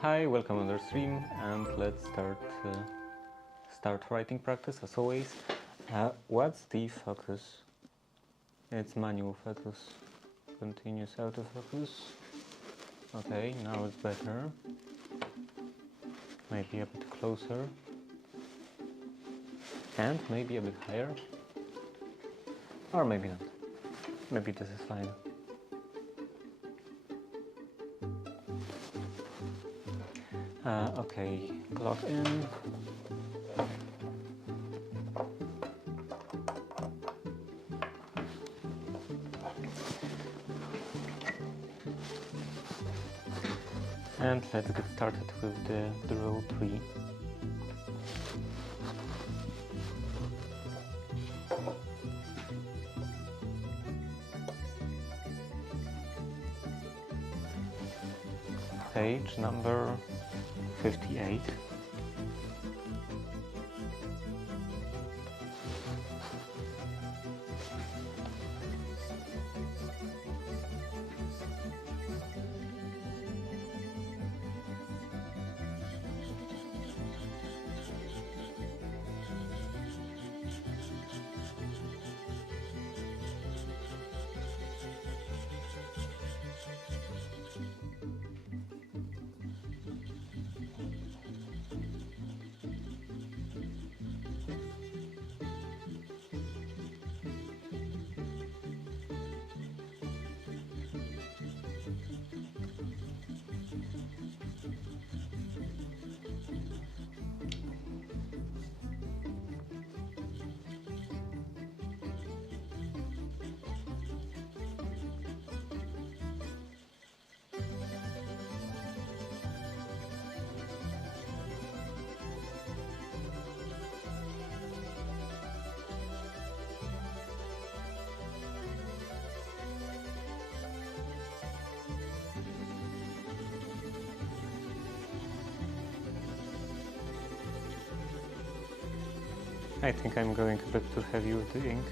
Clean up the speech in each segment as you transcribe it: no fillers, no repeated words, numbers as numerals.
Hi, welcome on the stream, and let's start writing practice as always. What's the focus? It's manual focus. Continuous autofocus. Okay, now it's better. Maybe a bit closer. And maybe a bit higher. Or maybe not. Maybe this is fine. Okay, clock in. And let's get started with the row 3. Page number 58. I think I'm going a bit too heavy with the ink.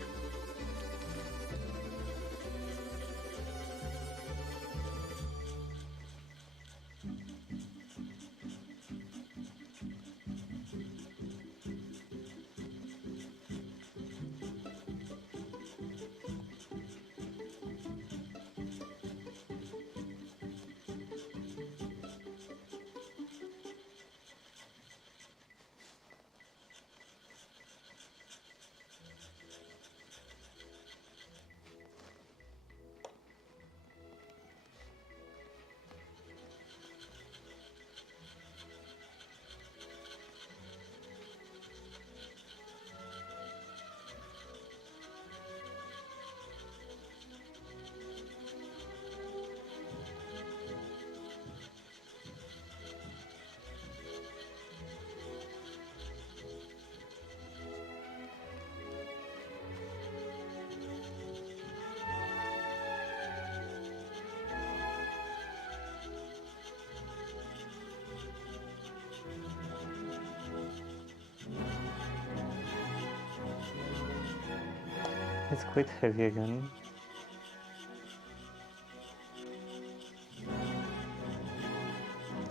It's quite heavy again.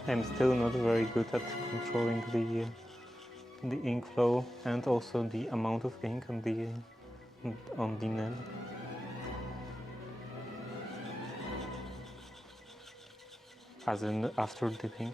I'm still not very good at controlling the ink flow and also the amount of ink on the NEN. As in after dipping.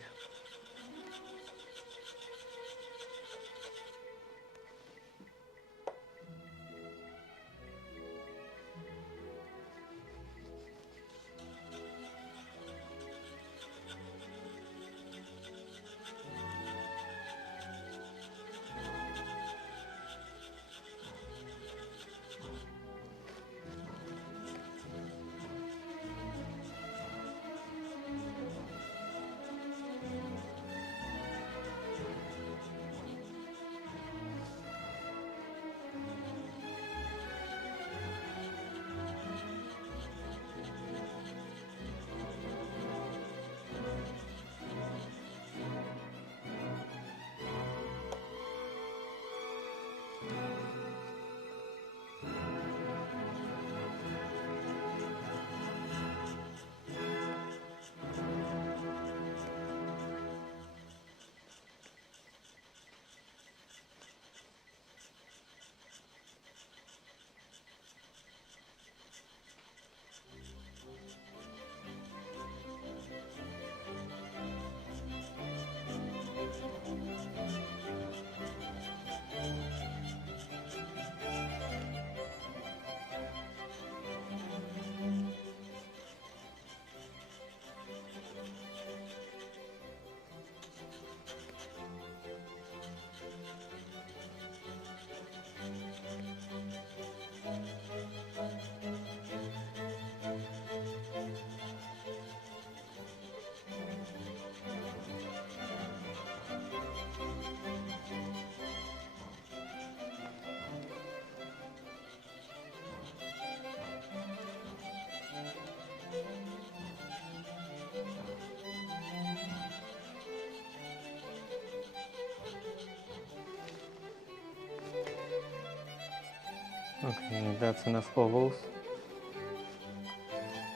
Okay, that's enough ovals.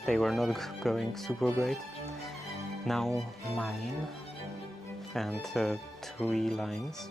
They were not going super great. Now mine and 3 lines.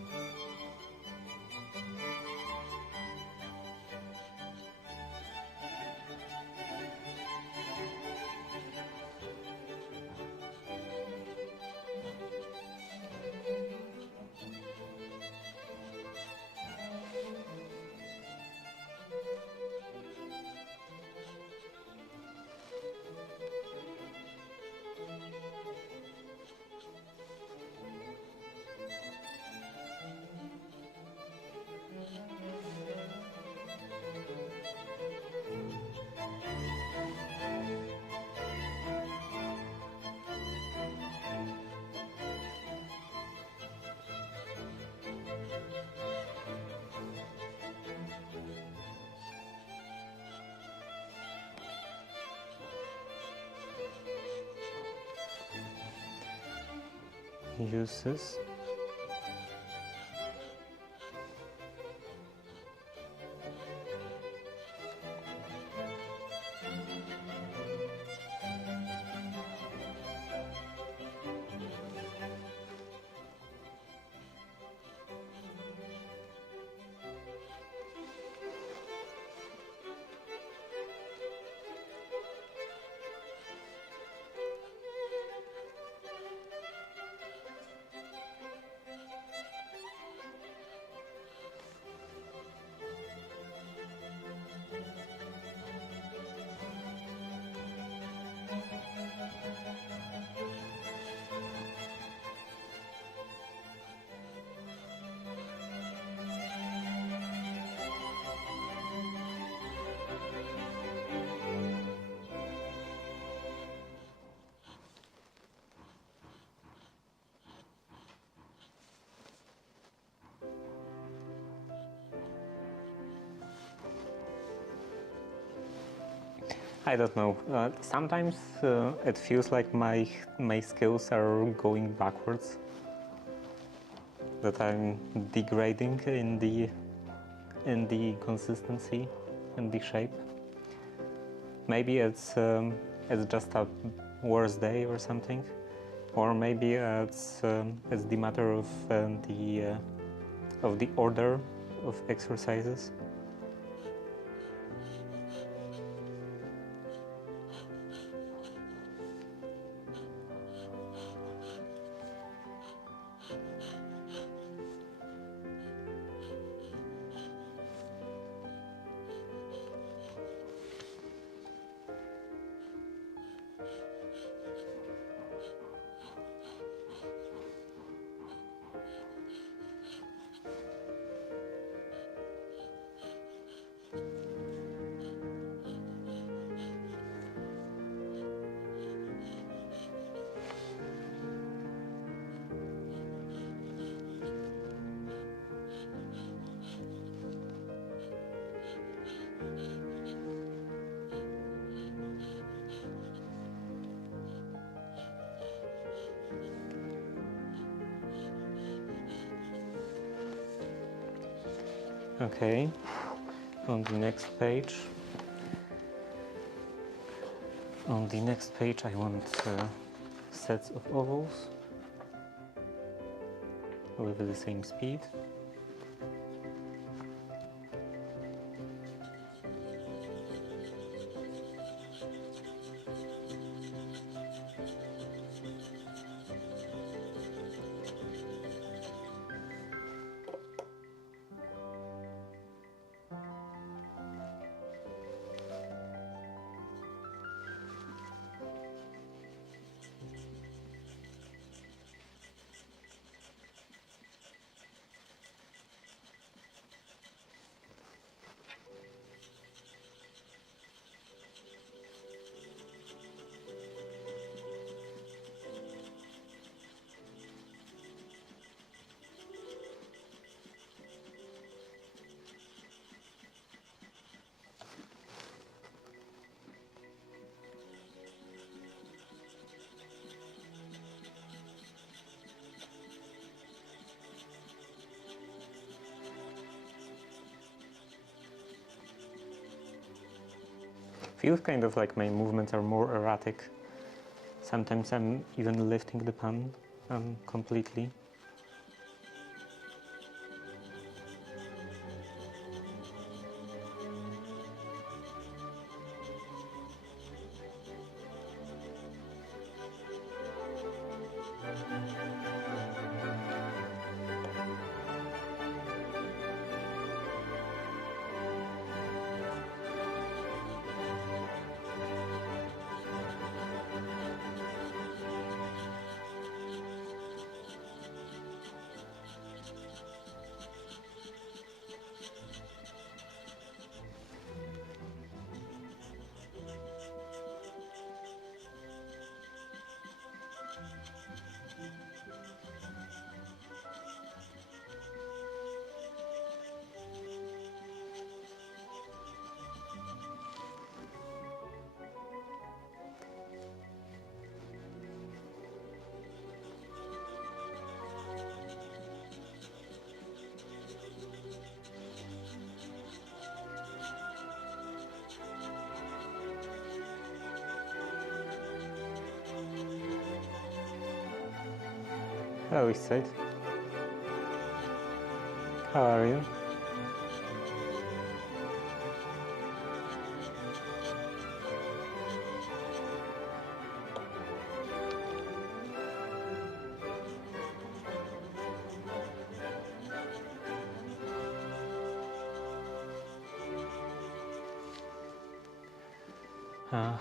Use this. I don't know. Sometimes it feels like my skills are going backwards. That I'm degrading in the consistency in the shape. Maybe it's just a worse day or something, or maybe it's the matter of the order of exercises. Okay, on the next page. On the next page I want sets of ovals with the same speed. Feels kind of like my movements are more erratic. Sometimes I'm even lifting the pan completely. Hello, Eastside. How are you?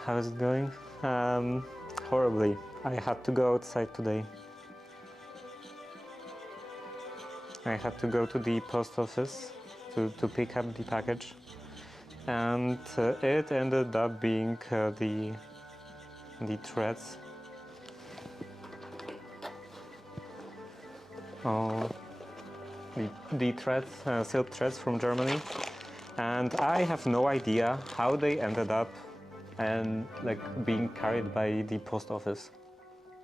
How is it going? Horribly. I had to go outside today. I had to go to the post office to pick up the package, and it ended up being the threads. Oh, the threads, silk threads from Germany, and I have no idea how they ended up and like being carried by the post office,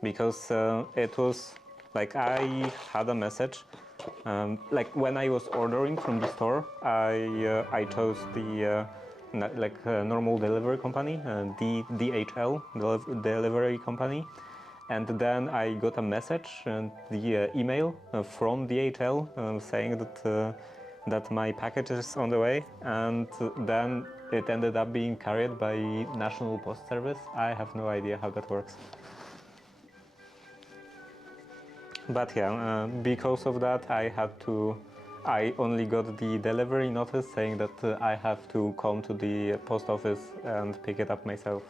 because it was like I had a message. Like when I was ordering from the store, I chose like a normal delivery company, DHL delivery company. And then I got a message and the email from DHL saying that my package is on the way, and then it ended up being carried by National Post Service. I have no idea how that works. But yeah, because of that, I only got the delivery notice saying that I have to come to the post office and pick it up myself.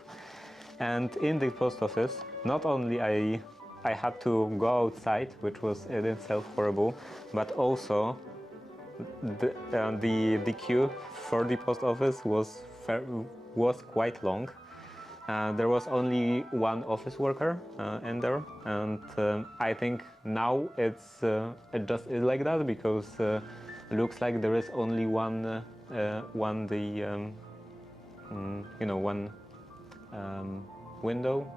And in the post office, not only I had to go outside, which was in itself horrible, but also the queue for the post office was quite long. There was only one office worker in there, and I think now it just is like that because looks like there is only one window,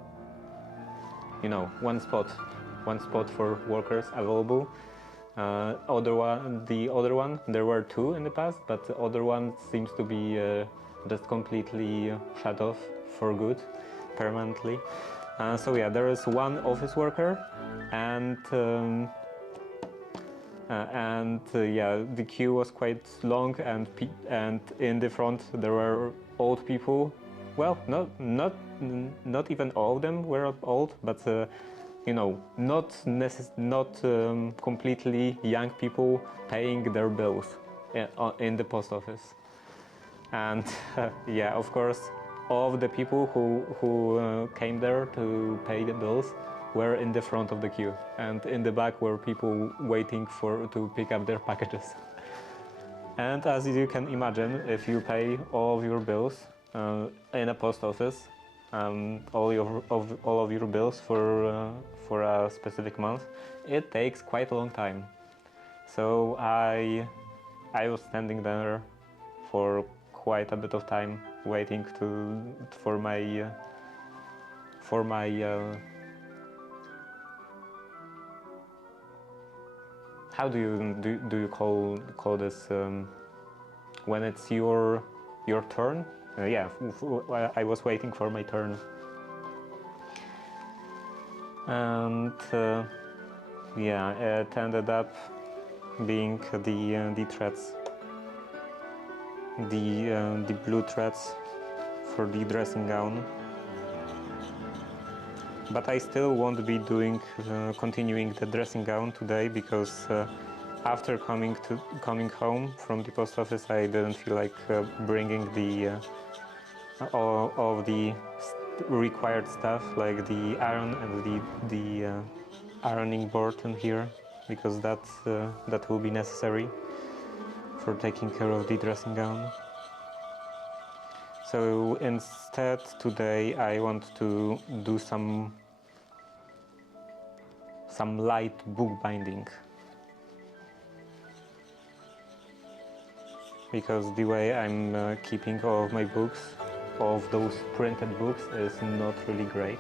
one spot for workers available. The other one, there were two in the past, but the other one seems to be just completely shut off for good, permanently. So yeah, there is one office worker, and yeah, the queue was quite long, and in the front there were old people. Well, not even all of them were old, but not completely young people paying their bills in the post office. And yeah, of course, all of the people who came there to pay the bills were in the front of the queue, and in the back were people waiting to pick up their packages. And as you can imagine, if you pay all of your bills in a post office, all of your bills for a specific month, it takes quite a long time. So I was standing there for quite a bit of time, waiting for my how do you call this when it's your turn? Yeah, I was waiting for my turn, and yeah, it ended up being the threads, the blue threads for the dressing gown. But I still won't be continuing the dressing gown today, because after coming home from the post office, I didn't feel like bringing all of the required stuff, like the iron and the ironing board in here, because that will be necessary for taking care of the dressing gown. So instead, today I want to do some light bookbinding, because the way I'm keeping all of my books, all of those printed books, is not really great,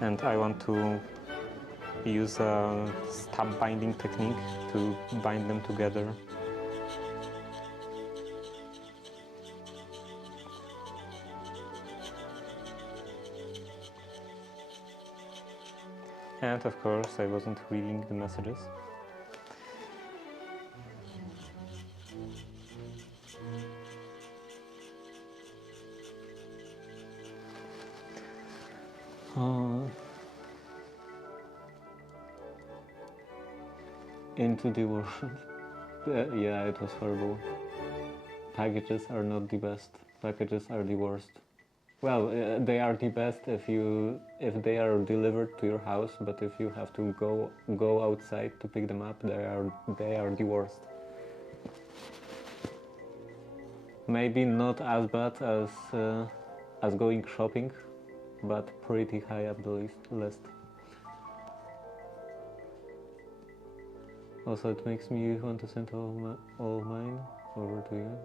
and I want to use a stab binding technique to bind them together. And of course, I wasn't reading the messages. Into the world. Yeah, it was horrible. Packages are not the best. Packages are the worst. Well, they are the best if they are delivered to your house, but if you have to go outside to pick them up, they are the worst. Maybe not as bad as going shopping, but pretty high up the list. Also, it makes me want to send all of mine over to you.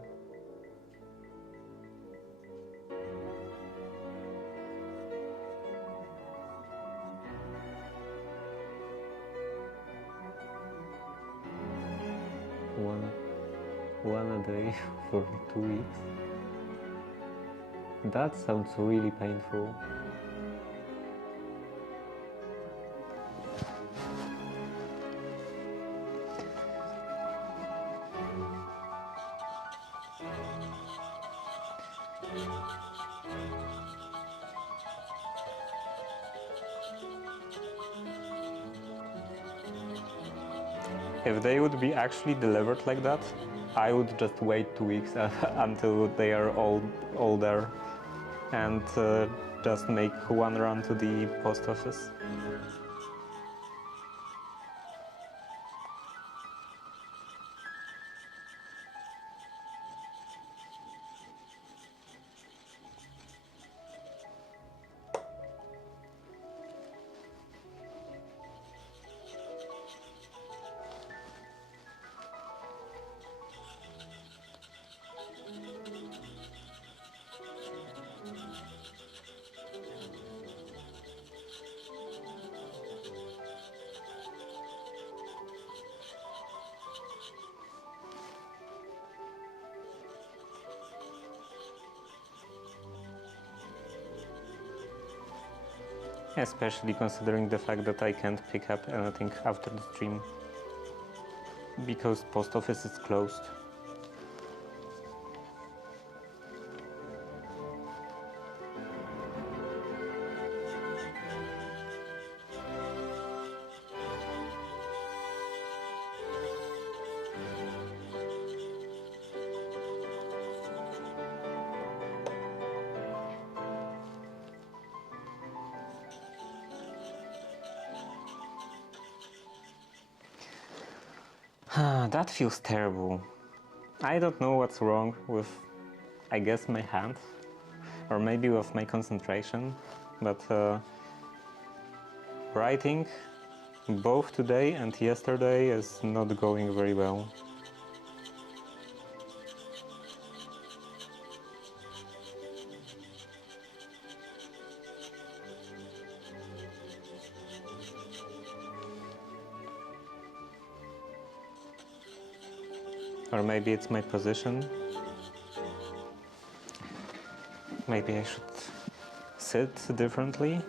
One a day for 2 weeks. That sounds really painful. If they would be actually delivered like that, I would just wait 2 weeks until they are all older and just make one run to the post office. Especially considering the fact that I can't pick up anything after the stream because post office is closed. That feels terrible. I don't know what's wrong with, I guess, my hand, or maybe with my concentration, but writing both today and yesterday is not going very well. Or maybe it's my position. Maybe I should sit differently.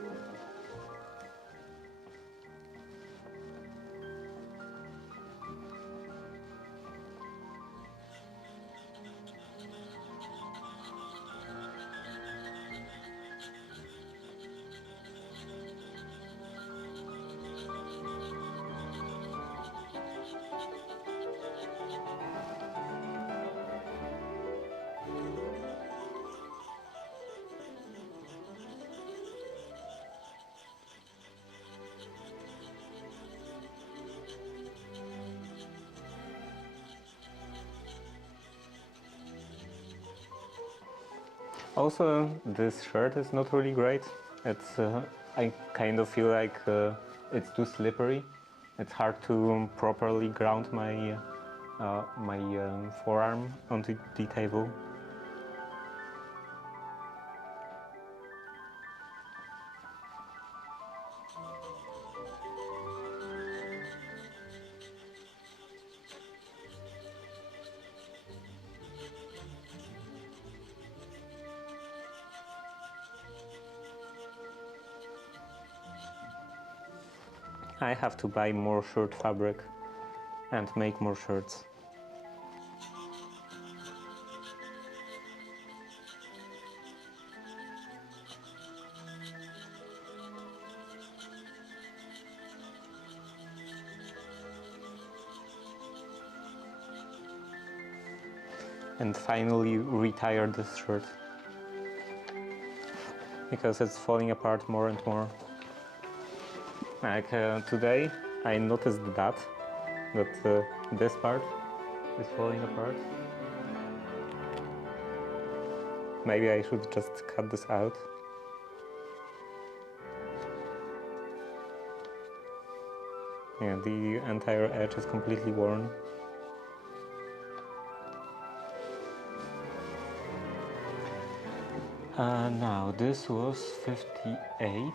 Also, this shirt is not really great. It's I kind of feel like it's too slippery. It's hard to properly ground my forearm onto the table. I have to buy more shirt fabric and make more shirts. And finally retire this shirt because it's falling apart more and more. Like today I noticed that this part is falling apart. Maybe I should just cut this out. Yeah, the entire edge is completely worn. Now this was 58.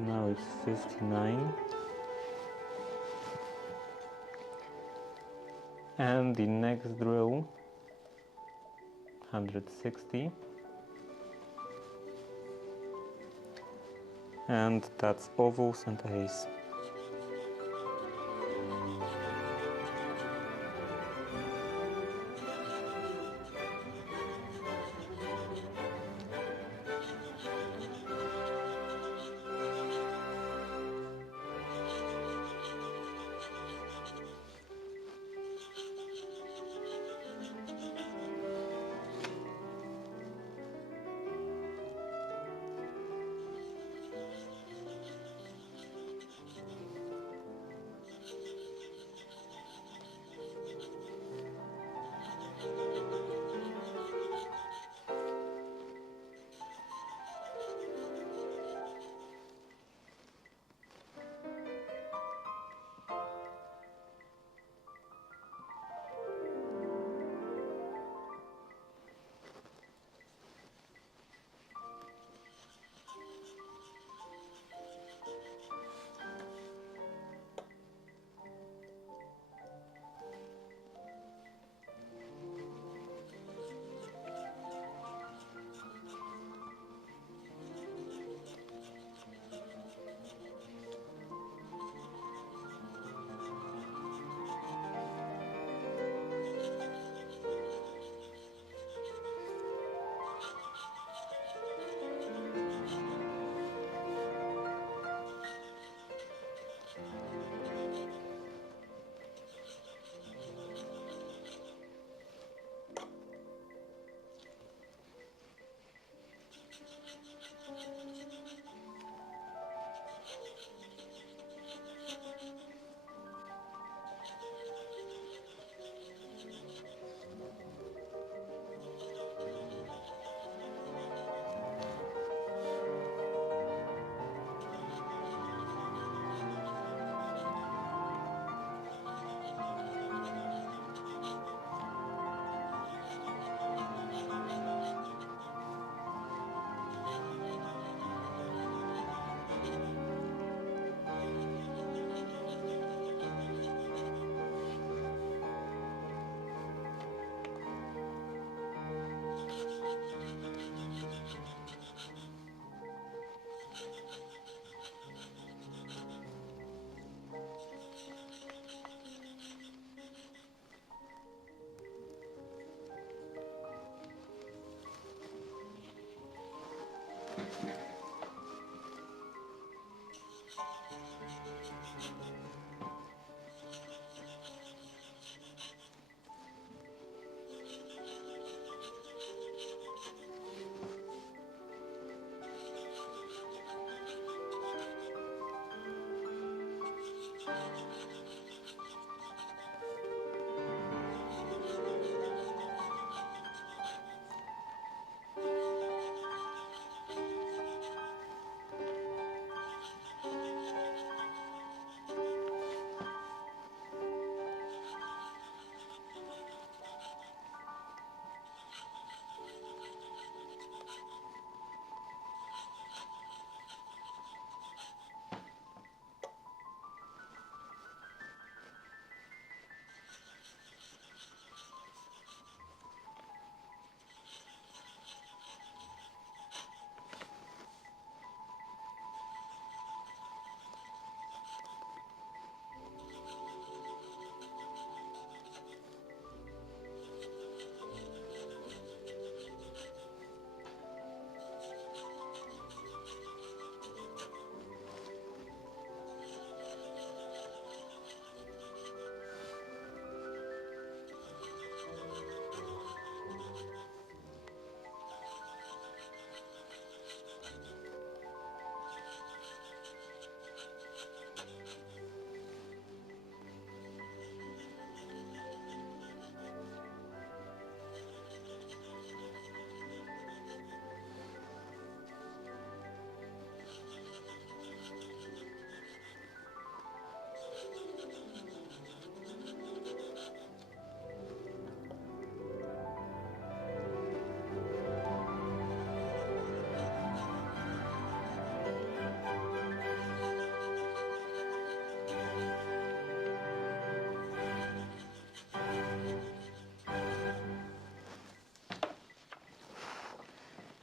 Now it's 59. And the next drill 160, and that's ovals and ace.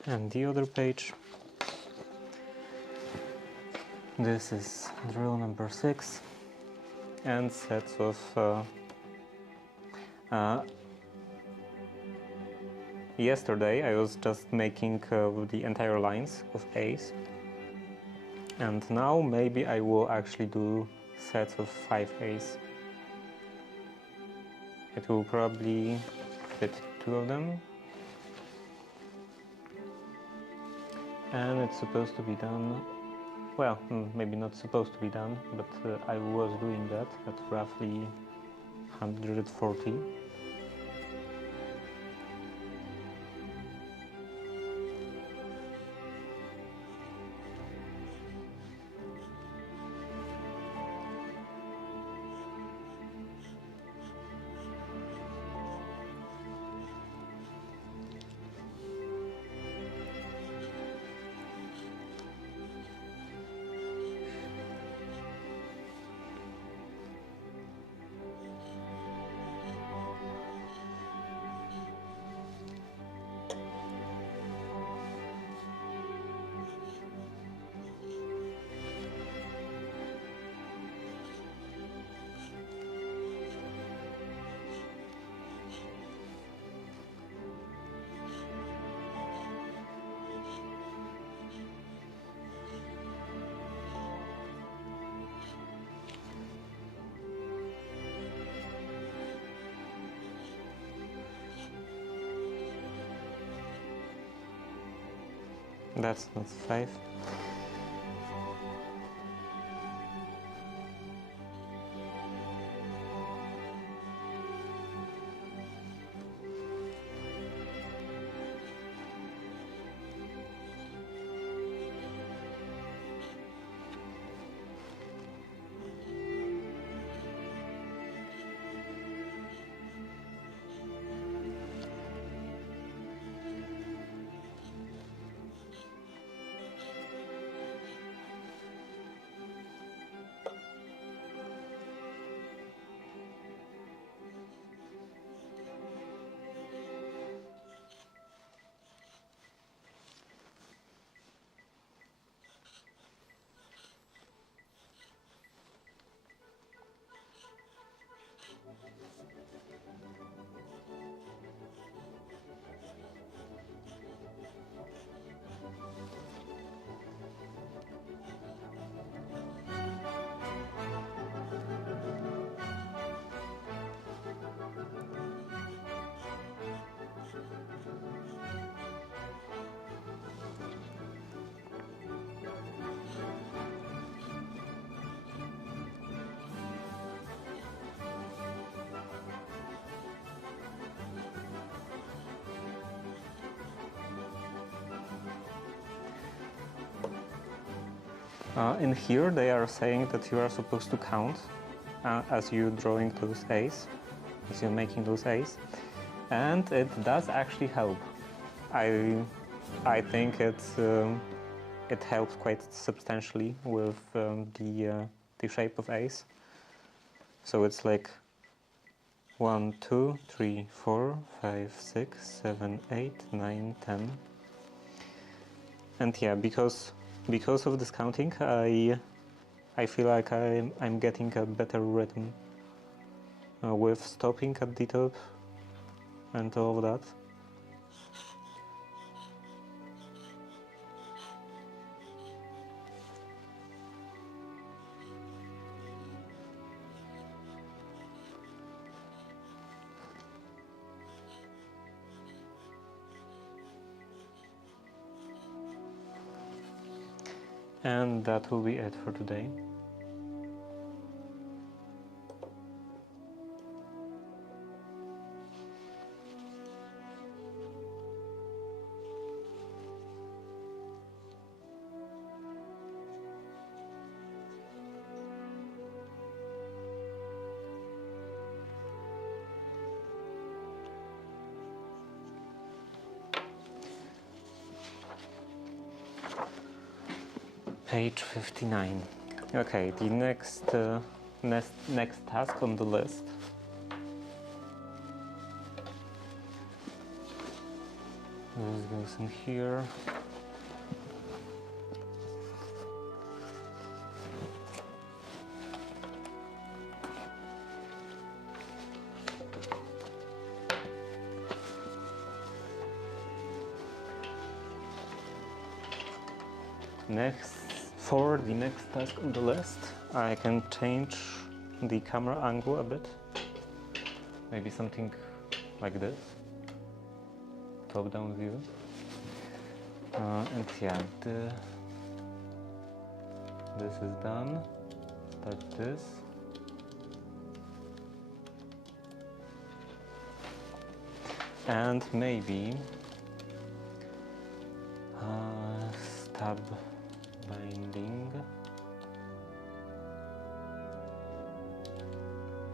And the other page. This is drill number 6 and sets of yesterday I was just making the entire lines of A's, and now maybe I will actually do sets of 5 A's. It will probably fit 2 of them, and it's supposed to be done, well, maybe not supposed to be done, but I was doing that at roughly 140. That's not 5. In here they are saying that you are supposed to count as you're drawing those A's, as you're making those A's, and it does actually help. I think it helps quite substantially with the shape of A's. So it's like 1, 2, 3, 4, 5, 6, 7, 8, 9, 10. And yeah, because of this counting, I feel like I'm getting a better rhythm with stopping at the top and all of that. And that will be it for today. Page 59. Okay, the next task on the list This goes in here. Next, for the next task on the list, I can change the camera angle a bit. Maybe something like this, top-down view. And yeah, this is done. Start this. And maybe stab binding,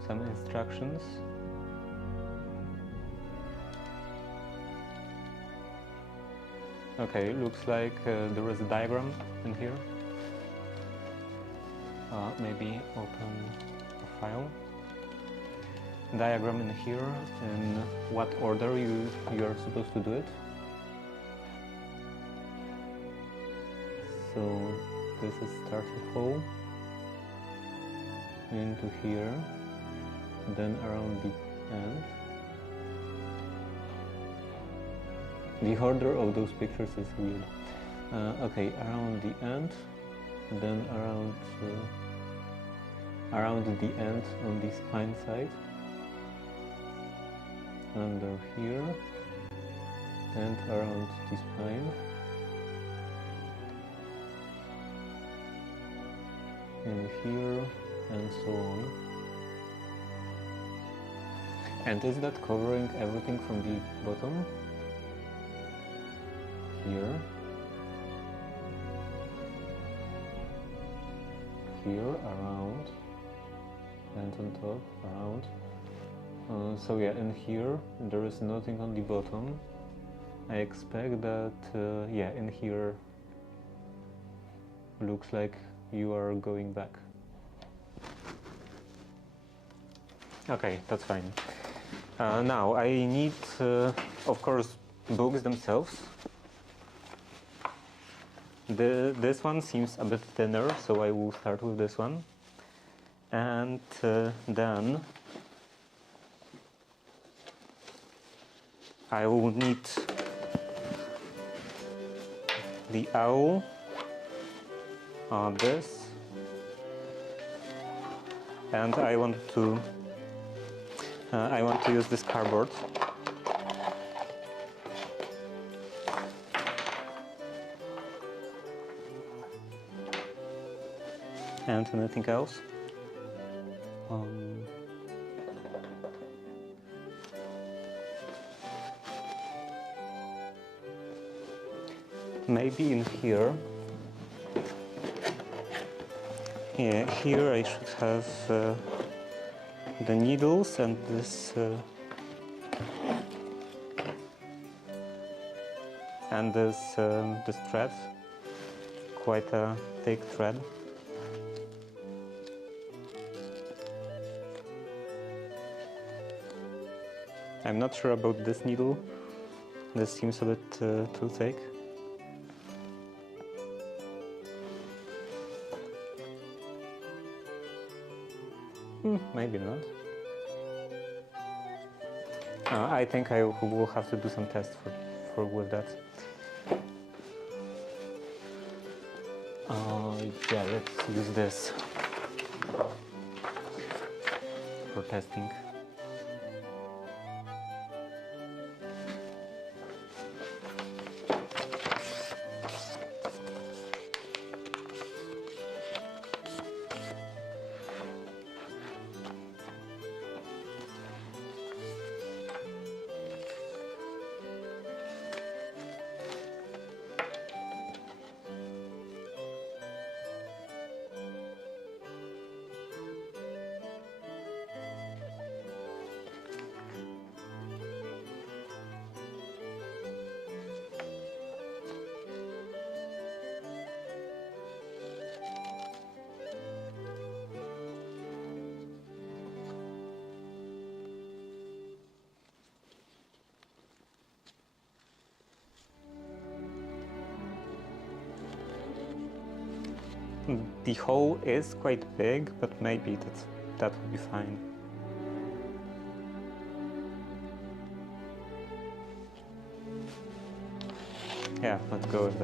some instructions. Okay, looks like there is a diagram in here. Maybe open a file. Diagram in here, in what order you're supposed to do it. So this is start the hole into here, then around the end. The order of those pictures is weird. Okay, around the end, then around the end on the spine side, under here, and around the spine. In here, and so on. And is that covering everything from the bottom? Here. Here, around. And on top, around. So yeah, in here, there is nothing on the bottom. I expect that, yeah, in here, looks like you are going back. Okay, that's fine. Now I need, of course, books themselves. This one seems a bit thinner, so I will start with this one. And then I will need the owl. This, and I want to use this cardboard. And anything else? Maybe in here. Yeah, here I should have the needles and this thread, quite a thick thread. I'm not sure about this needle. This seems a bit too thick. Maybe not. I think I will have to do some tests with that. Yeah, let's use this for testing. The hole is quite big, but maybe that would be fine. Yeah, let's go with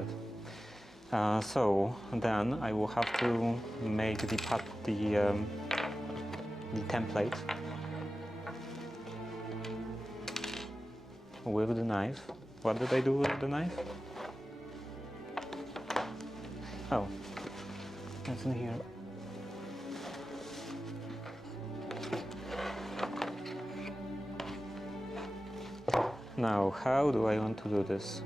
that. So then I will have to make the template with the knife. What did I do with the knife? Oh, it's in here. Now, how do I want to do this?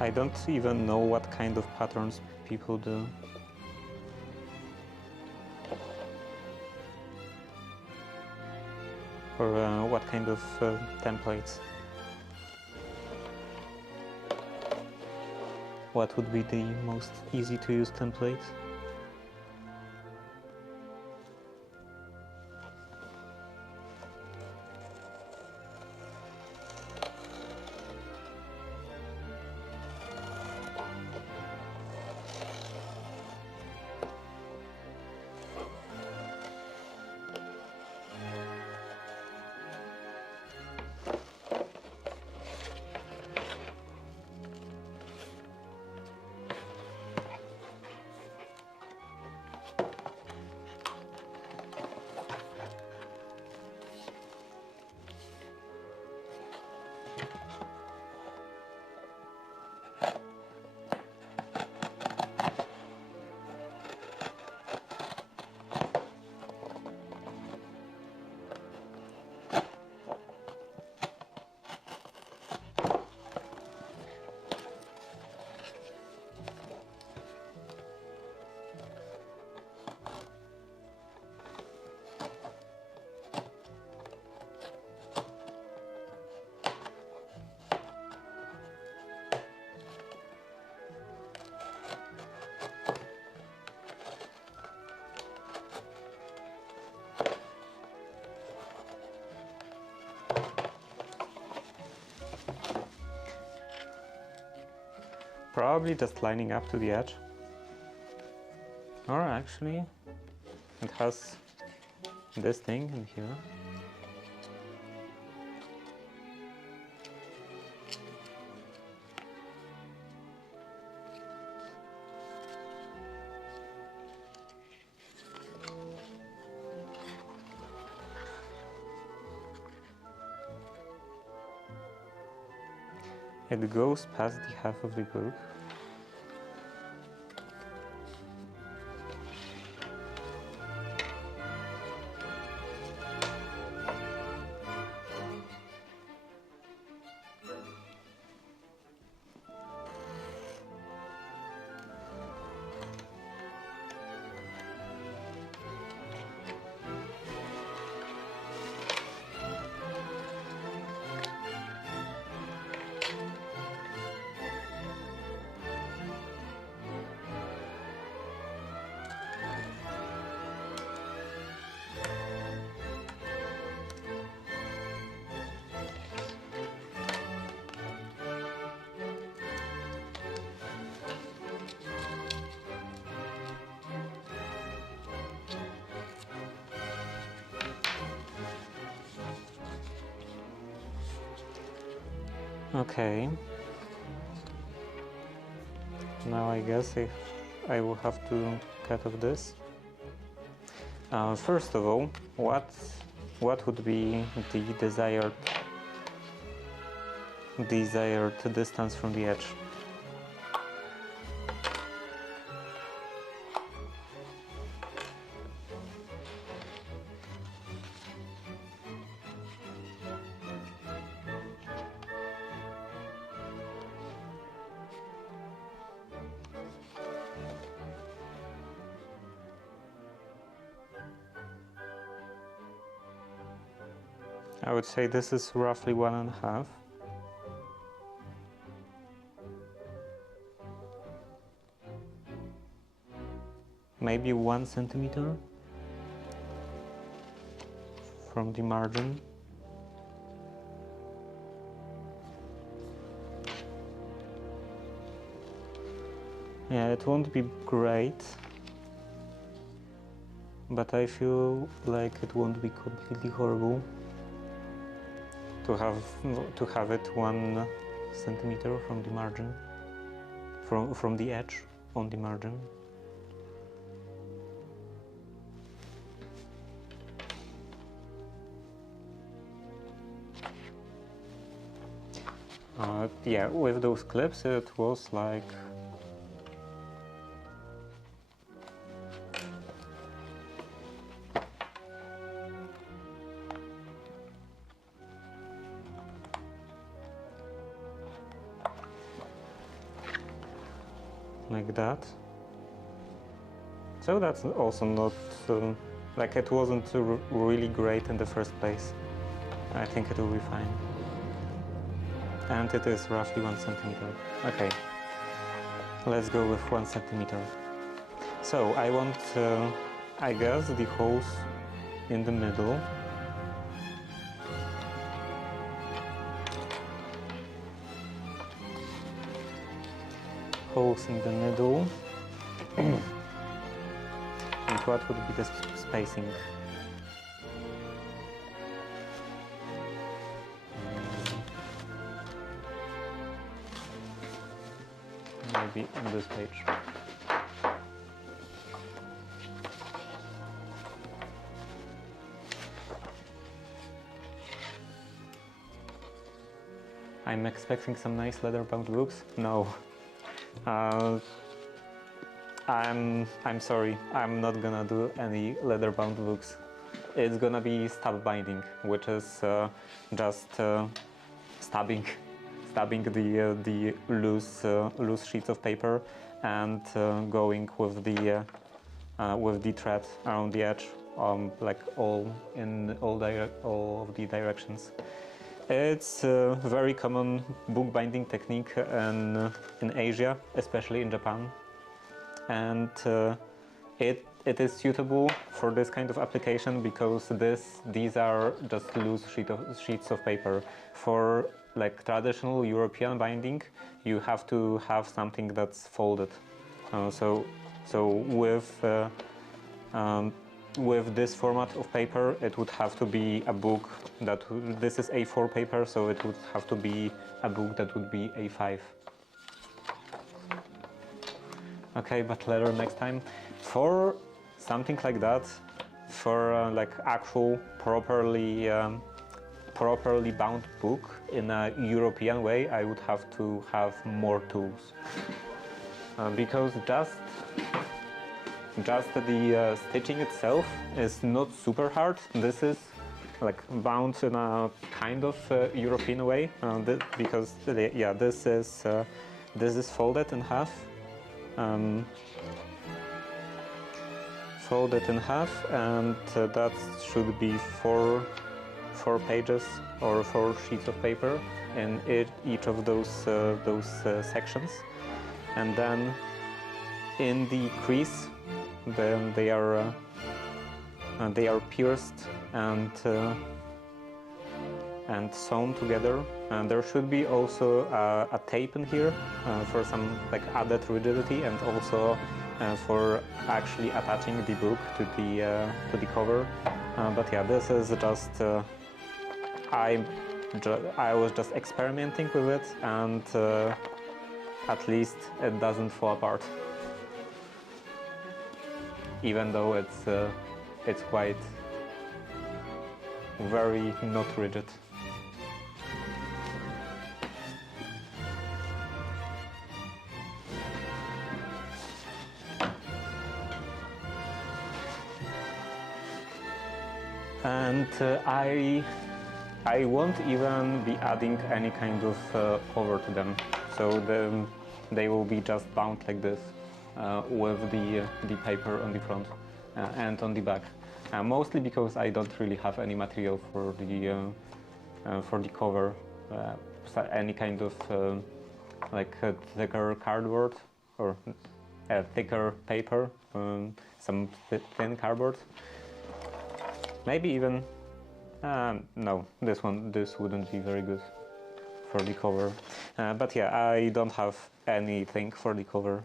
I don't even know what kind of patterns people do. Or what kind of templates. What would be the most easy to use template? Probably just lining up to the edge. Or actually, it has this thing in here. It goes past the half of the book. Okay. Now I guess I will have to cut off this. First of all, what would be the desired distance from the edge? I would say this is roughly 1.5. Maybe 1 centimeter from the margin. Yeah, it won't be great, but I feel like it won't be completely horrible to have it 1 centimeter from the margin, from the edge on the margin. Yeah, with those clips it was like that. So that's also not like it wasn't really great in the first place. I think it will be fine. And it is roughly 1 centimeter. Okay, let's go with 1 centimeter. So I want, I guess, the holes in the middle. Holes in the middle. And what would be the spacing? Maybe on this page. I'm expecting some nice leather-bound books. No. I'm sorry, I'm not gonna do any leather-bound books. It's gonna be stab binding, which is just stabbing the loose sheets of paper and going with the thread around the edge, like all of the directions. It's a very common bookbinding technique in Asia, especially in Japan, and it is suitable for this kind of application because these are just loose sheets of paper. For like traditional European binding, you have to have something that's folded. So with this format of paper, it would have to be a book this is A4 paper, so it would have to be a book that would be A5. Okay, but leather next time. For something like that, for like actual properly bound book in a European way, I would have to have more tools. Because just the stitching itself is not super hard. This is like bound in a kind of European way, because yeah, this is folded in half. Fold it in half, and that should be four pages or 4 sheets of paper in each of those sections, and then in the crease, then they are pierced and sewn together. And there should be also a tape in here for some like added rigidity, and also for actually attaching the book to the cover. But yeah, this is just I was just experimenting with it, and at least it doesn't fall apart, even though it's quite very not rigid. And I won't even be adding any kind of cover to them, so they will be just bound like this with the paper on the front and on the back. Mostly because I don't really have any material for for the cover, any kind of like a thicker cardboard or a thicker paper, some thin cardboard. Maybe even no, this wouldn't be very good for the cover. But yeah, I don't have anything for the cover.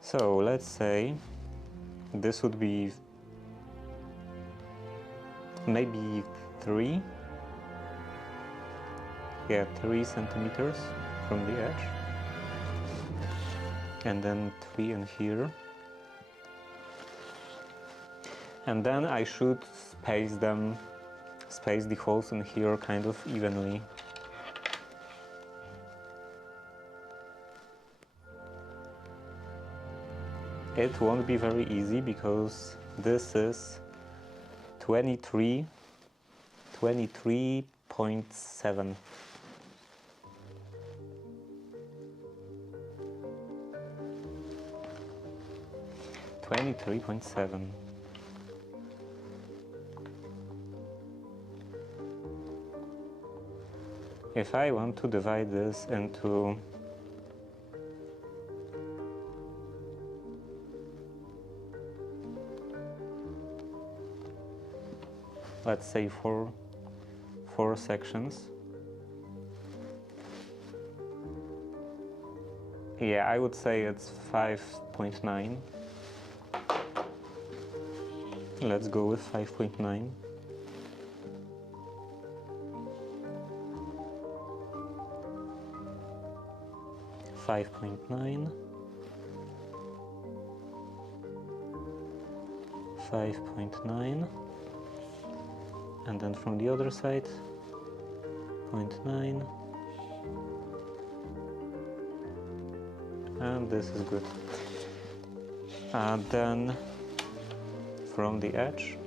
So let's say this would be maybe 3 centimeters from the edge, and then 3 in here, and then I should space the holes in here kind of evenly. It won't be very easy because this is 23.7. 23.7. If I want to divide this into let's say four sections. Yeah, I would say it's 5.9. Let's go with 5.9. .9, 5.9, and then from the other side 0.9, and this is good. And then from the edge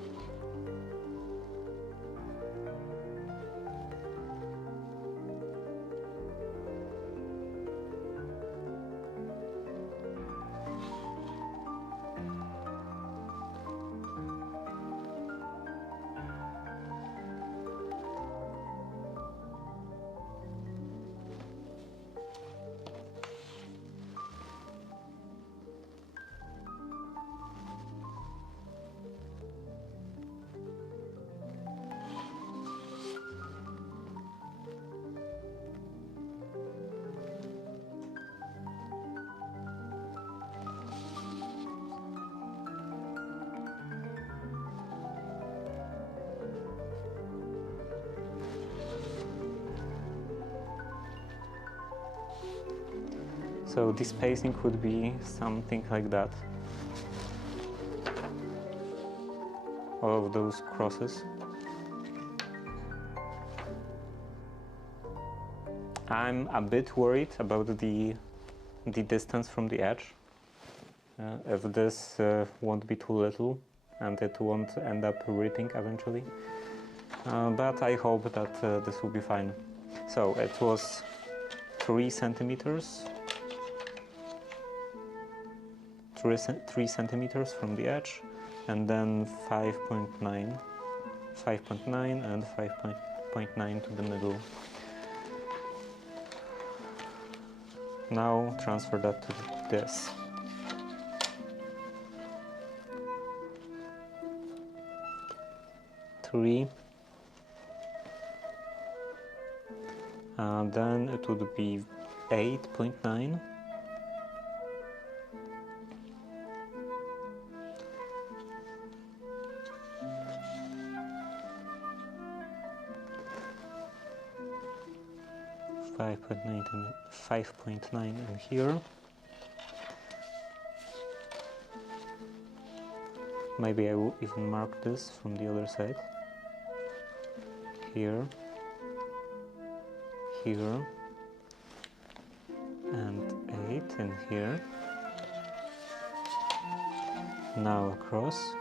so the spacing would be something like that. All of those crosses. I'm a bit worried about the distance from the edge. If this won't be too little and it won't end up ripping eventually. But I hope that this will be fine. So it was 3 centimeters. 3 centimeters from the edge, and then 5.9 and 5.9 to the middle. Now transfer that to this. Three, and then it would be 8.9. and 5.9 in here. Maybe I will even mark this from the other side. Here, here, and 8 in here. Now across.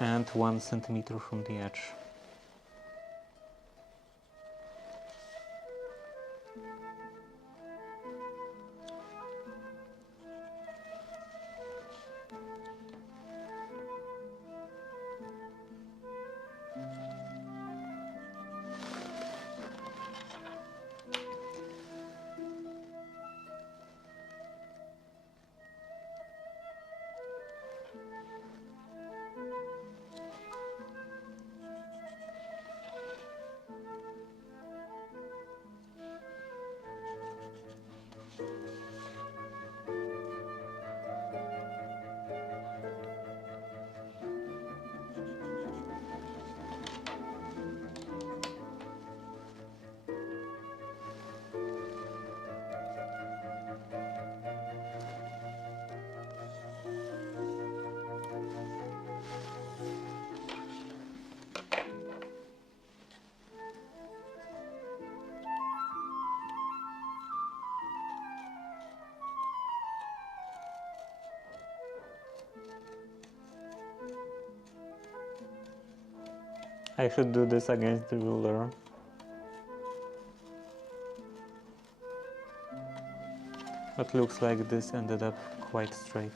and 1 centimeter from the edge. I should do this against the ruler. But looks like this ended up quite straight.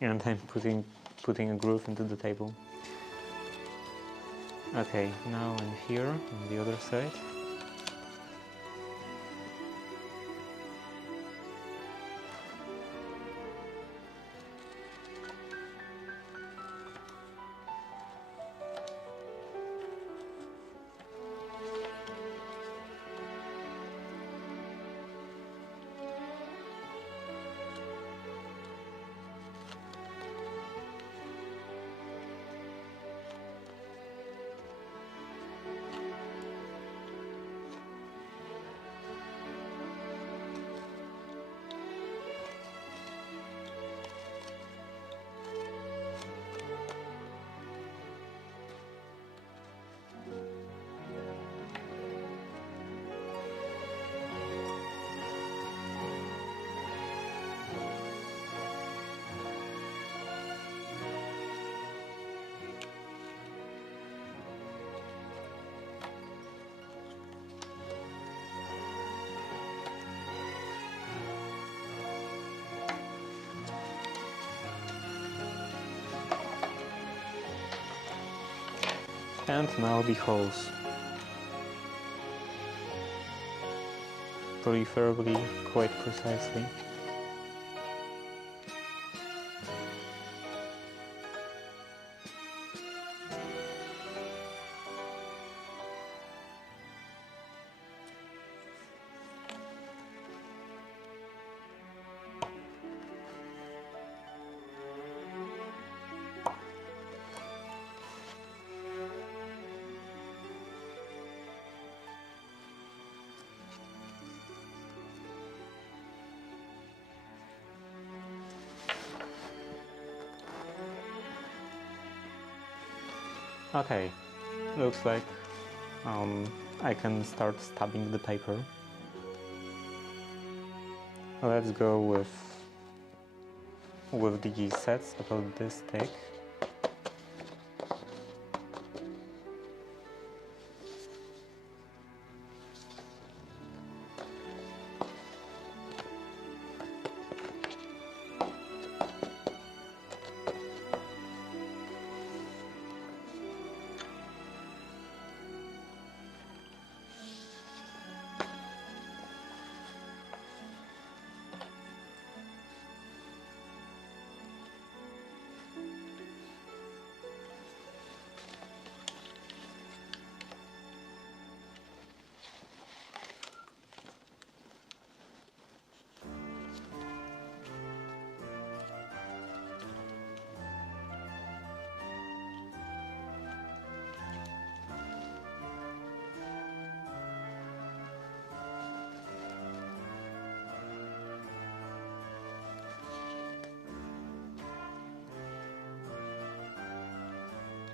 And I'm putting a groove into the table. Okay, now I'm here on the other side. And now the holes. Preferably quite precisely. Okay, looks like I can start stabbing the paper. Let's go with the sets about this thick.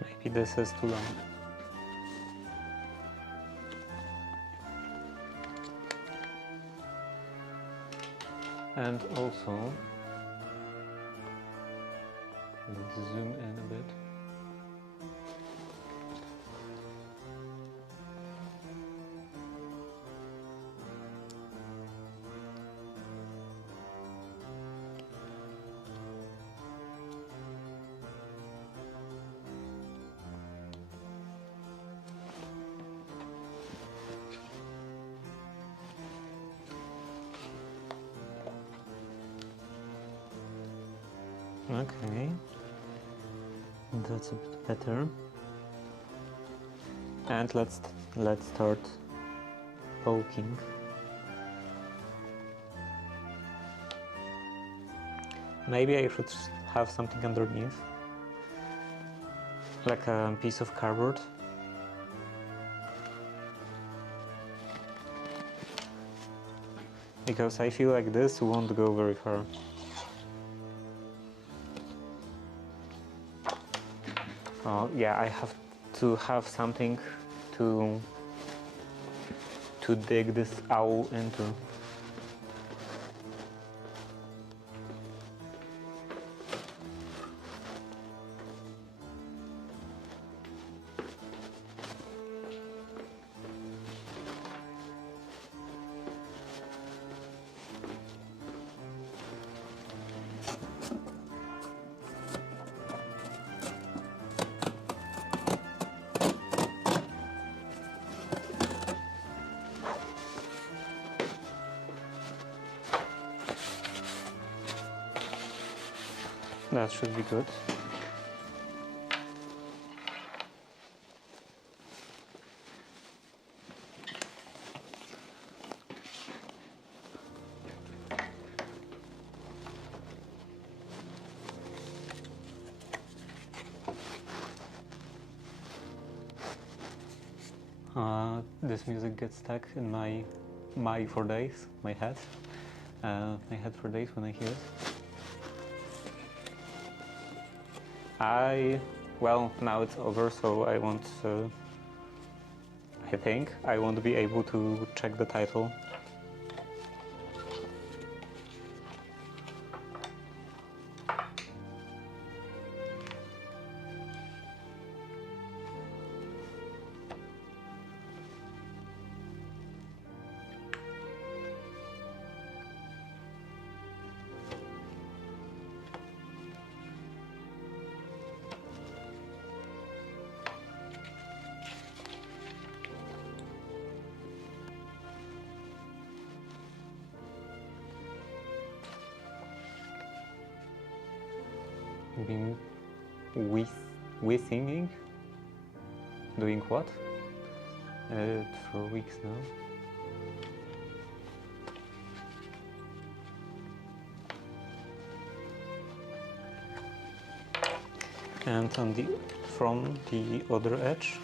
Maybe this is too long. And also, let's zoom in a bit. Okay, that's a bit better. And let's start poking. Maybe I should have something underneath, like a piece of cardboard. Because I feel like this won't go very far. Oh, yeah, I have to have something to dig this owl into. That should be good. This music gets stuck in my head for days when I hear it. Well, now it's over, so I think I won't be able to check the title. Been singing? Doing what? For weeks now. And from the other edge.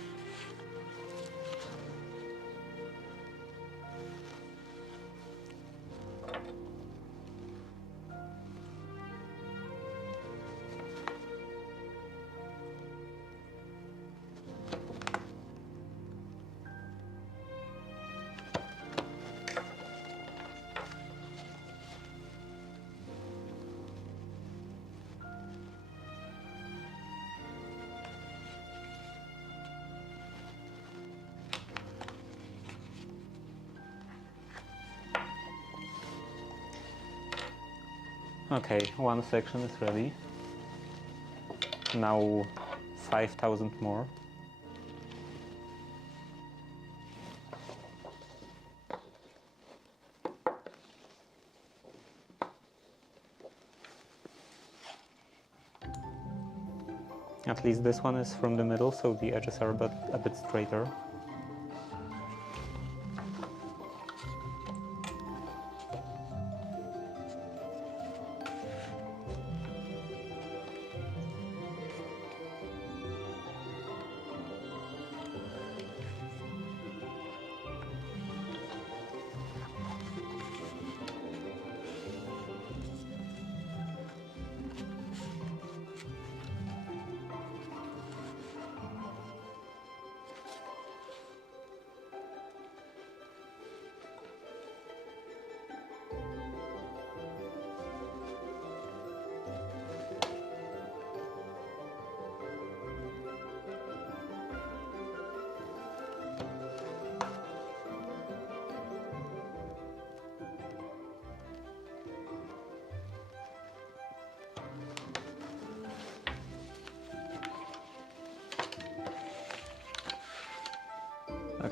Okay, one section is ready. Now 5,000 more. At least this one is from the middle, so the edges are a bit straighter.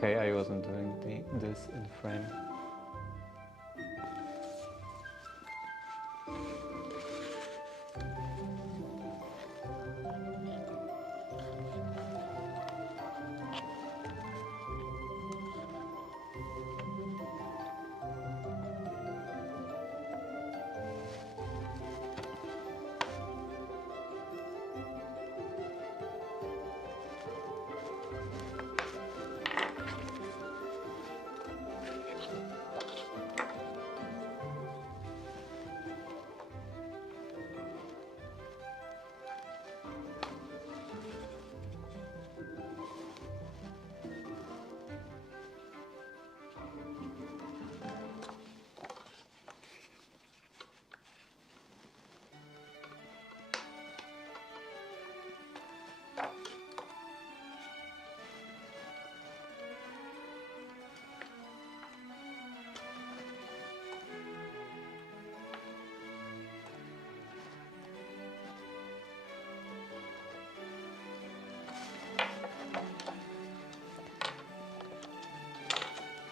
Okay, I wasn't doing this in frame.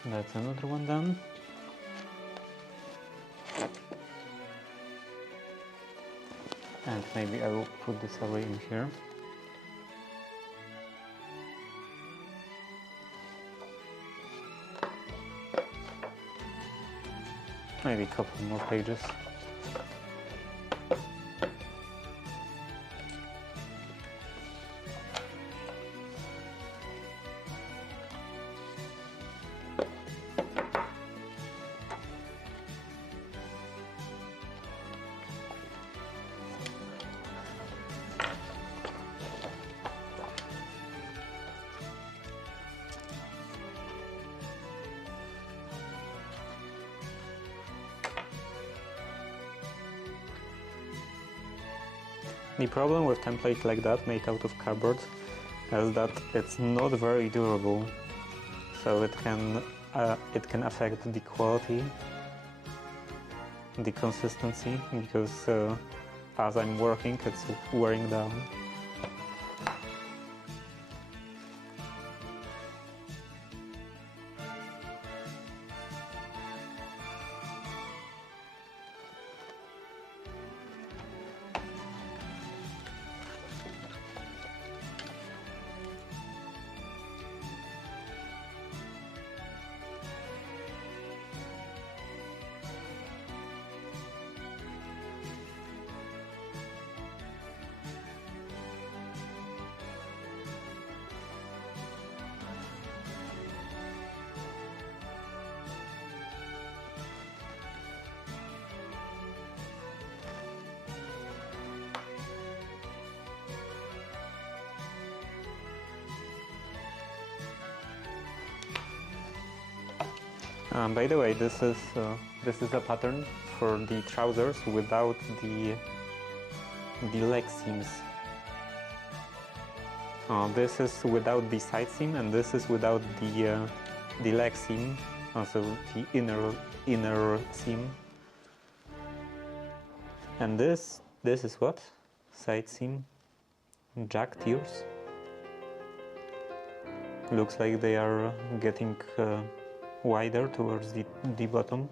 That's another one done. And maybe I will put this array in here. Maybe a couple more pages. The problem with templates like that made out of cardboard is that it's not very durable, so it can affect the quality, the consistency, because as I'm working it's wearing down. By the way, this is a pattern for the trousers without the leg seams. This is without the side seam, and this is without the leg seam, also the inner seam. And this is what? Side seam, jack tiers. Looks like they are getting wider towards the bottom.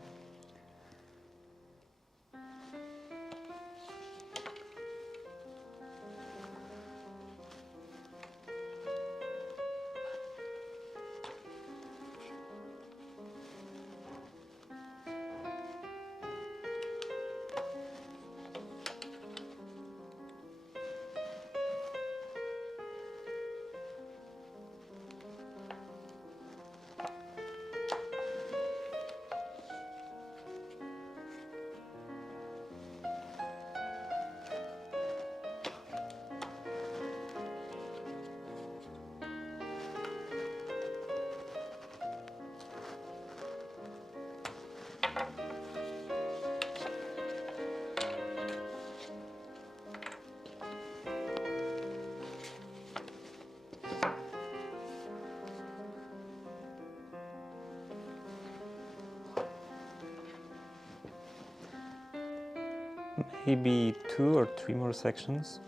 Maybe 2 or 3 more sections.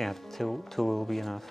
Yeah, two will be enough.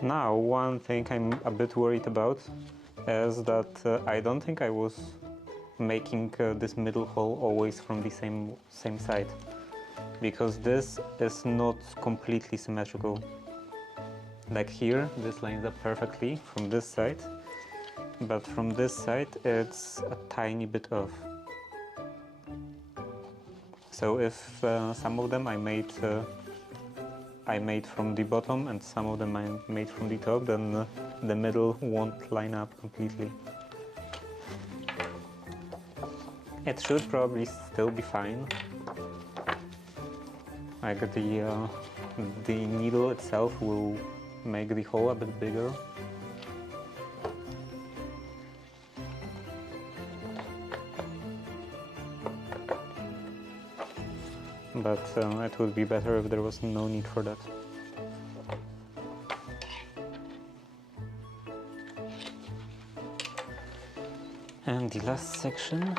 Now, one thing I'm a bit worried about is that I don't think I was making this middle hole always from the same side, because this is not completely symmetrical. Like here, this lines up perfectly from this side, but from this side it's a tiny bit off. So if some of them I made from the bottom and some of them I made from the top, then the middle won't line up completely. It should probably still be fine. Like the needle itself will make the hole a bit bigger. But it would be better if there was no need for that. And the last section.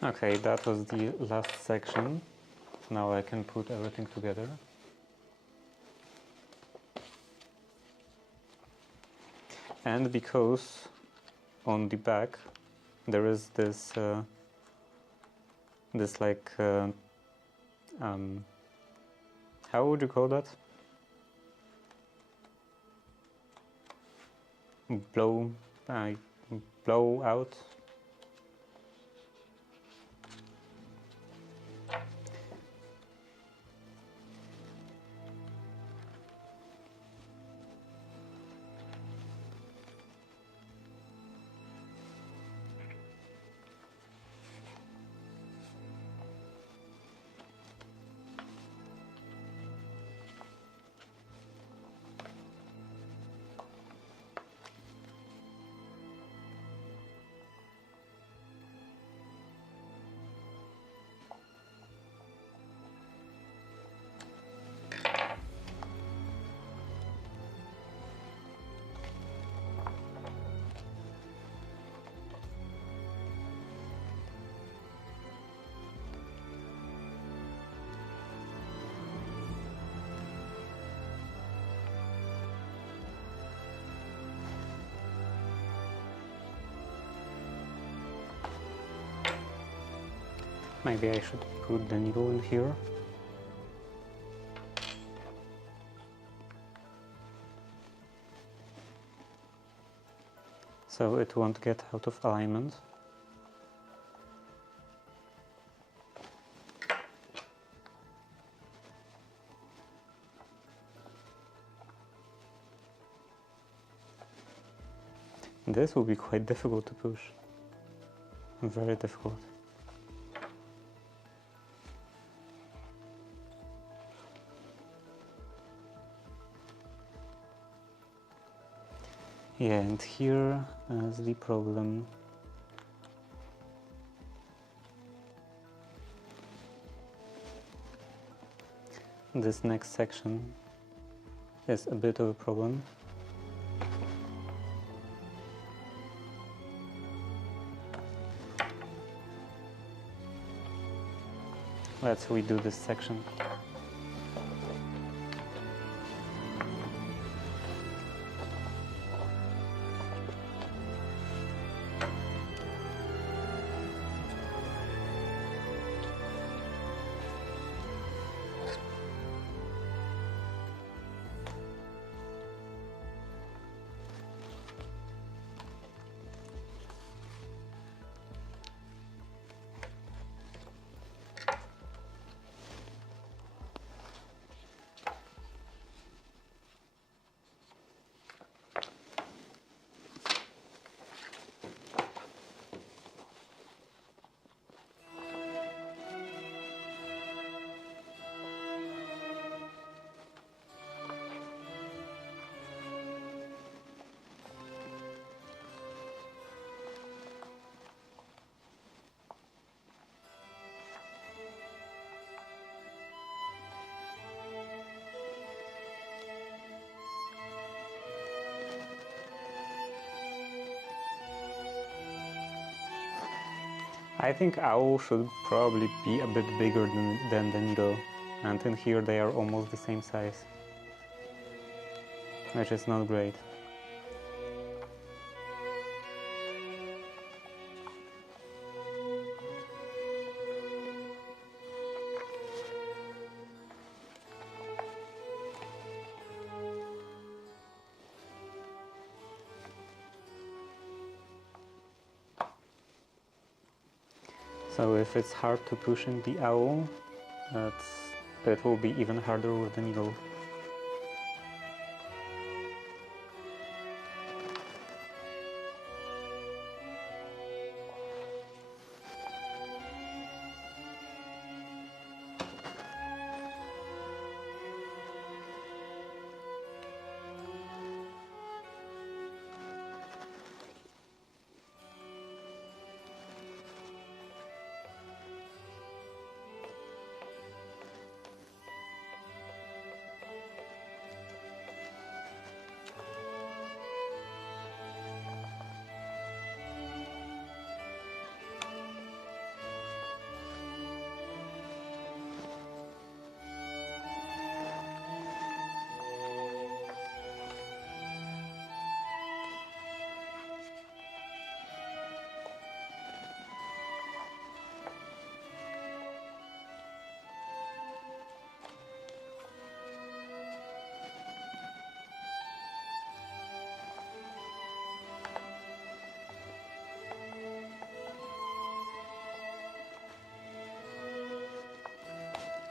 Okay, that was the last section. Now I can put everything together. And because on the back there is this like how would you call that? Blow out. Maybe I should put the needle in here. So it won't get out of alignment. This will be quite difficult to push. Very difficult. Yeah, and here is the problem. This next section is a bit of a problem. Let's redo this section. I think owl should probably be a bit bigger than the needle, and in here they are almost the same size, which is not great. So if it's hard to push in the owl, it will be even harder with the needle.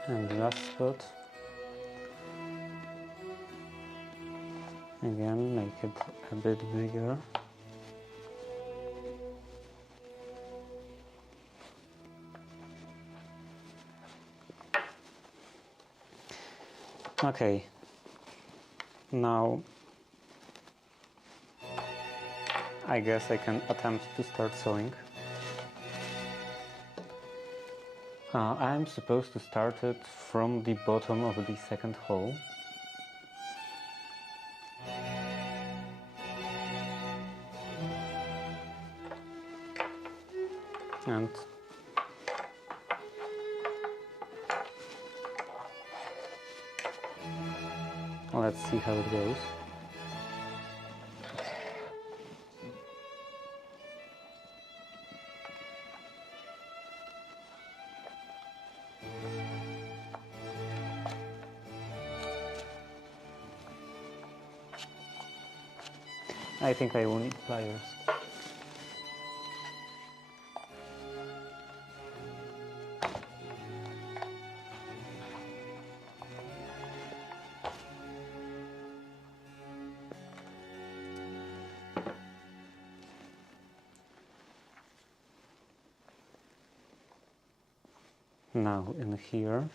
And the last spot, again make it a bit bigger. Okay, now I guess I can attempt to start sewing. I'm supposed to start it from the bottom of the second hole. And let's see how it goes. I think I will need pliers. Now in here,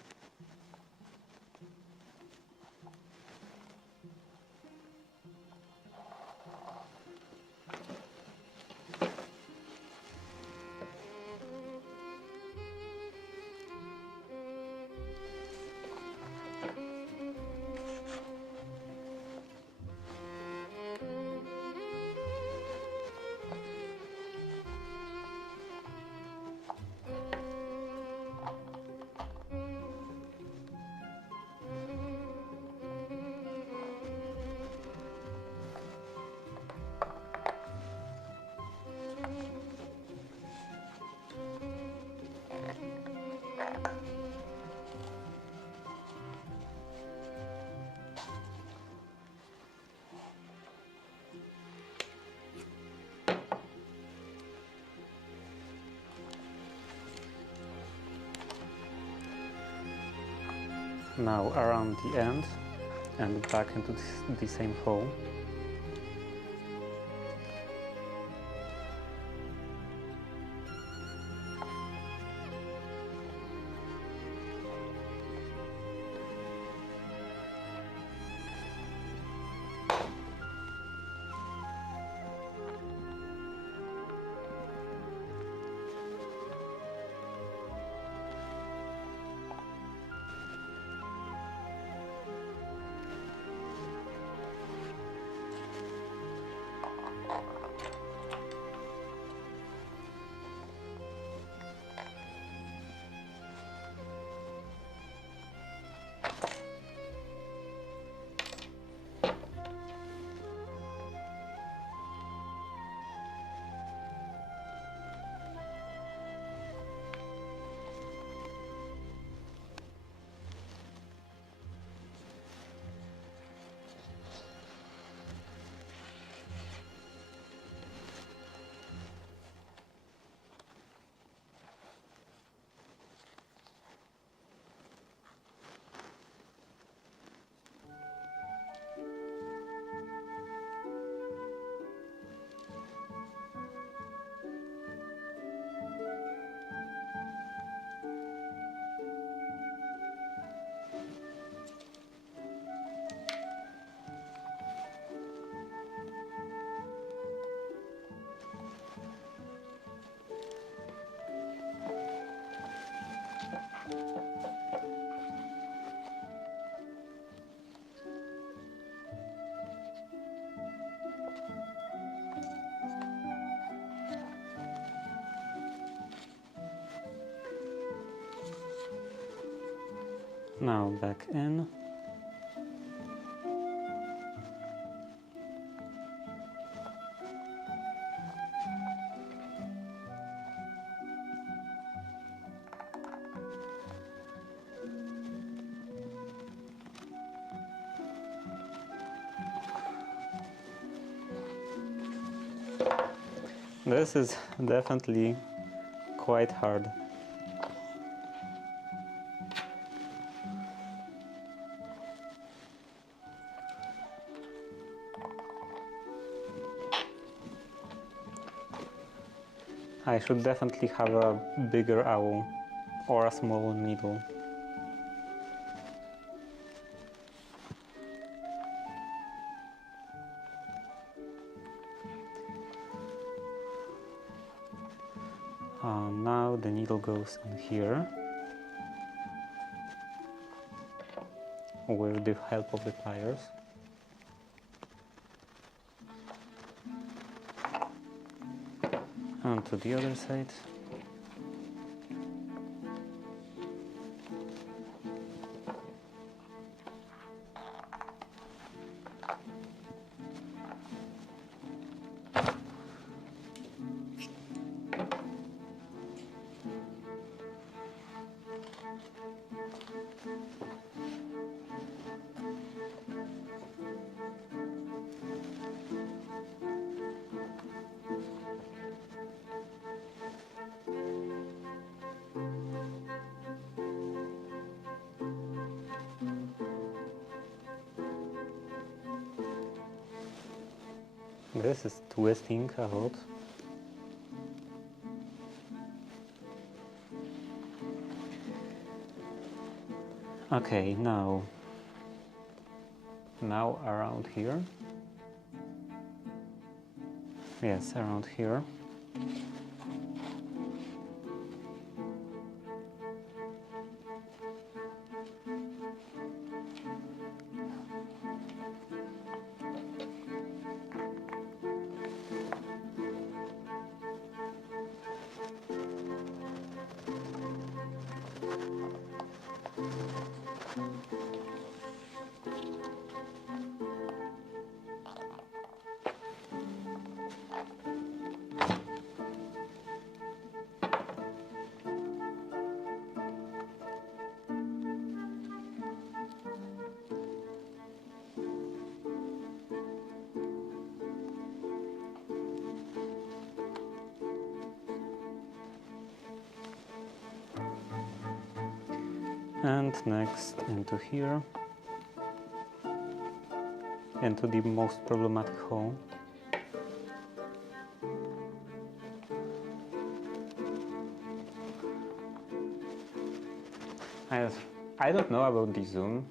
now around the end and back into the same hole. Now back in. This is definitely quite hard. I should definitely have a bigger owl or a small needle. Now the needle goes in here with the help of the pliers. And to the other side. This is twisting a lot. Okay, now around here. Yes, around here. And next into here, into the most problematic hole. I don't know about the zoom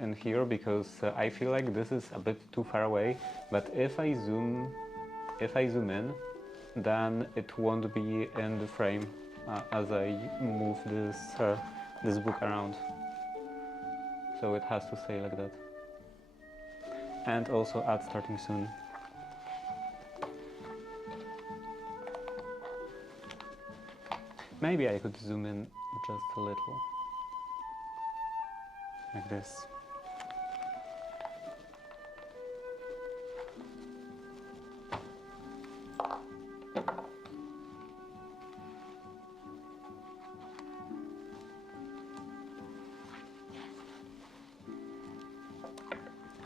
in here, because I feel like this is a bit too far away, but if I zoom in, then it won't be in the frame as I move this book around. So it has to stay like that. And also add starting soon. Maybe I could zoom in just a little. Like this.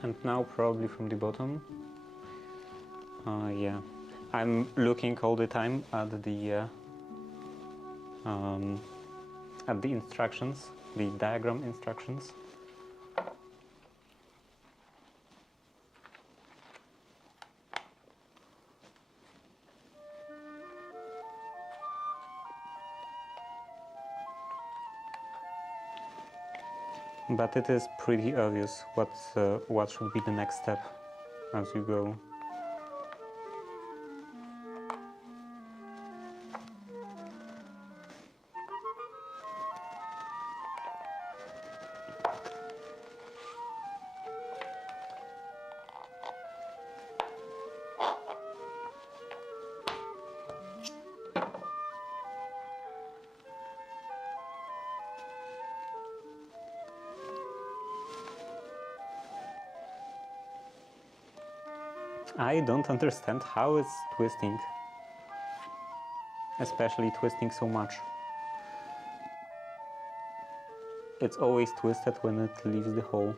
And now probably from the bottom. Yeah, I'm looking all the time at the instructions, the diagram instructions. But it is pretty obvious what should be the next step as you go. I don't understand how it's twisting, especially twisting so much. It's always twisted when it leaves the hole.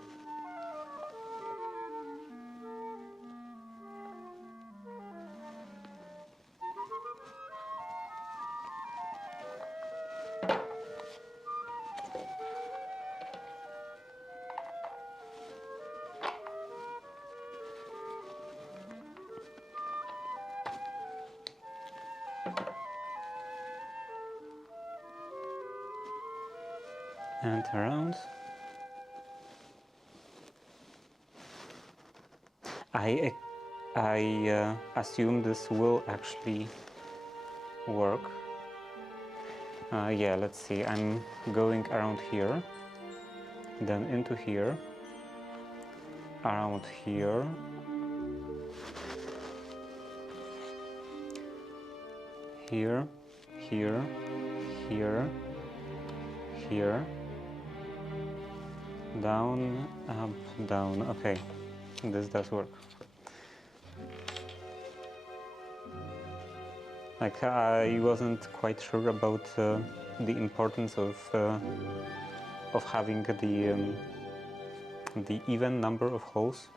And around. I assume this will actually work. Yeah, let's see. I'm going around here, then into here, around here, here, here, here, here, down, up, down. Okay, this does work. Like, I wasn't quite sure about the importance of having the even number of holes,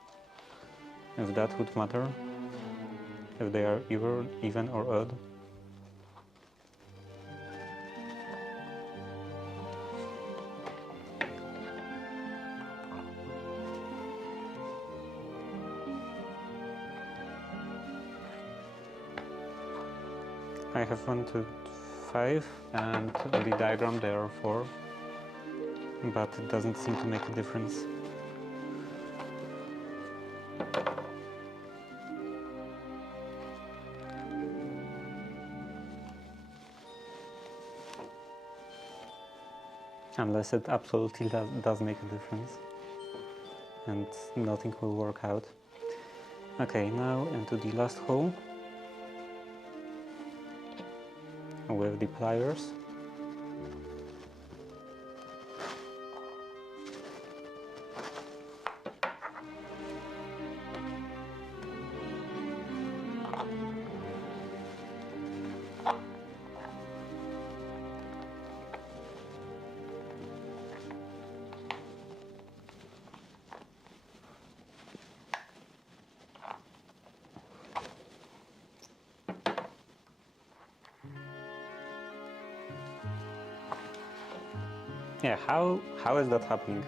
if that would matter, if they are even or odd. I have 1, 2, 5, and on the diagram there are 4, but it doesn't seem to make a difference. Unless it absolutely does make a difference, and nothing will work out. Okay, now into the last hole with the pliers. Yeah, how is that happening?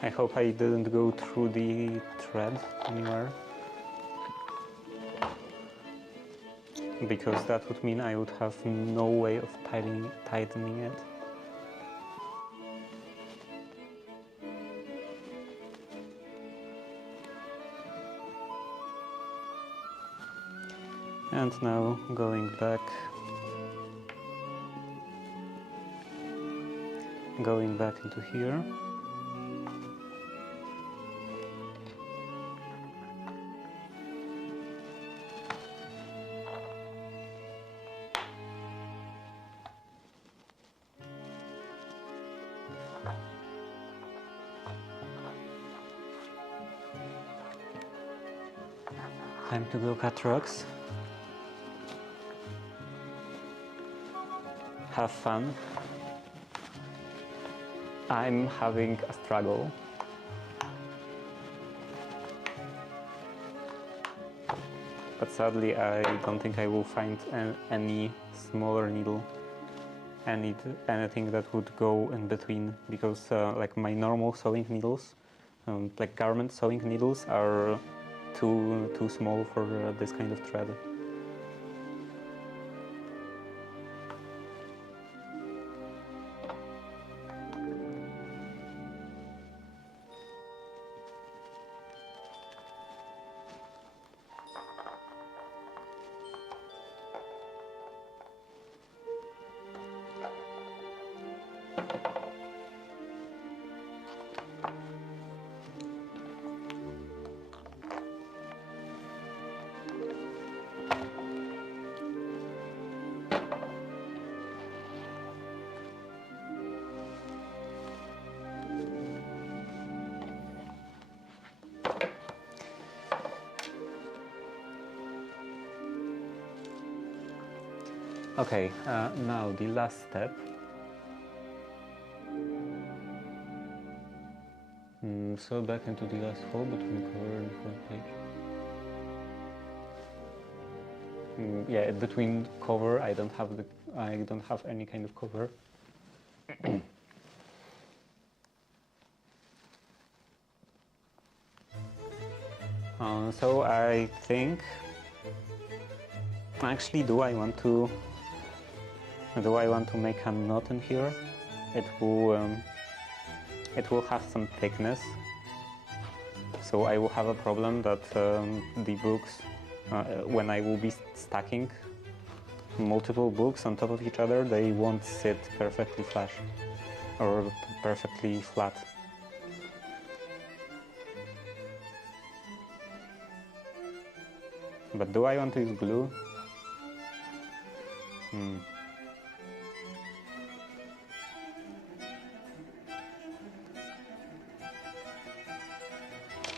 I hope I didn't go through the thread anywhere, because that would mean I would have no way of tightening it. And now going back into here. Time to go cut rocks. Have fun. I'm having a struggle. But sadly I don't think I will find any smaller needle, anything that would go in between, because like my normal sewing needles, like garment sewing needles, are too small for this kind of thread. Okay, now the last step. So back into the last hole between cover and front page. Yeah, between cover, I don't have any kind of cover. So I think, actually, do I want to make a knot in here? it will have some thickness, so I will have a problem that the books, when I will be stacking multiple books on top of each other, they won't sit perfectly flush or perfectly flat. But do I want to use glue?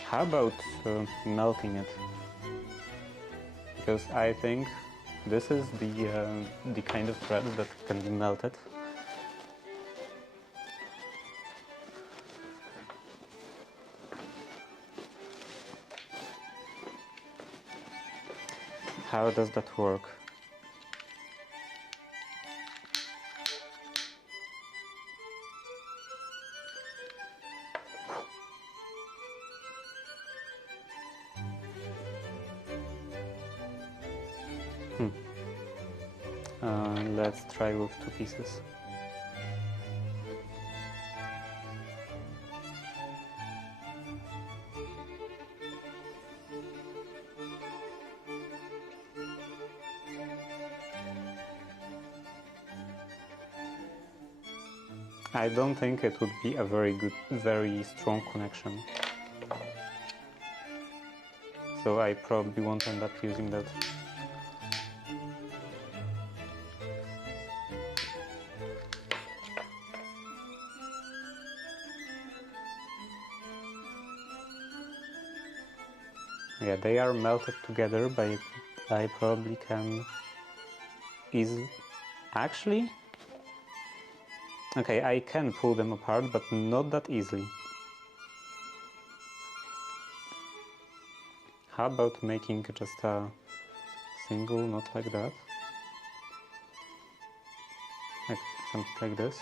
How about melting it? Because I think this is the kind of thread that can be melted. How does that work? Let's try with 2 pieces. I don't think it would be a very strong connection. So I probably won't end up using that. Yeah, they are melted together, but I probably can easily... Actually? Okay, I can pull them apart, but not that easily. How about making just a single knot like that? Like something like this.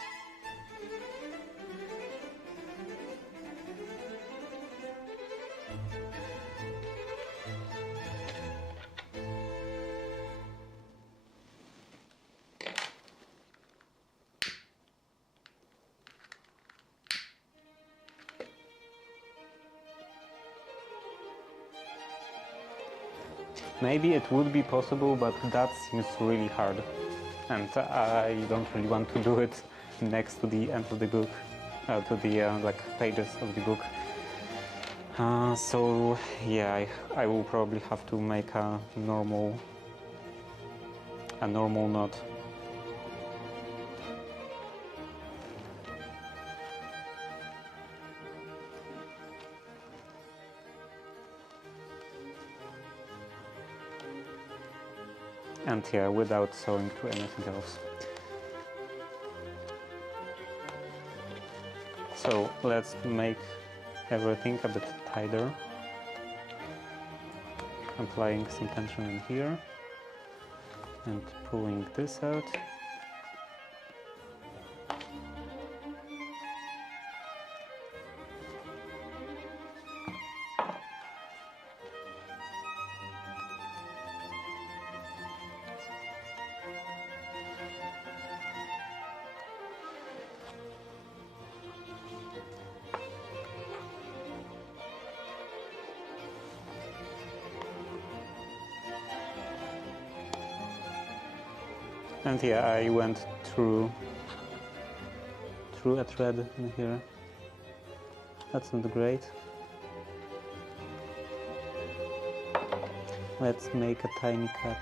Maybe it would be possible, but that seems really hard. And I don't really want to do it next to the end of the book, to the like pages of the book. So yeah, I will probably have to make a normal knot. And yeah, without sewing to anything else. So let's make everything a bit tighter. Applying some tension in here and pulling this out. And yeah, I went through a thread in here. That's not great. Let's make a tiny cut.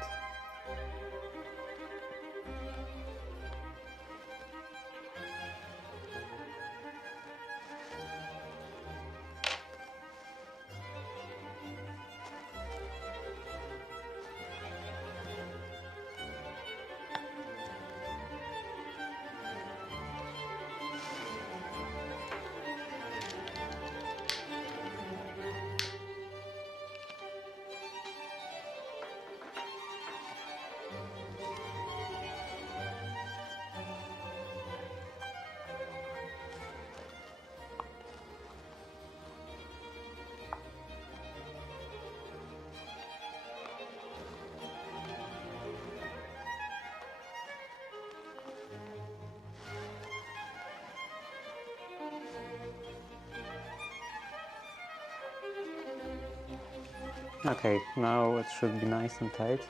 Okay, now it should be nice and tight.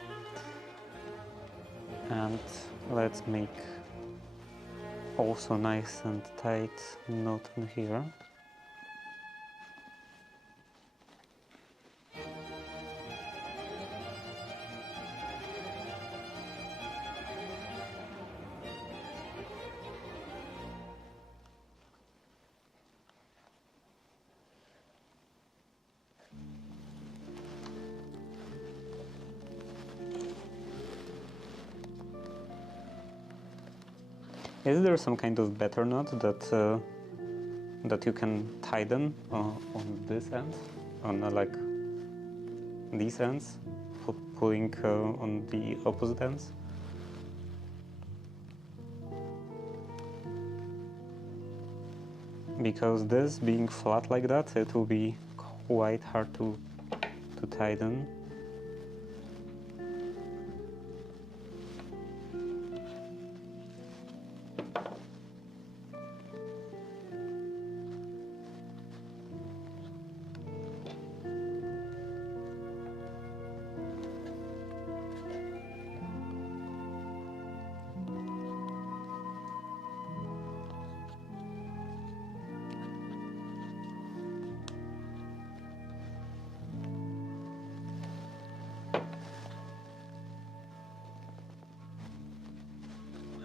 And let's make also nice and tight knot in here. Is there some kind of better knot that you can tighten on this end, on like these ends, pulling on the opposite ends? Because this being flat like that, it will be quite hard to tighten.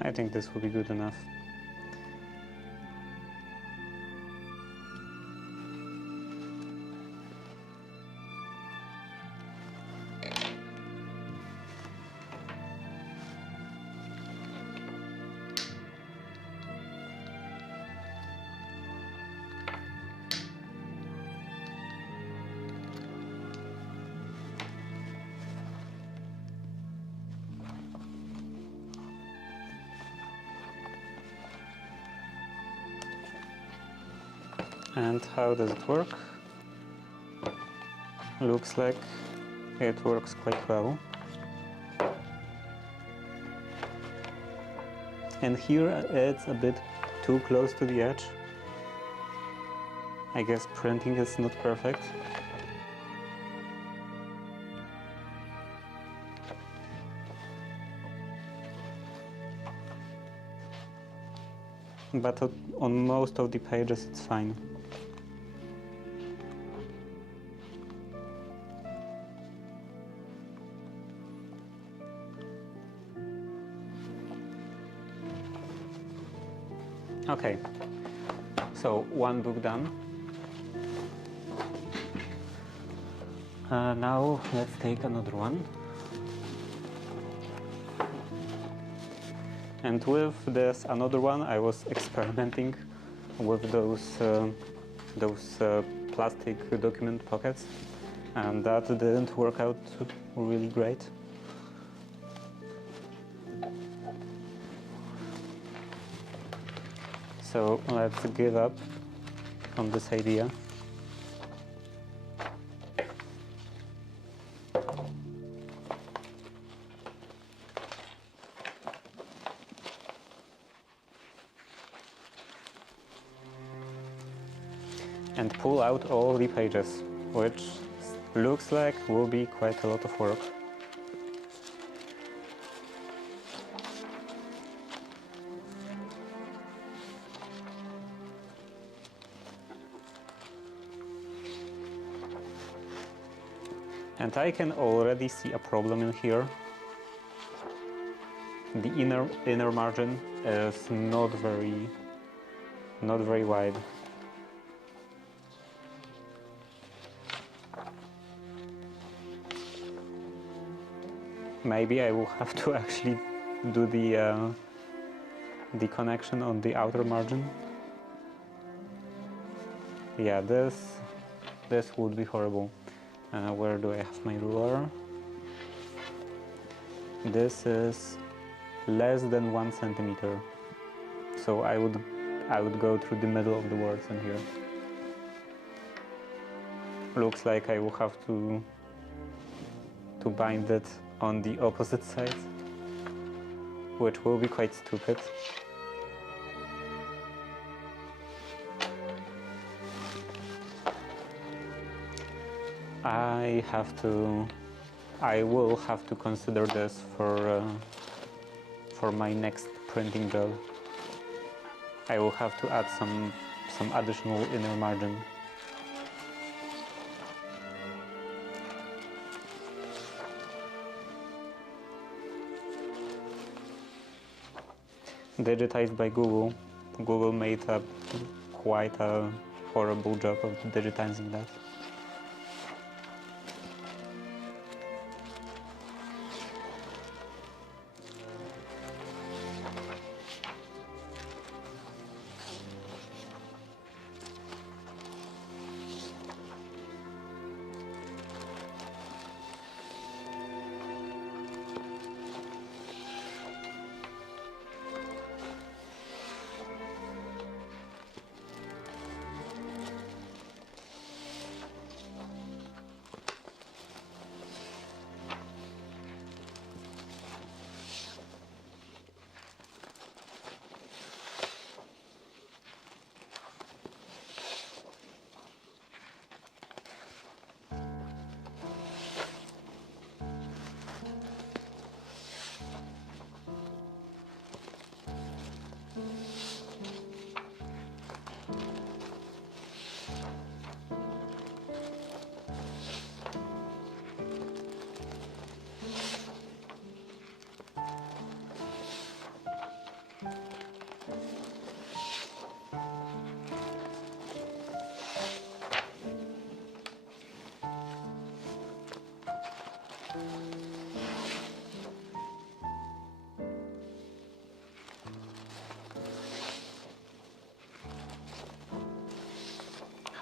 I think this will be good enough. And how does it work? Looks like it works quite well. And here it's a bit too close to the edge. I guess printing is not perfect. But on most of the pages it's fine. Okay, so one book done. Now let's take another one. And with this another one, I was experimenting with those plastic document pockets, and that didn't work out really great. So let's give up on this idea. And pull out all the pages, which looks like will be quite a lot of work. And I can already see a problem in here. The inner margin is not very wide. Maybe I will have to actually do the connection on the outer margin. Yeah, this would be horrible. Where do I have my ruler? This is less than 1 centimeter. So I would go through the middle of the words in here. Looks like I will have to bind it on the opposite side, which will be quite stupid. I will have to consider this for my next printing job. I will have to add some additional inner margin. Digitized by Google. Google made quite a horrible job of digitizing that.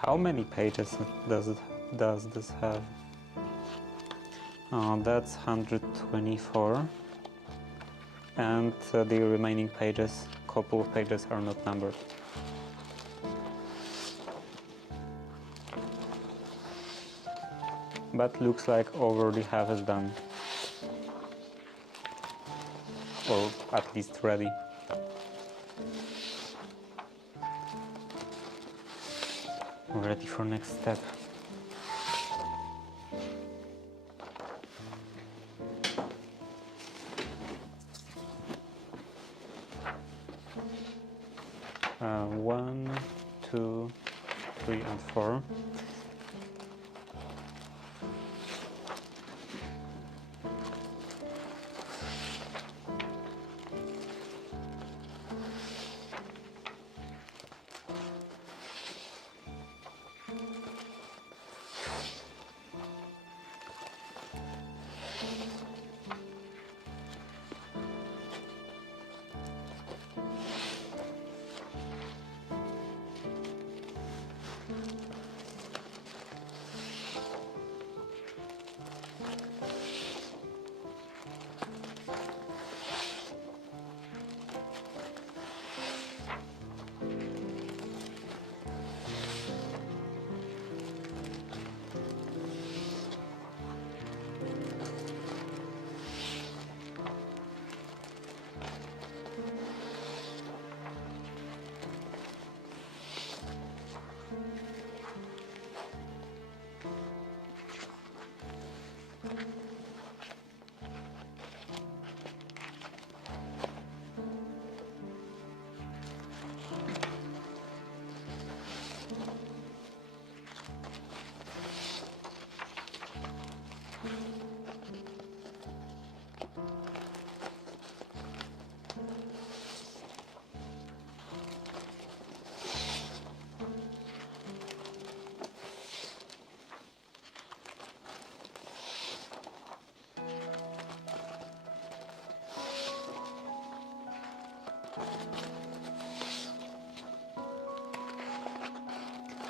How many pages does this have? That's 124, and the remaining pages, couple of pages are not numbered. But looks like already half is done, or at least ready. Ready for next step. One, two, three, and four.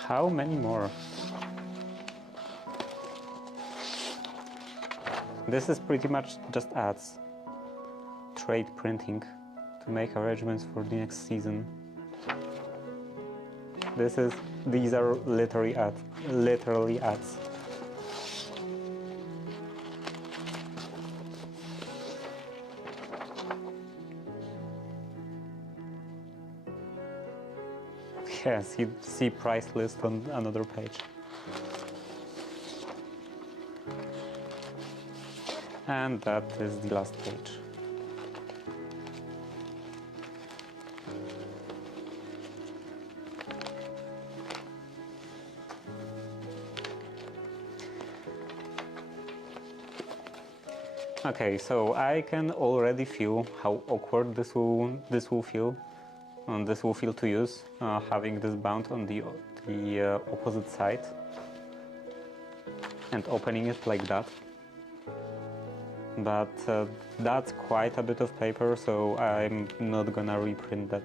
How many more? This is pretty much just ads. Trade printing to make arrangements for the next season. These are literally ads. Yes, you see price list on another page. And that is the last page. Okay, so I can already feel how awkward this will feel, and this will feel to use, having this bound on the opposite side and opening it like that. But that's quite a bit of paper, so I'm not gonna reprint that.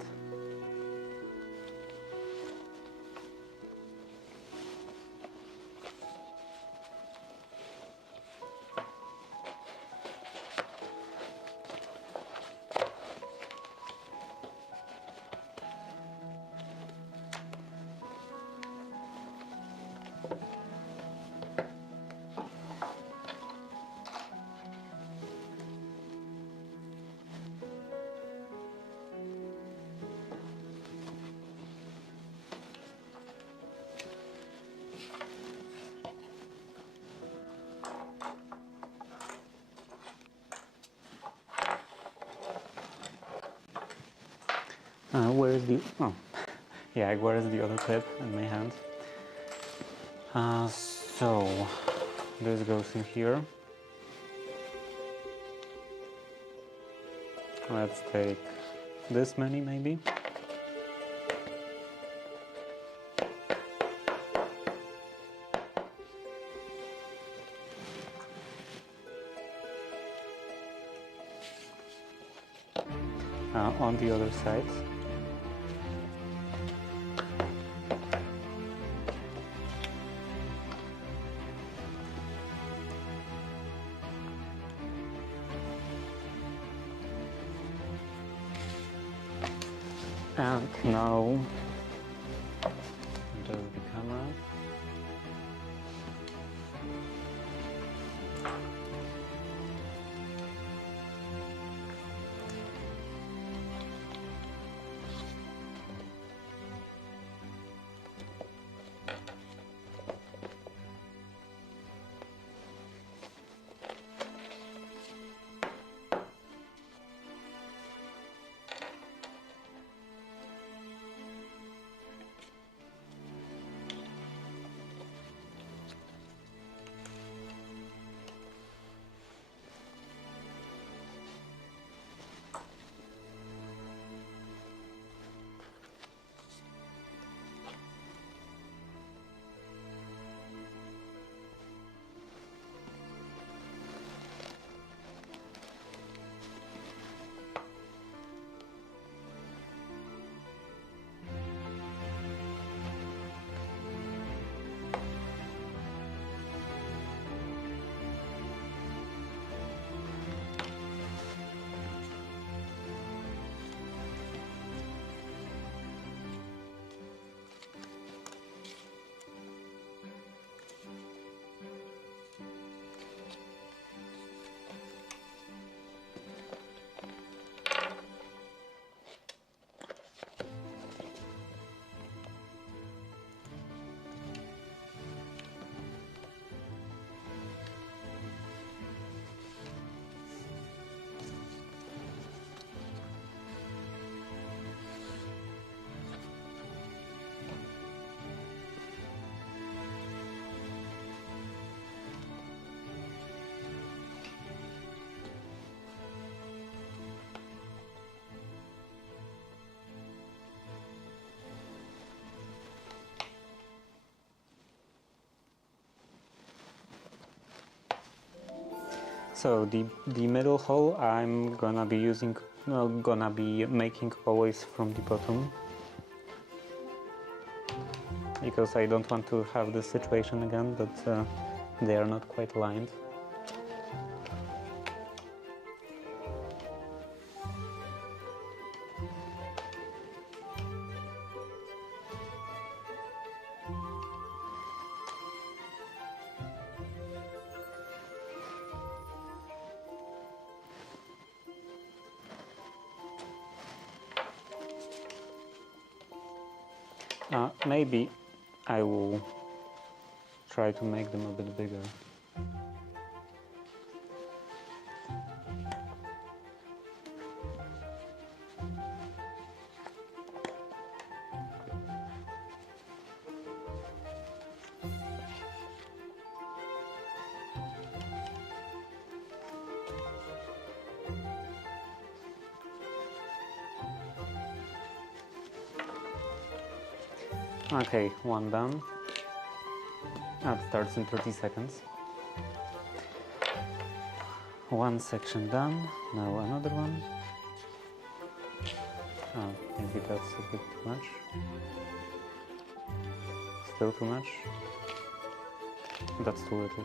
Where is the... oh, yeah, where is the other clip in my hand? So, this goes in here. Let's take this many, maybe. On the other side. And now, adjust the camera. So the middle hole I'm gonna be using, gonna be making always from the bottom, because I don't want to have this situation again that they are not quite lined. Maybe I will try to make them a bit bigger. Okay, one done. That starts in 30 seconds. One section done. Now another one. Oh, maybe that's a bit too much. Still too much. That's too little.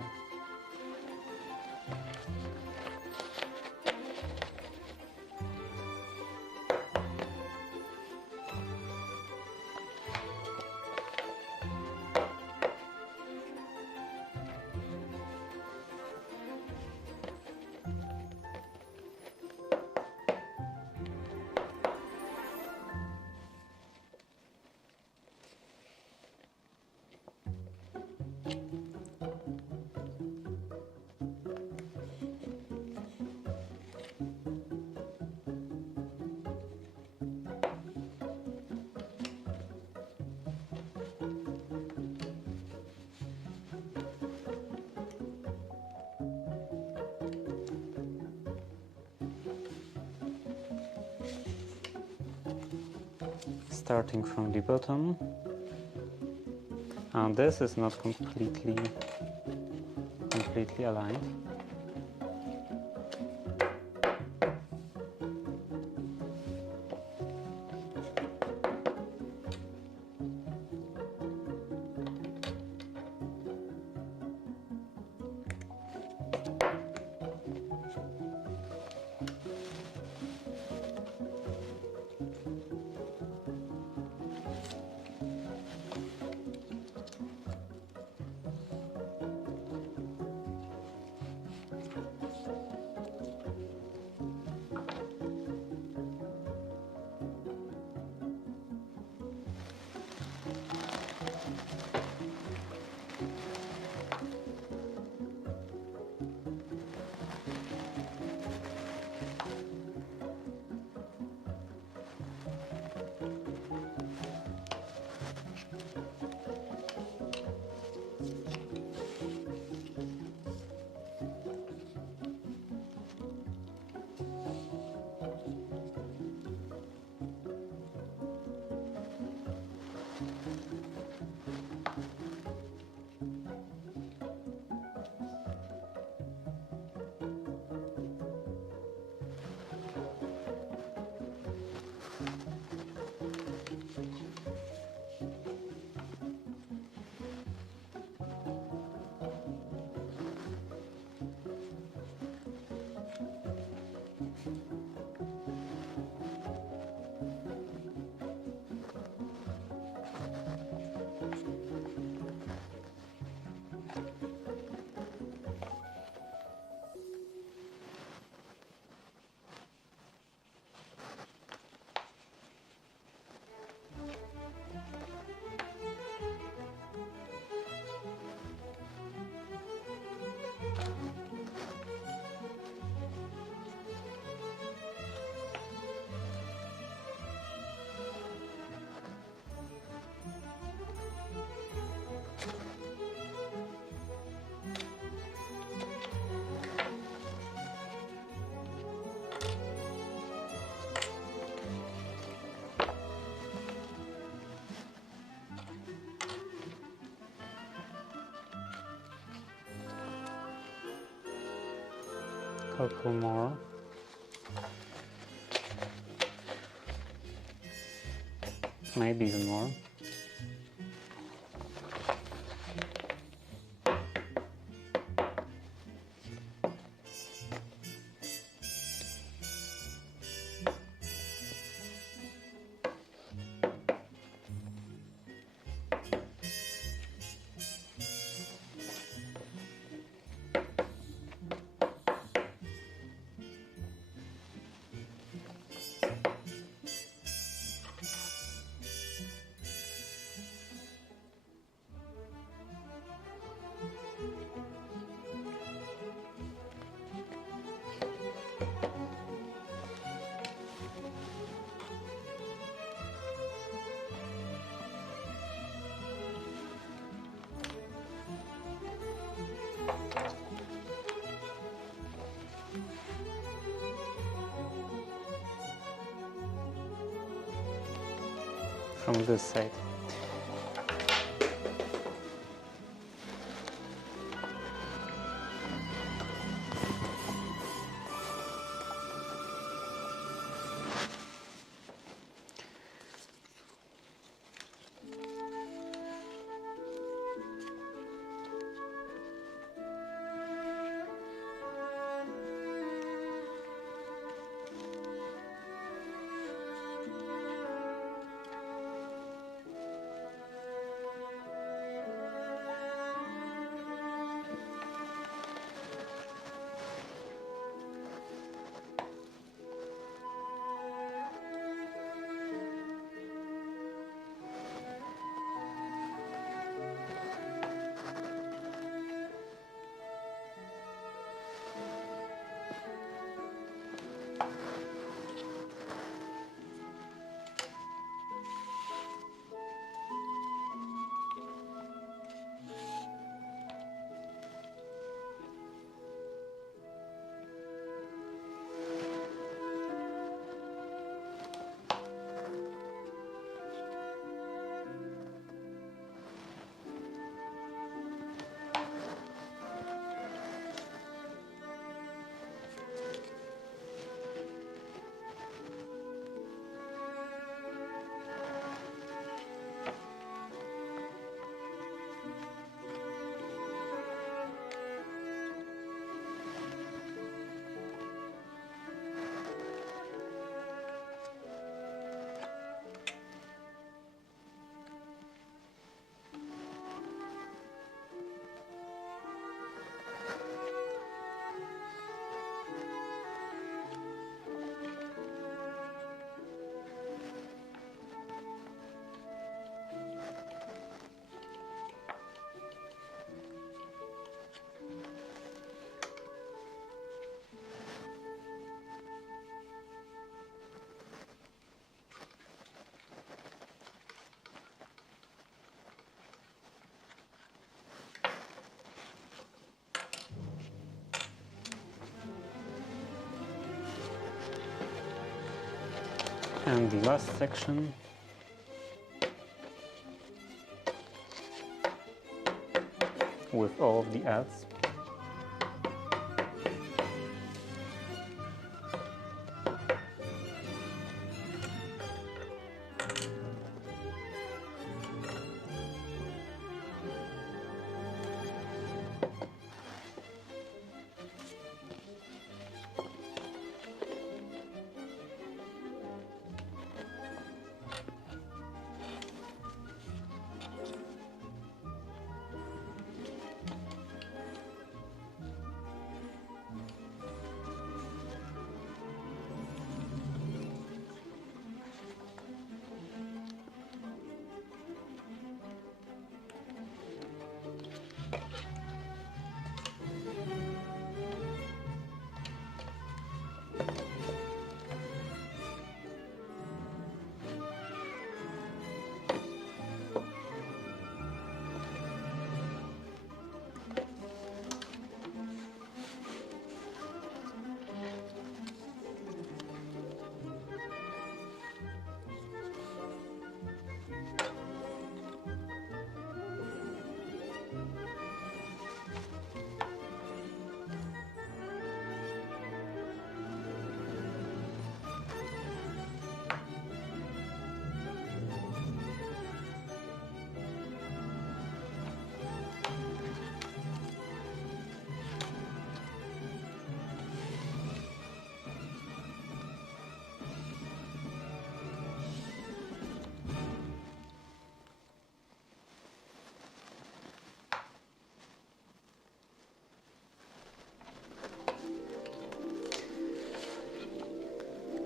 Starting from the bottom, and this is not completely aligned. Couple more. Maybe even more. From this side. And the last section with all of the ads.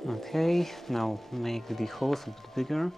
Okay, now make the holes a bit bigger.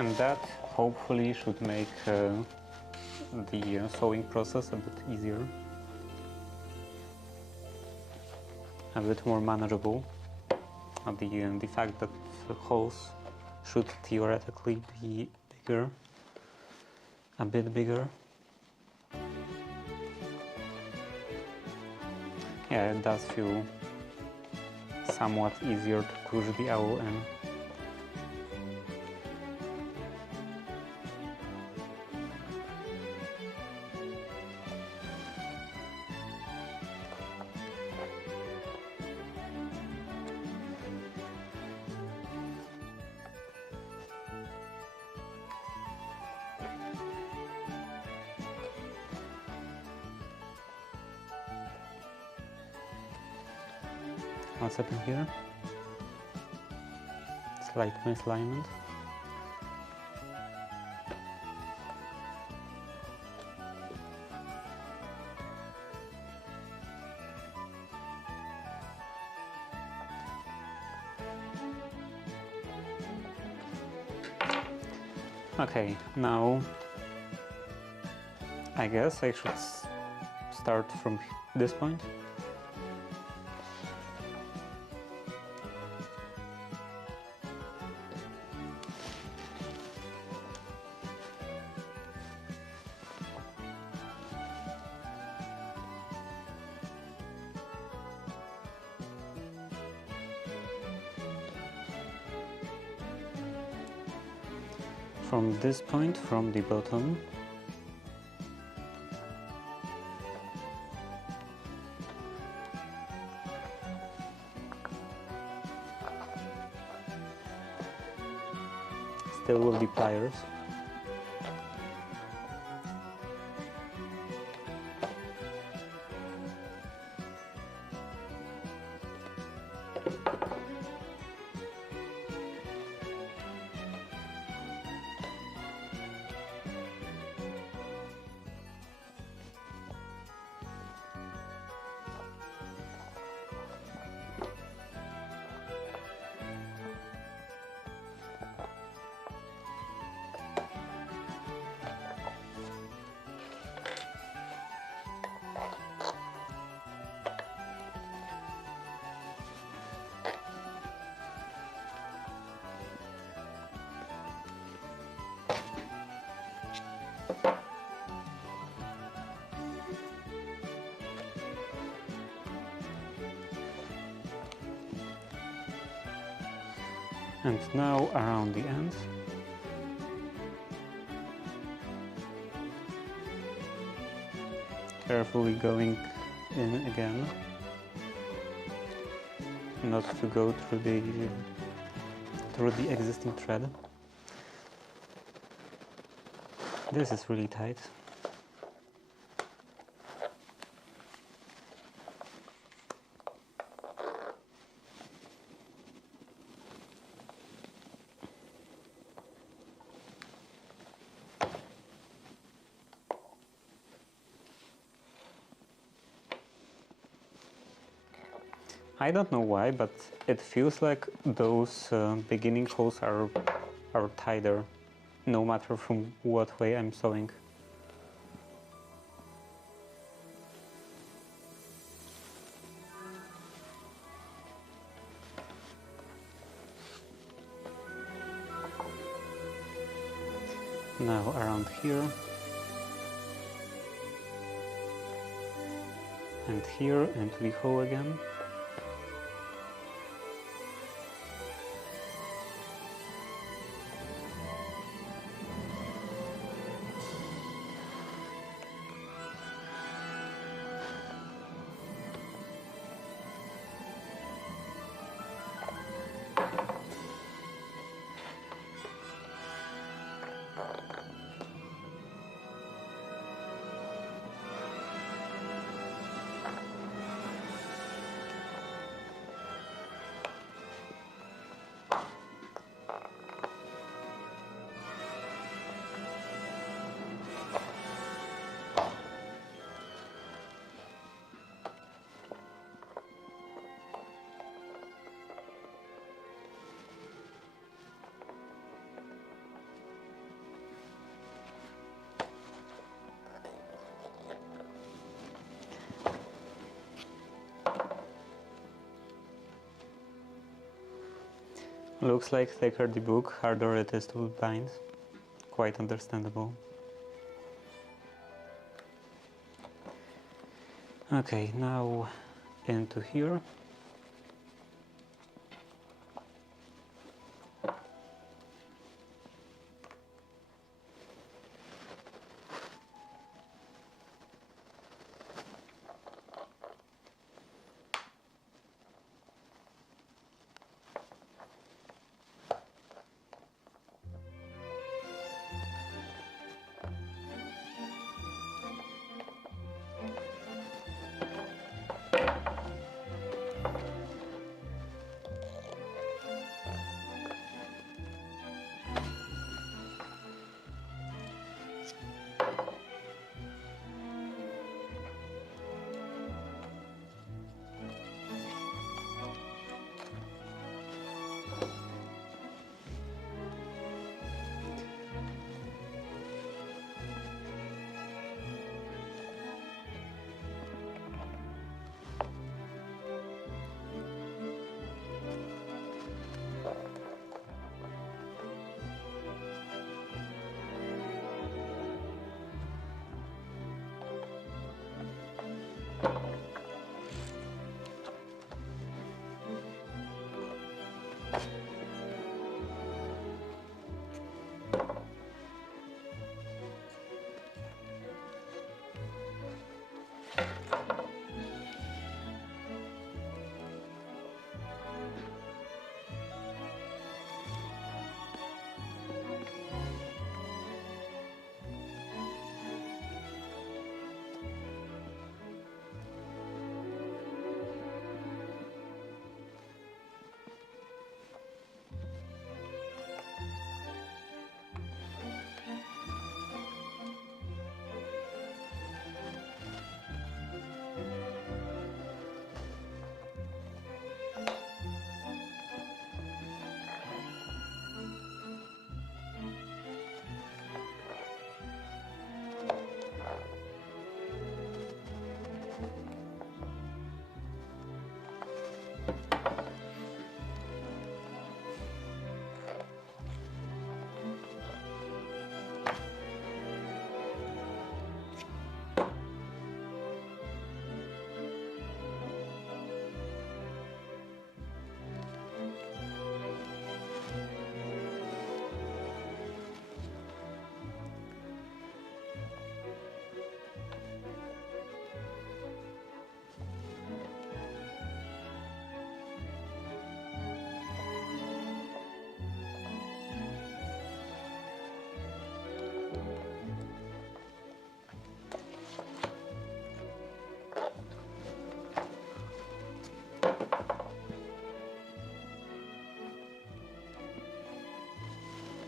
And that hopefully should make the sewing process a bit easier, a bit more manageable. The fact that the holes should theoretically be bigger, a bit bigger. Yeah, it does feel somewhat easier to push the owl in. What's happening here? Slight misalignment. Okay, now I guess I should start from this point. From this point, from the bottom, still with the pliers. And now around the ends. Carefully going in again, not to go through the existing thread. This is really tight. I don't know why, but it feels like those beginning holes are tighter, no matter from what way I'm sewing. Now around here and here into the hole again. Looks like thicker the book, harder it is to bind. Quite understandable. Okay, now into here.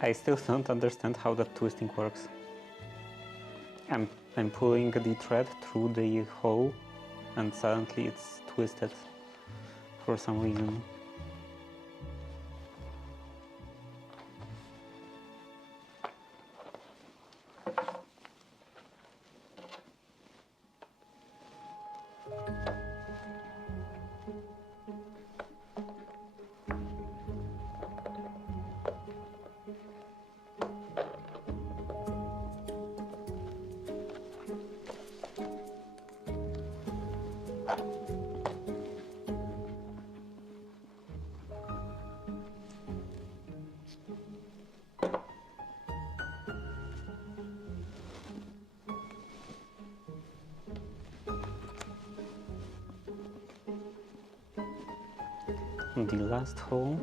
I still don't understand how that twisting works. I'm pulling the thread through the hole and suddenly it's twisted for some reason. The last hole,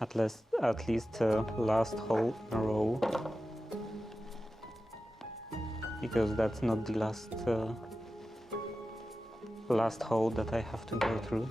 at least last hole in a row, because that's not the last hole that I have to go through.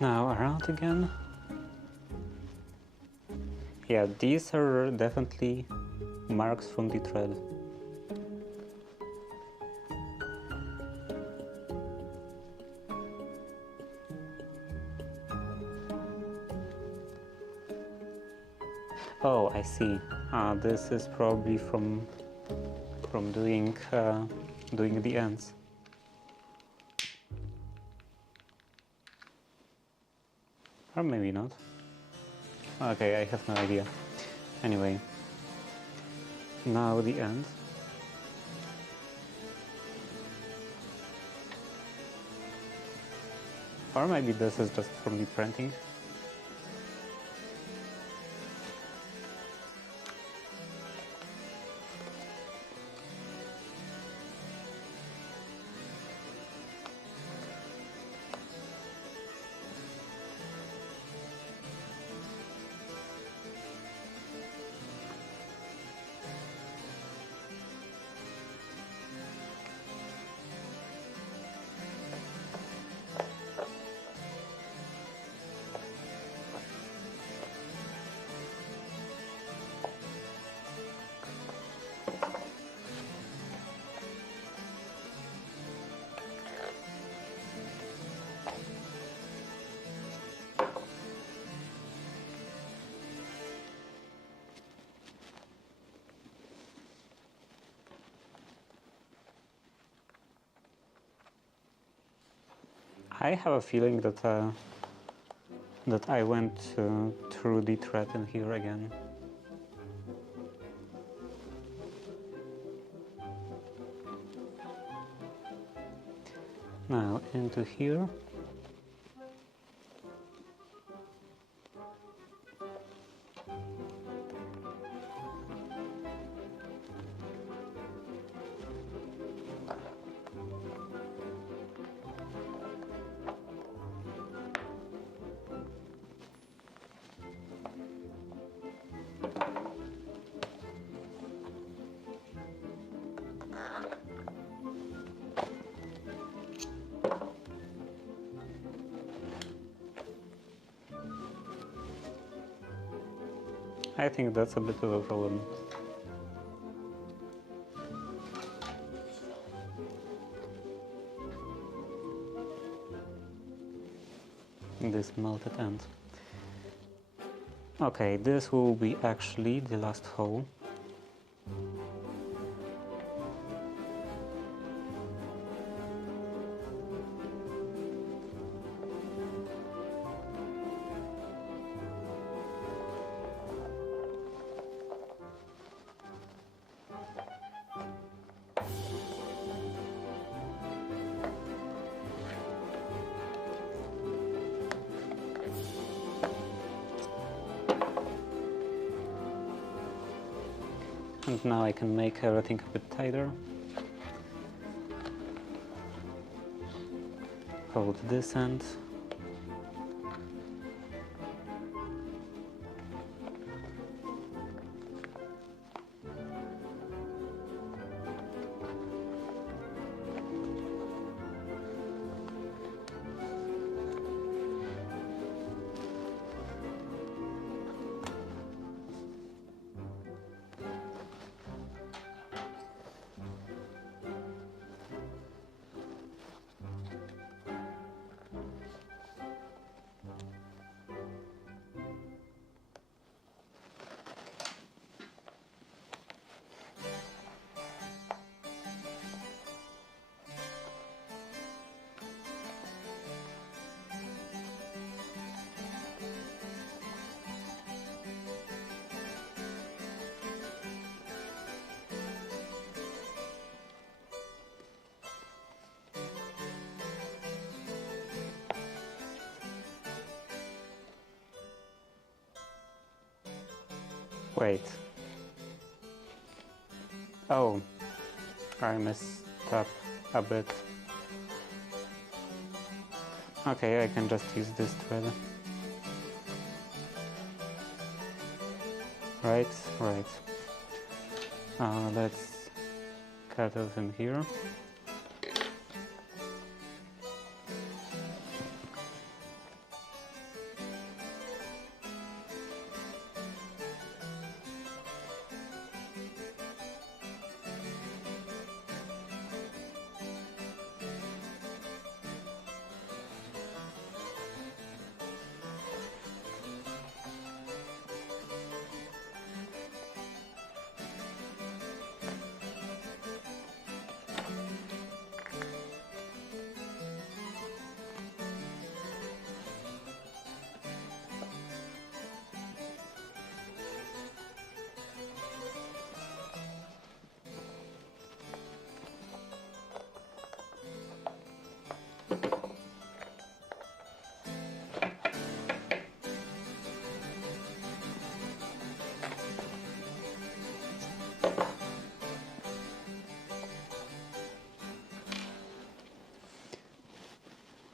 Now around again. Yeah, these are definitely marks from the thread. Oh, I see. This is probably from doing the ends. Or maybe not. Okay, I have no idea. Anyway, now the end. Or maybe this is just from the printing. I have a feeling that that I went through the thread in here again. Now into here. I think that's a bit of a problem. This melted end. Okay, this will be actually the last hole. And now I can make everything a bit tighter. Hold this end. Wait. Oh, I messed up a bit. Okay, I can just use this thread. Right. Let's cut off him here.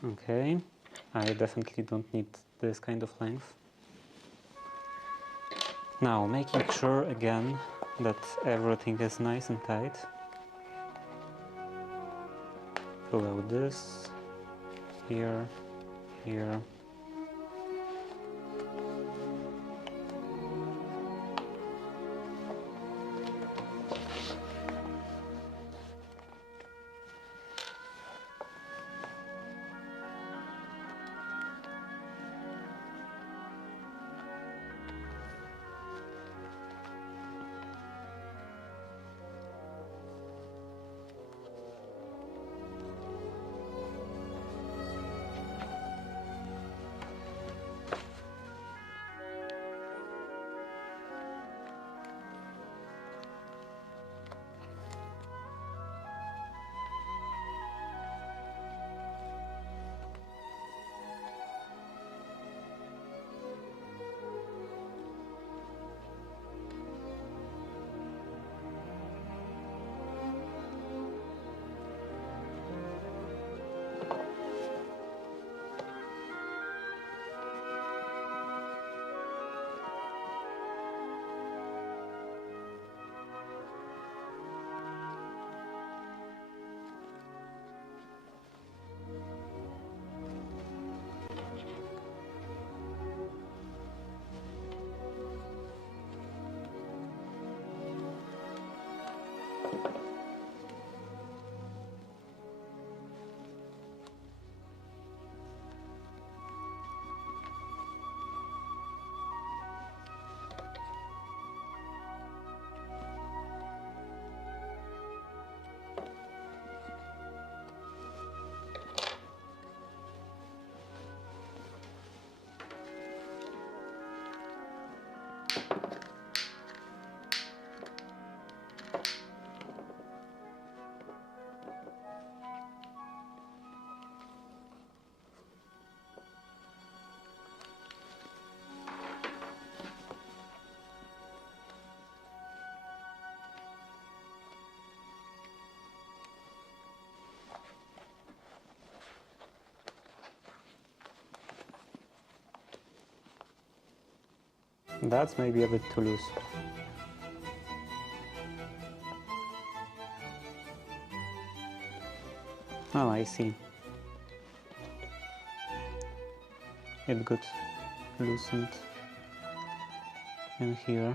Okay, I definitely don't need this kind of length. Now, making sure again that everything is nice and tight. Pull out this, here, here. That's maybe a bit too loose. Oh, I see. It got loosened in here.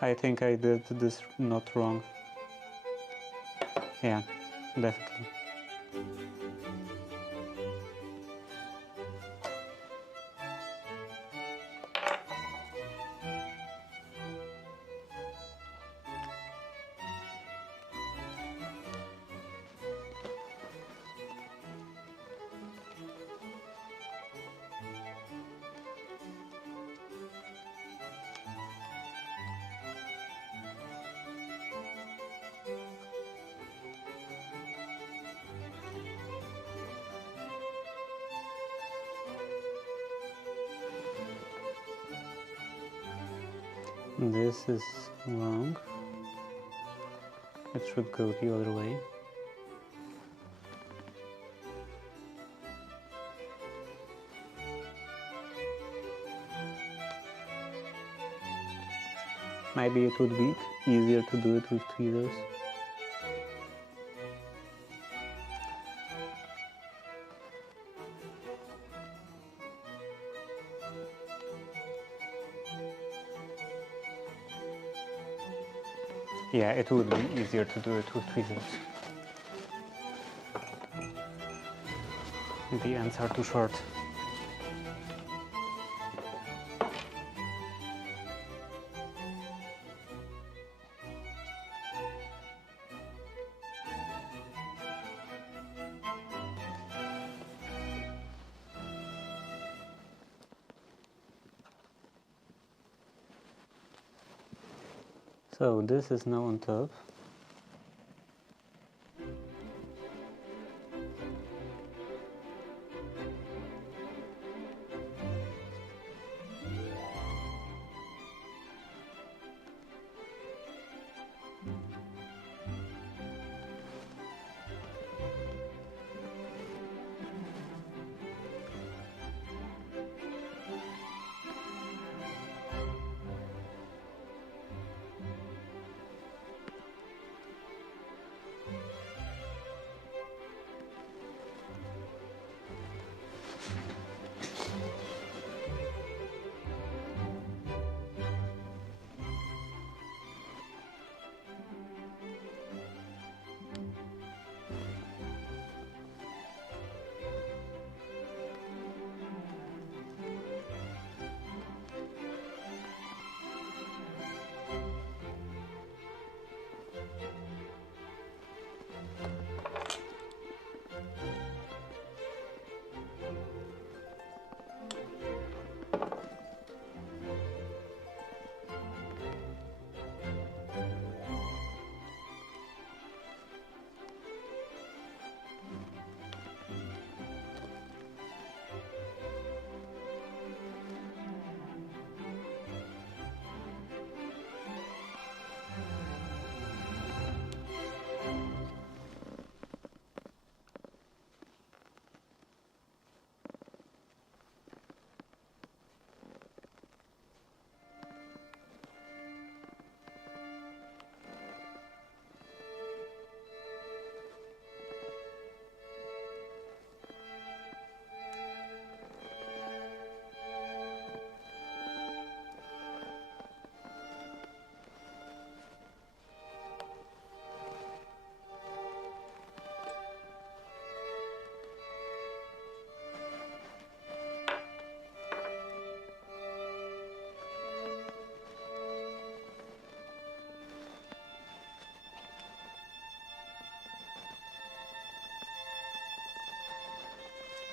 I think I did this not wrong. Yeah, definitely. This is wrong. It should go the other way. Maybe it would be easier to do it with tweezers. Yeah, it would be easier to do it with tweezers. The ends are too short. So this is now on top.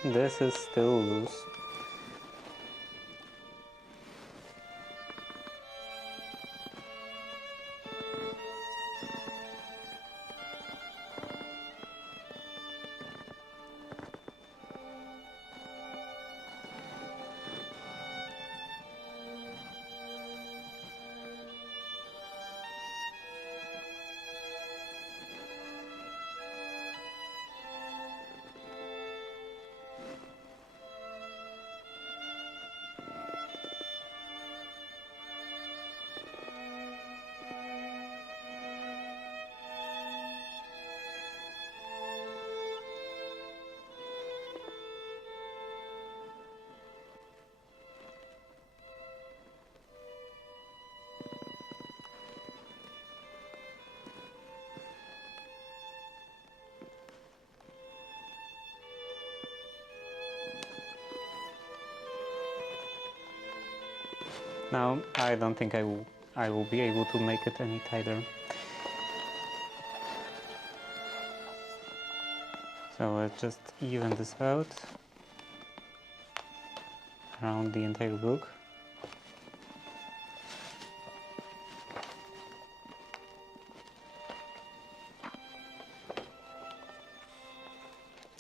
This is still loose. Now I don't think I will be able to make it any tighter. So let's just even this out around the entire book.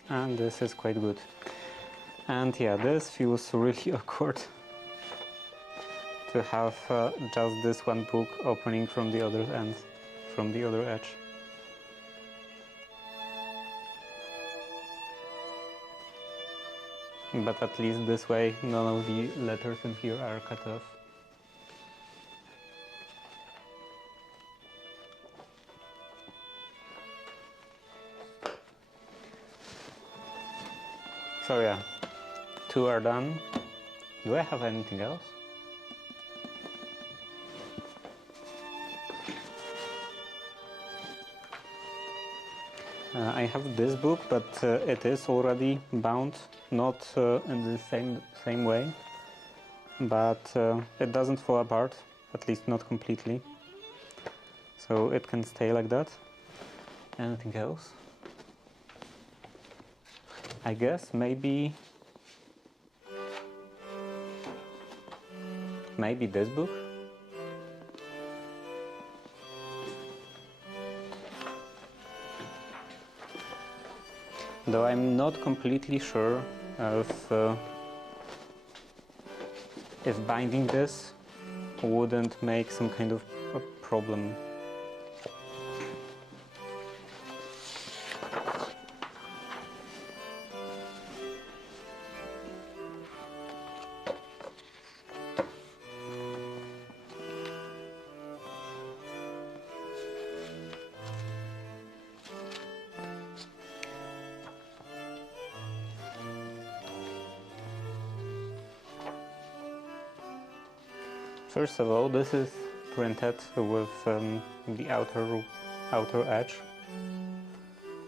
And this is quite good. And yeah, this feels really awkward to have just this one book opening from the other end, from the other edge. But at least this way none of the letters in here are cut off. So yeah, 2 are done. Do I have anything else? I have this book, but it is already bound, not in the same way, but it doesn't fall apart, at least not completely, so it can stay like that. Anything else? I guess maybe this book. Though I'm not completely sure if binding this wouldn't make some kind of a problem. First of all, this is printed with the outer edge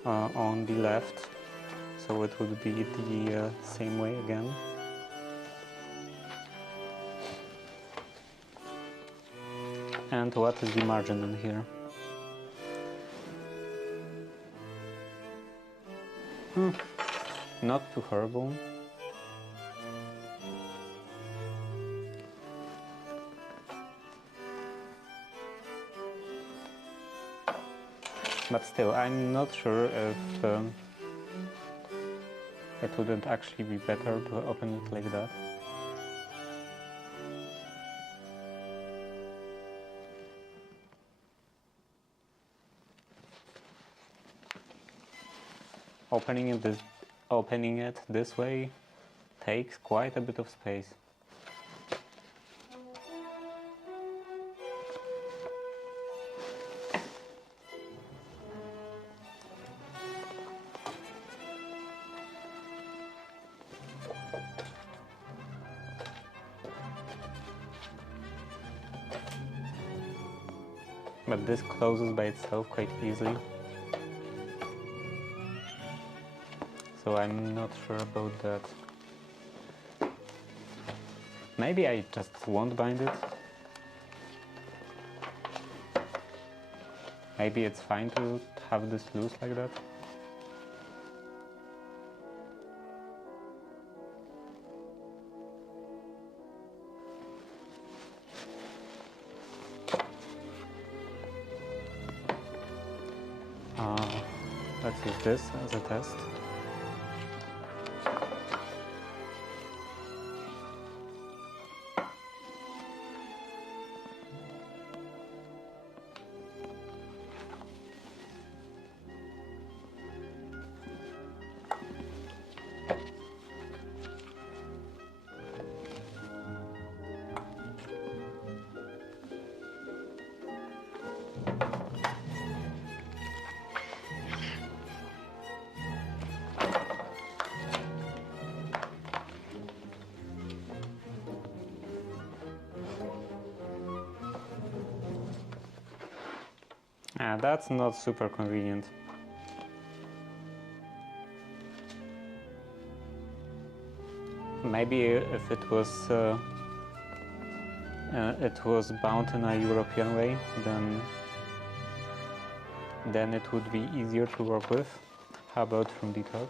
on the left, so it would be the same way again. And what is the margin in here? Not too horrible. But still, I'm not sure if it wouldn't actually be better to open it like that. Opening it this way takes quite a bit of space. But this closes by itself quite easily. So I'm not sure about that. Maybe I just won't bind it. Maybe it's fine to have this loose like that. use this as a test. That's not super convenient. Maybe if it was bound in a European way, then it would be easier to work with. How about from the top?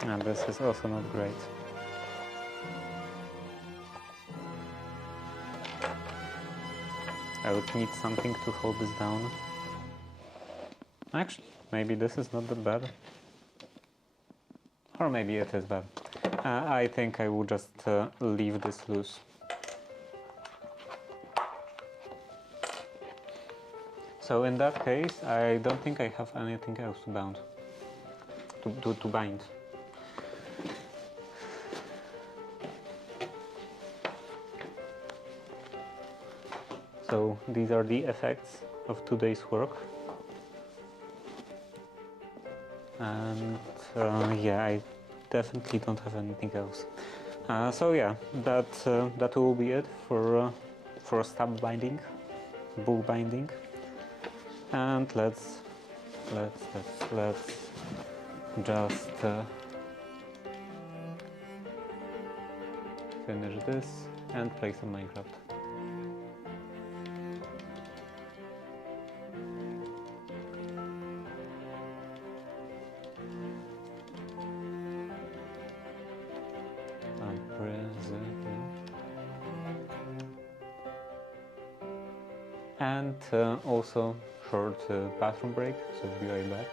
And this is also not great. I would need something to hold this down. Actually, maybe this is not that bad. Or maybe it is bad. I think I will just leave this loose. So in that case, I don't think I have anything else to bound, to bind. So these are the effects of today's work. And yeah, I definitely don't have anything else. So yeah, that will be it for stab binding, book binding. And let's just finish this and play some Minecraft. And also short bathroom break, so be right back.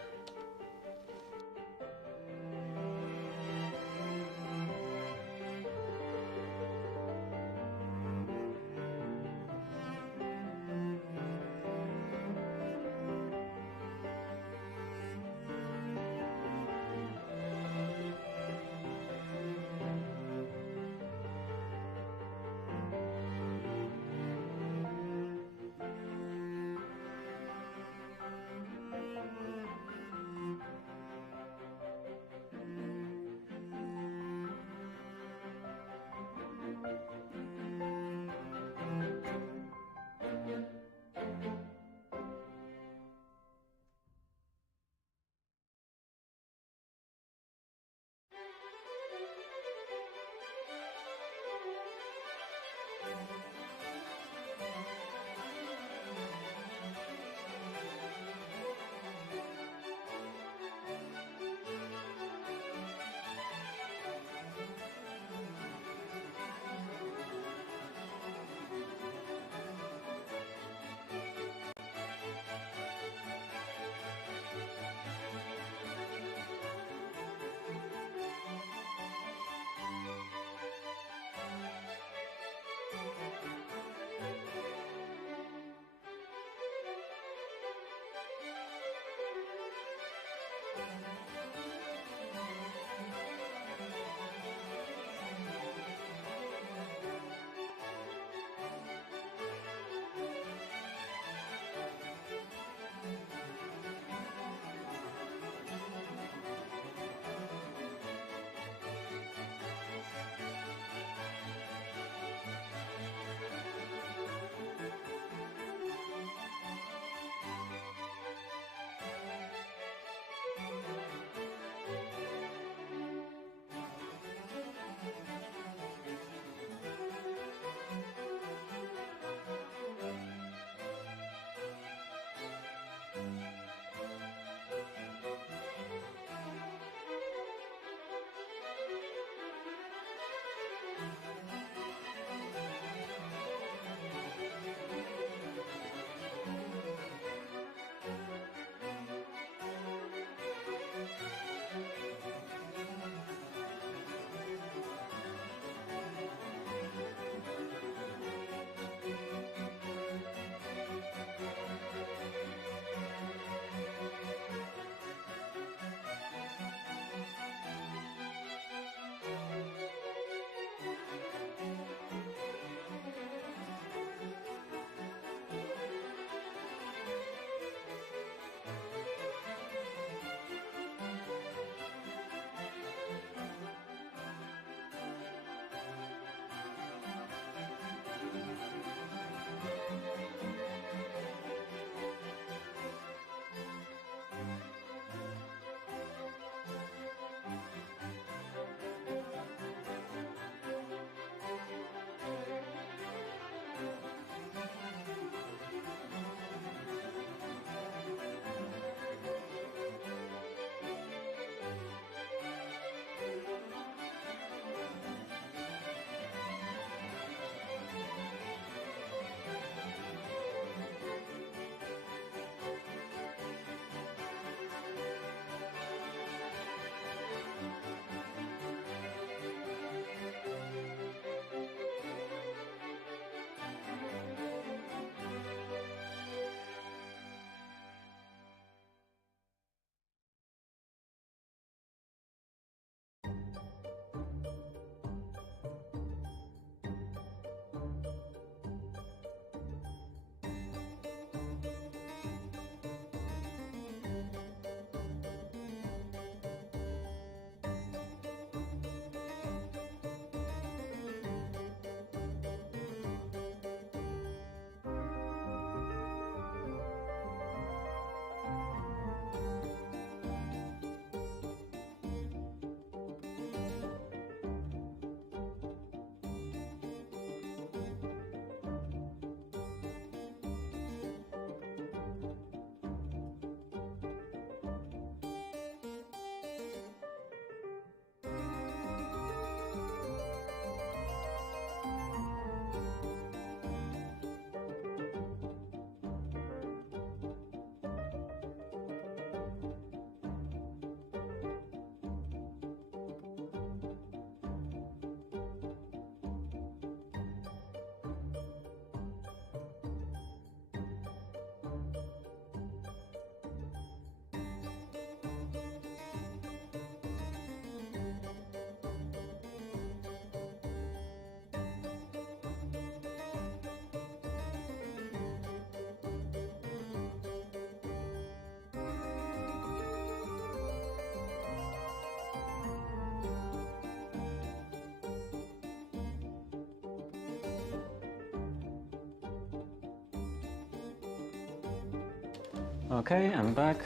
Okay, I'm back.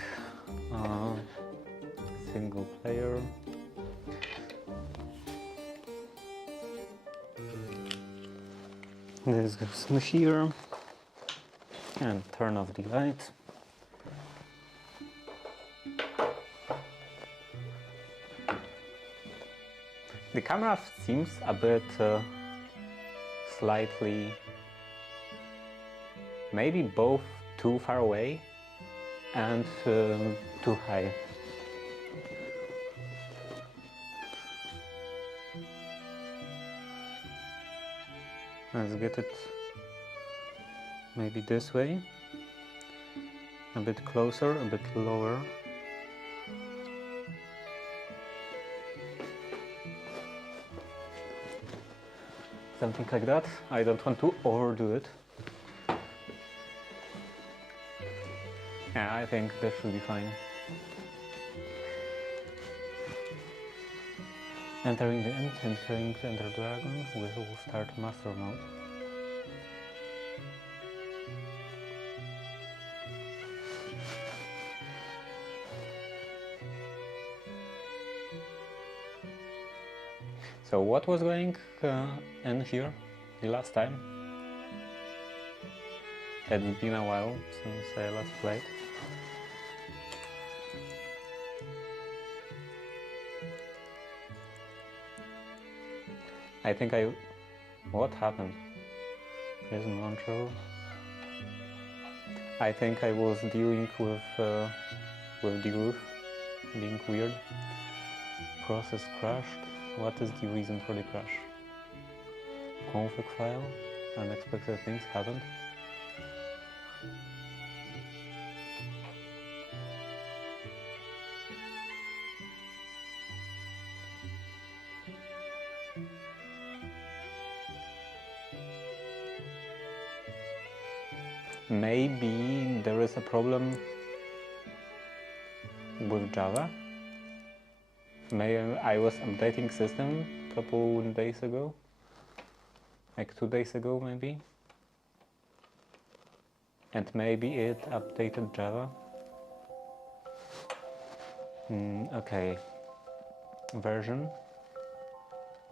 Single player. This goes here and turn off the light. The camera seems a bit slightly, maybe both too far away and too high. Let's get it maybe this way, a bit closer, a bit lower. Something like that. I don't want to overdo it. Yeah, I think that should be fine. Entering the end and carrying the Ender Dragon, we will start Master Mode. So what was going in here the last time? It's been a while since I last played. I think what happened? Prism launcher. I think I was dealing with the roof being weird. Process crashed. What is the reason for the crash? Config file. Unexpected things happened. Maybe there is a problem with Java. Maybe I was updating system a couple days ago, like 2 days ago maybe, and maybe it updated Java. Okay, version,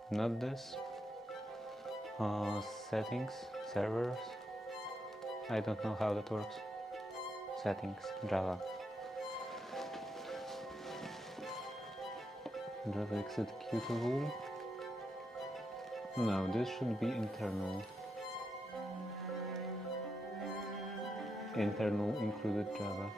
not this, settings, servers, I don't know how that works, settings, Java. Java executable. No, this should be internal. Internal included Java.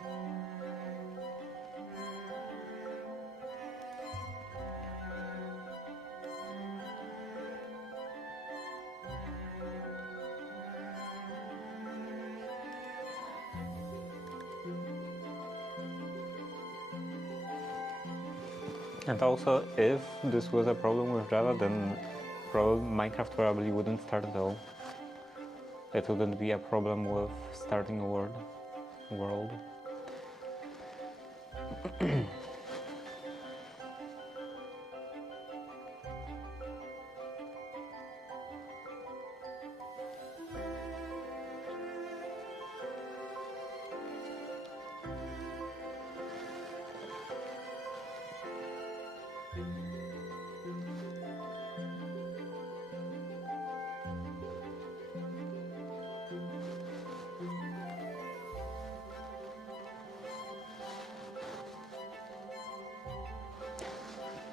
And also, if this was a problem with Java, then Minecraft probably wouldn't start at all. It wouldn't be a problem with starting a world.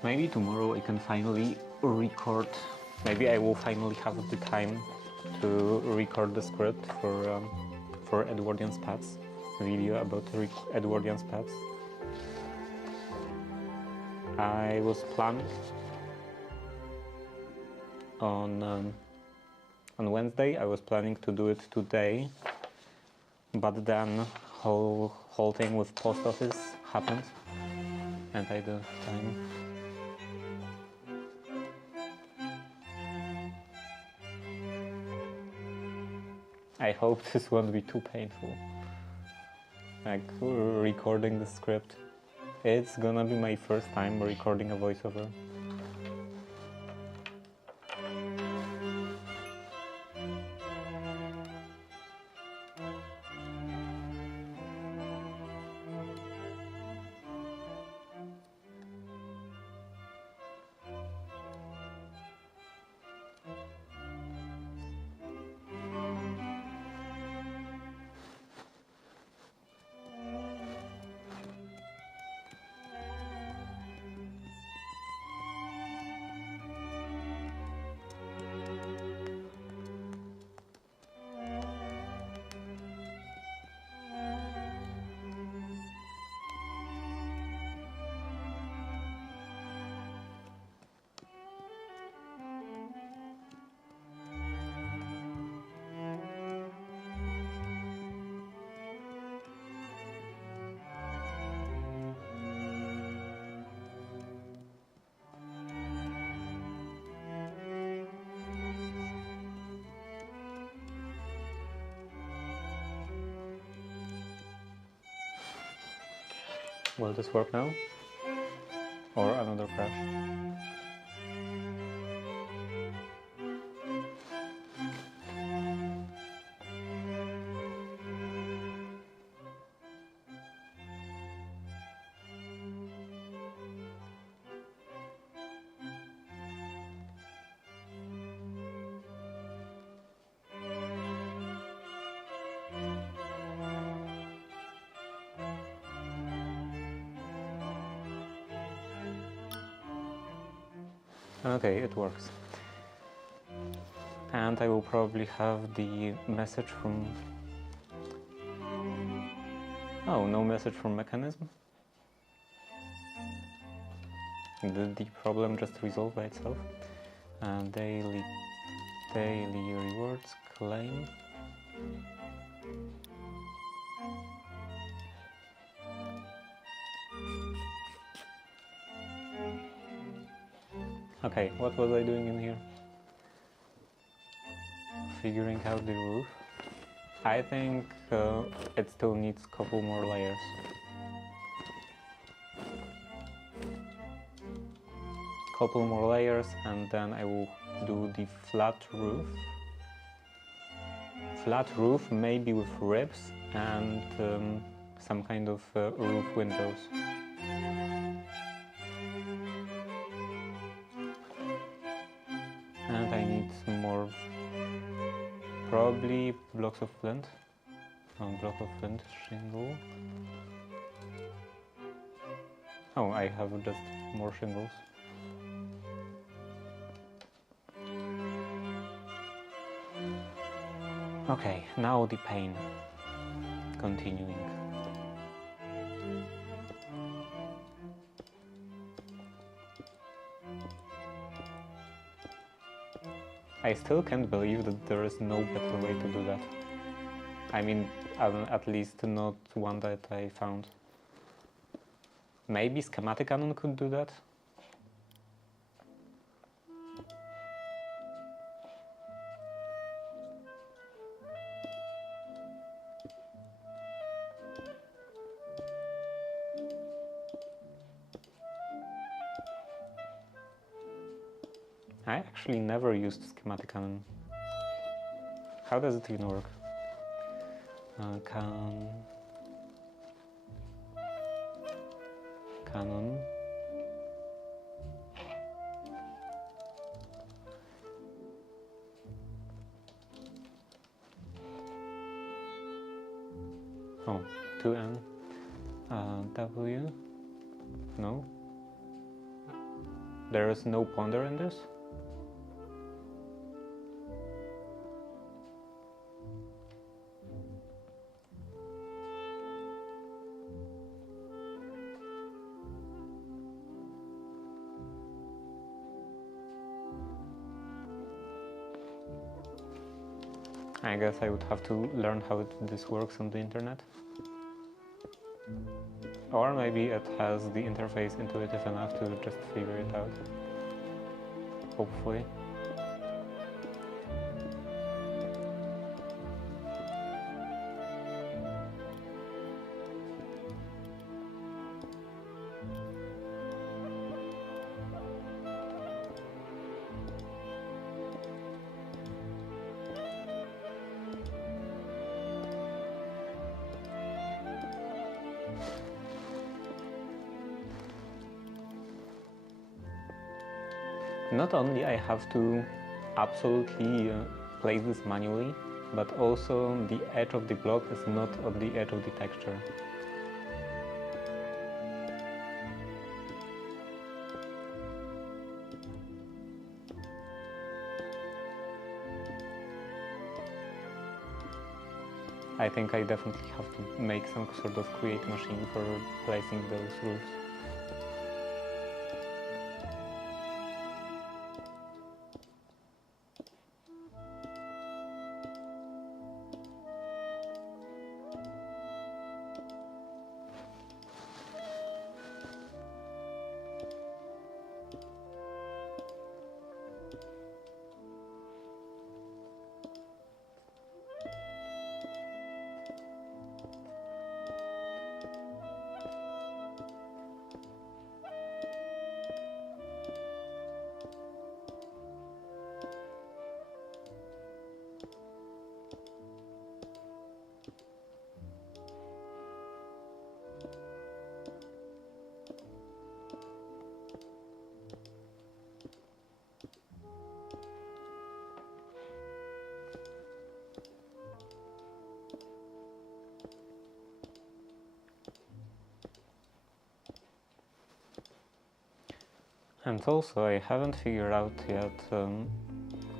Maybe tomorrow I can finally record, maybe I will finally have the time to record the script for Edwardian's Paths, video about Edwardian's Paths. I was planning on Wednesday, I was planning to do it today, but then whole thing with post office happened and I don't have time. I hope this won't be too painful. Like recording the script. It's gonna be my first time recording a voiceover. Will this work now? Or another crash? Okay, it works. And I will probably have the message from... Oh, no message from mechanism? Did the problem just resolve by itself? Daily rewards claim. Okay, what was I doing in here? Figuring out the roof. I think it still needs a couple more layers. Couple more layers, and then I will do the flat roof. Flat roof, maybe with ribs and some kind of roof windows. And I need some more, probably blocks of flint. Block of flint, shingle. Oh, I have just more shingles. Okay, now the pain. Continuing. I still can't believe that there is no better way to do that. I mean, at least not one that I found. Maybe Schematic Canon could do that? I actually never used Schematic Canon. How does it even work? Canon. Oh, 2N. W. No. There is no ponder in this? I guess I would have to learn how this works on the internet. Or maybe it has the interface intuitive enough to just figure it out. Hopefully. Not only I have to absolutely place this manually, but also the edge of the block is not on the edge of the texture. I think I definitely have to make some sort of create machine for placing those roofs. And also I haven't figured out yet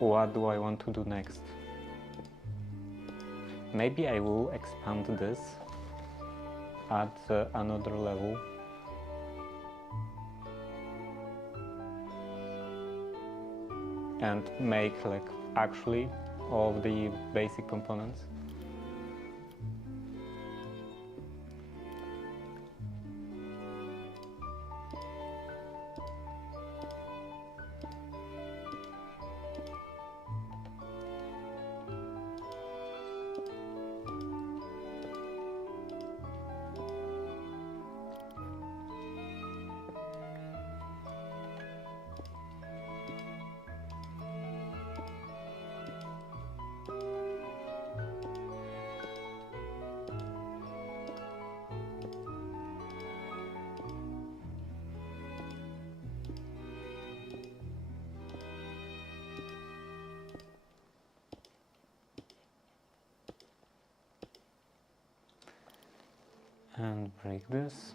what do I want to do next. Maybe I will expand this at another level. And make like actually all of the basic components. And break this.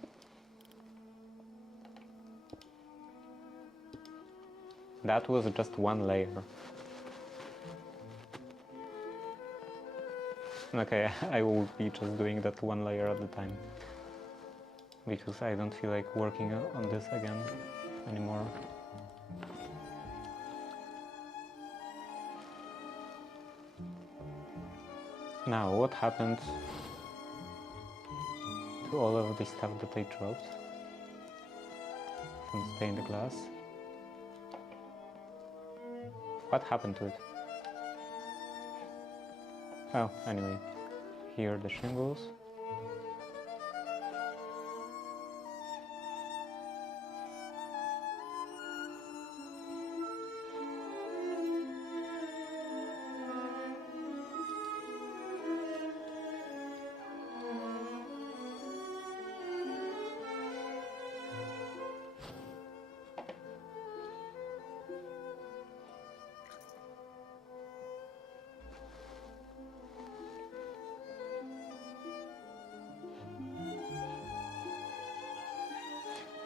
That was just one layer. Okay, I will be just doing that one layer at a time, because I don't feel like working on this again anymore. Now, what happened to all of the stuff that I dropped from stained glass? What happened to it? Oh, anyway, here are the shingles.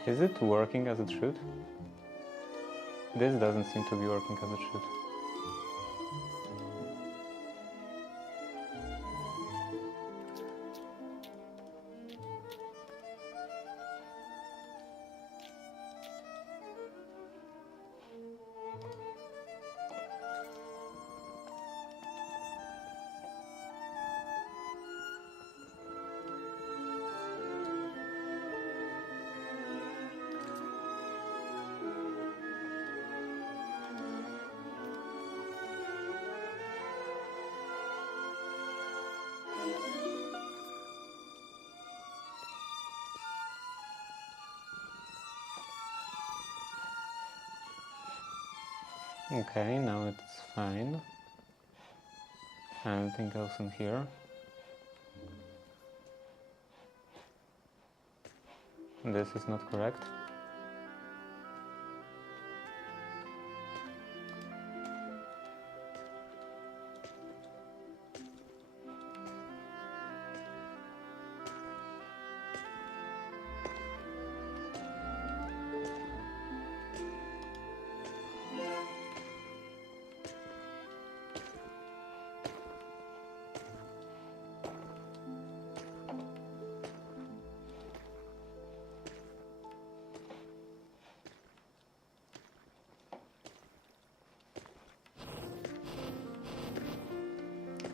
Is it working as it should? This doesn't seem to be working as it should. Okay, now it's fine. Anything else in here? This is not correct.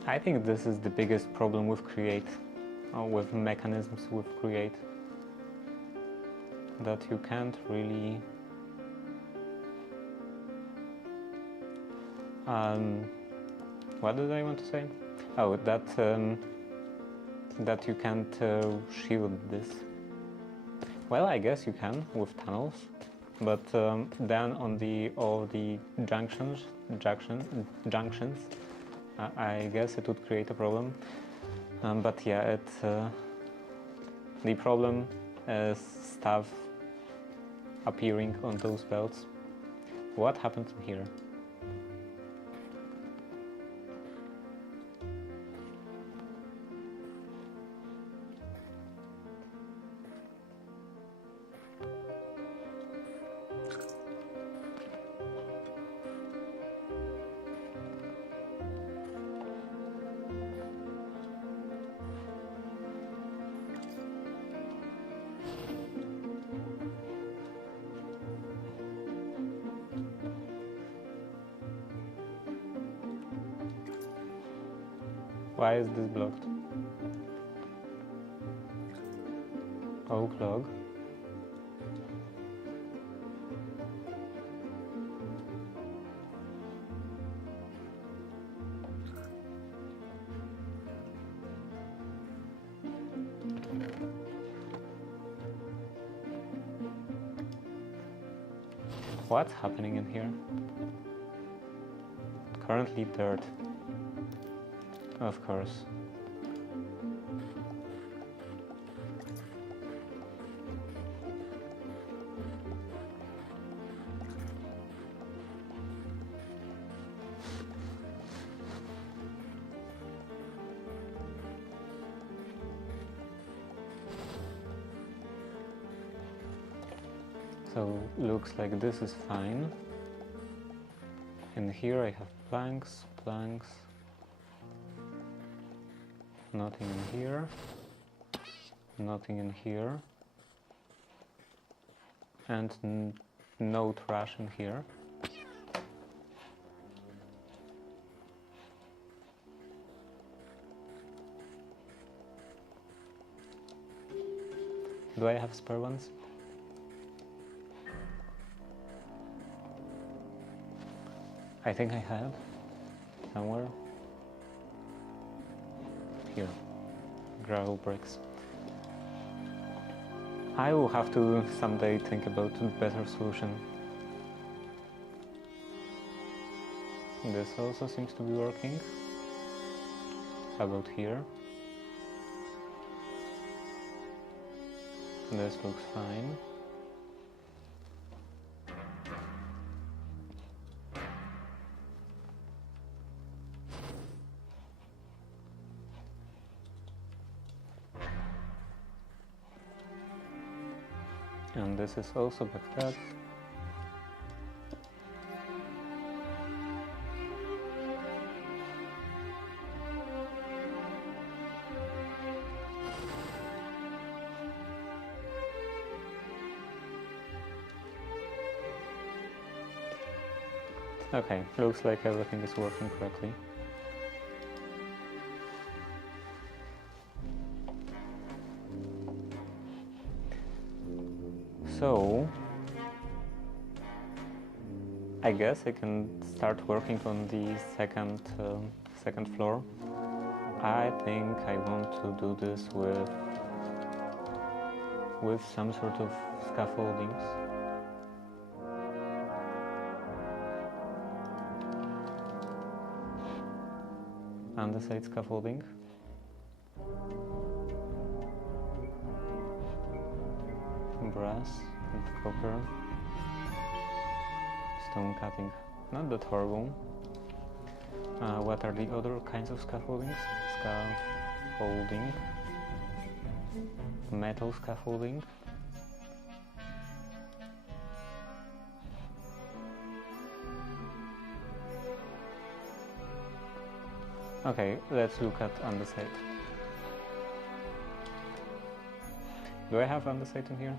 I think this is the biggest problem with Create, with mechanisms with Create, that you can't really what did I want to say? Oh, that that you can't shield this. Well, I guess you can with tunnels, but then on all the junctions, I guess it would create a problem. But yeah, the problem is stuff appearing on those belts. What happened here? Why is this blocked? Oak log. What's happening in here? Currently dirt. Of course. So looks like this is fine. And here I have planks, nothing in here, nothing in here, and no trash in here. Do I have spare ones? I think I have, somewhere. Here, gravel bricks. I will have to someday think about a better solution. This also seems to be working. How about here? This looks fine. And this is also backed up. Okay, looks like everything is working correctly. So, I guess I can start working on the second floor. I think I want to do this with some sort of scaffoldings. Andesite scaffolding. Brass and copper. Stone cutting. Not that horrible. What are the other kinds of scaffoldings? Scaffolding. Metal scaffolding. Okay, let's look at andesite. Do I have andesite in here?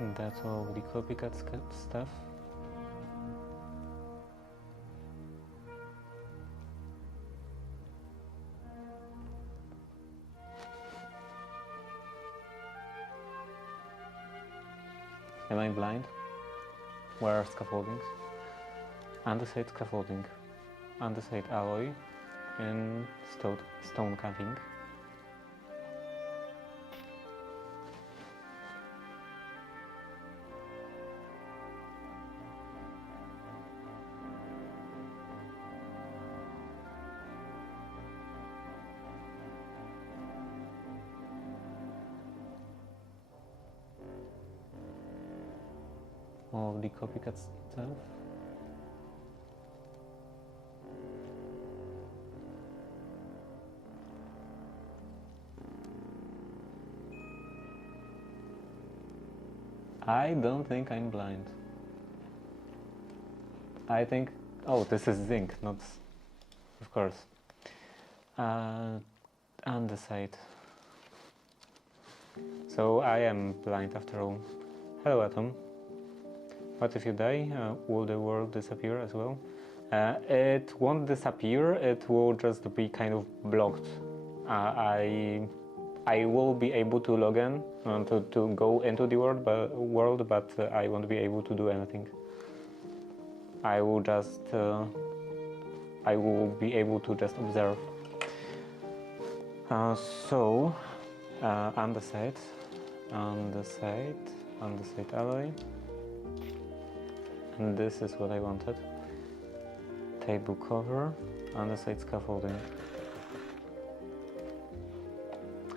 And that's all the copycat stuff. Am I blind? Where are scaffoldings? Andesite scaffolding, andesite alloy, and stone cutting. All of the copycat stuff. I don't think I'm blind. I think... Oh, this is zinc, not... Of course. and the side. So I am blind after all. Hello, Atom. What if you die? Will the world disappear as well? It won't disappear, it will just be kind of blocked. I will be able to log in, to go into the world, but I won't be able to do anything. I will be able to just observe. So, andesite alloy, and this is what I wanted. Table cover, andesite scaffolding.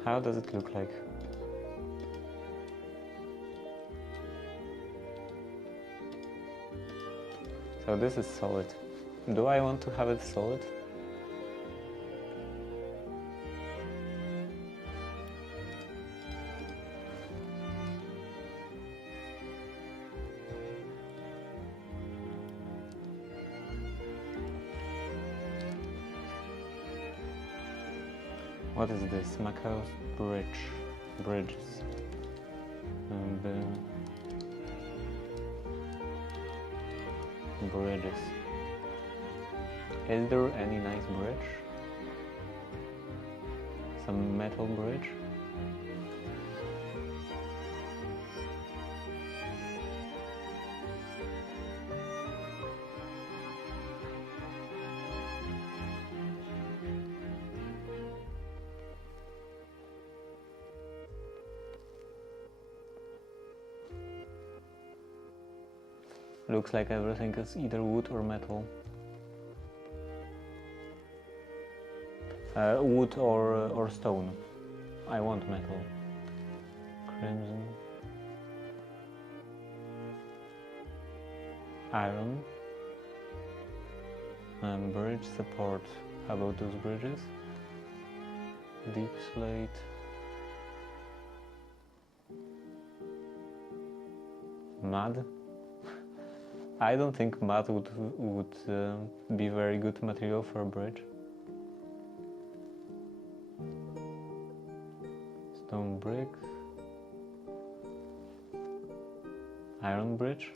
How does it look like? So this is solid. Do I want to have it solid? What is this? Macau's bridges. Bridges. Is there any nice bridge? Some metal bridge? Looks like everything is either wood or metal. Wood or stone. I want metal. Crimson. Iron. Bridge support. How about those bridges? Deep slate. Mud. I don't think mud would be very good material for a bridge. Stone brick. Iron bridge.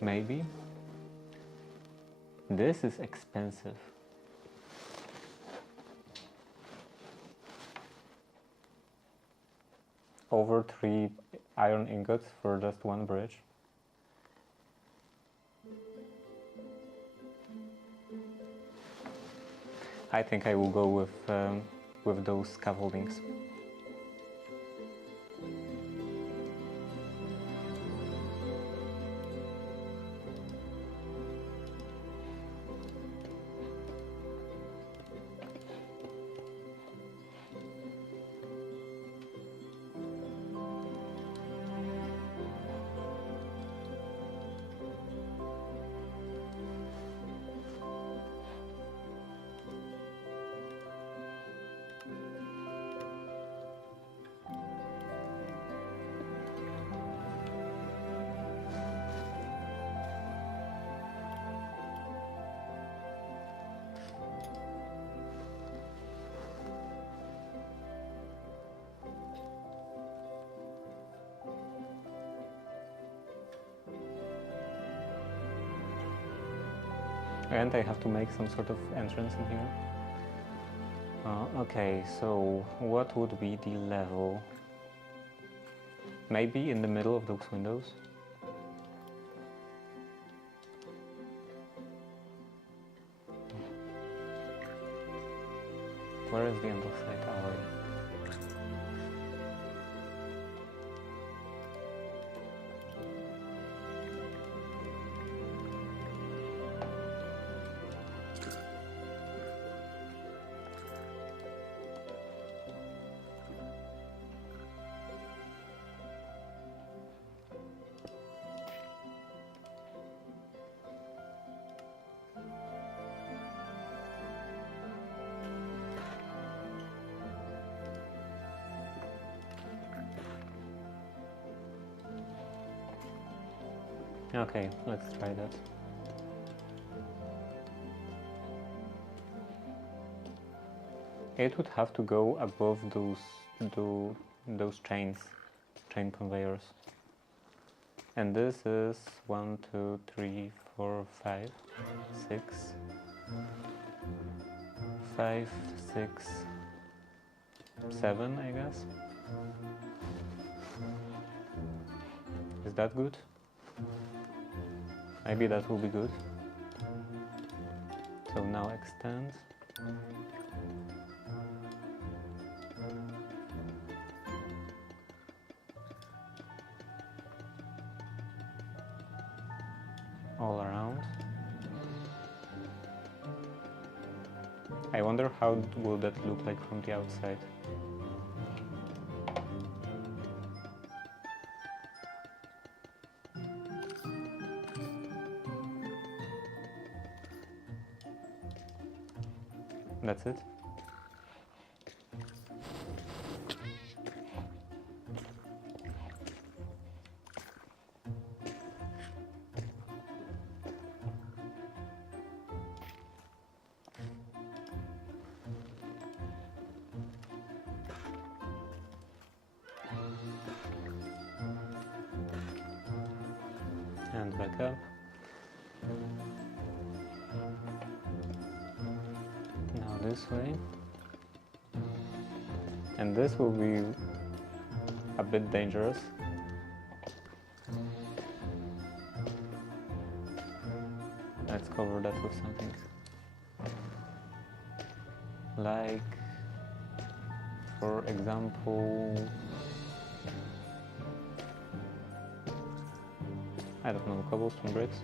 Maybe. This is expensive. Over 3 iron ingots for just one bridge. I think I will go with those scaffoldings. And I have to make some sort of entrance in here. Okay, so what would be the level? Maybe in the middle of those windows? Where is the andesite alloy? Okay, let's try that. It would have to go above those chain conveyors. And this is 1, 2, 3, 4, 5, 6, 5, 6, 7, I guess. Is that good? Maybe that will be good. So now extend. All around. I wonder how will that look like from the outside. That's it. And back up. Now this way. And this will be a bit dangerous. Let's cover that with something. Like, for example, I don't know, cobblestone bricks.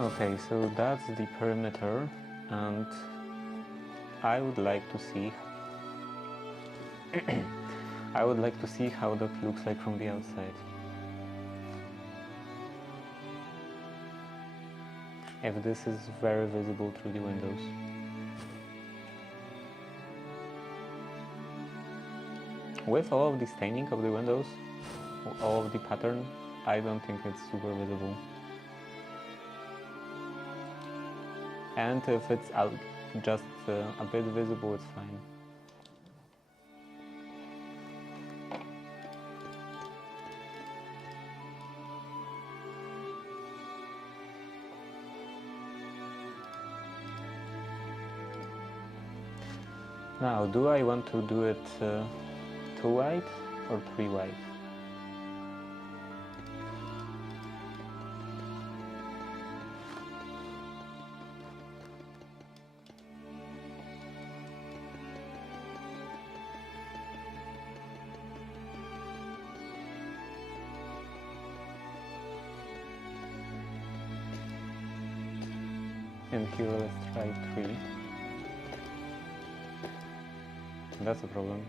Okay, so that's the perimeter, and I would like to see I would like to see how that looks like from the outside. If this is very visible through the windows. With all of the staining of the windows, all of the pattern, I don't think it's super visible. And if it's just a bit visible, it's fine. Now, do I want to do it 2 wide or 3 wide? And here let's try 3. That's a problem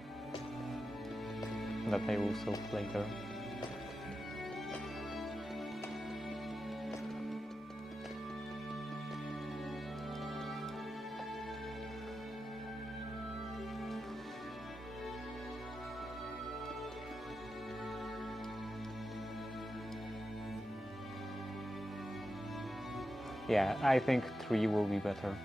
that I will solve later. Yeah, I think 3 will be better.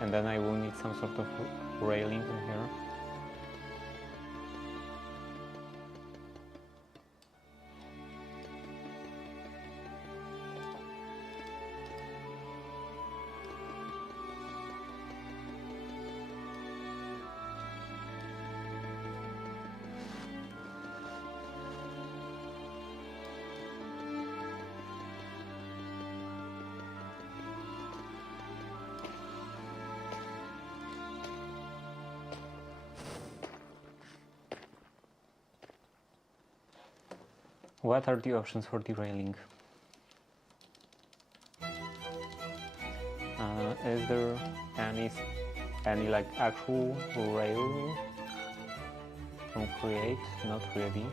And then I will need some sort of railing in here. What are the options for derailing? Is there any like actual rail from create? Not really.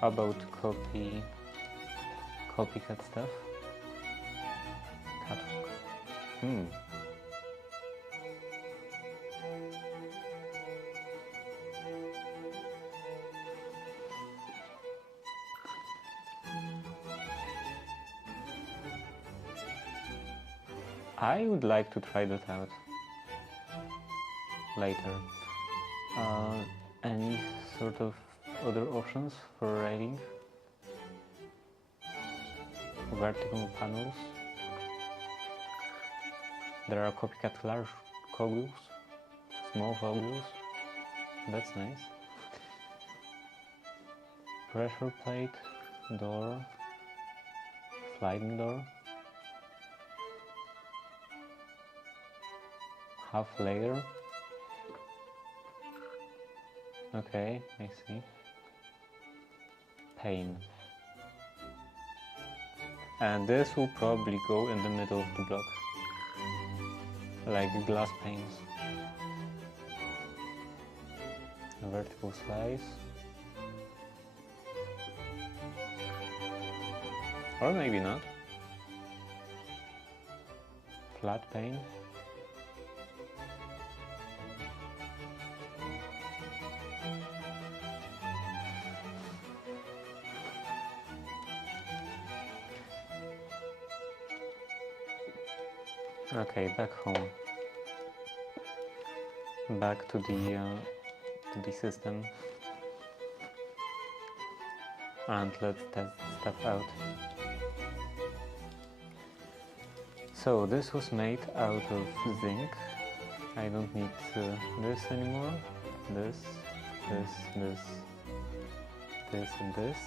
How about copycat stuff? Catwalk. I would like to try that out later. Any sort of other options for writing? Vertical panels. There are copycat large cogules, small cogules. That's nice. Pressure plate, door, sliding door. Half layer. Okay, I see. Pane. And this will probably go in the middle of the block, like glass panes. A vertical slice. Or maybe not. Flat pane. Okay, back home. Back to the system. And let's test stuff out. So this was made out of zinc. I don't need this anymore. This, and this.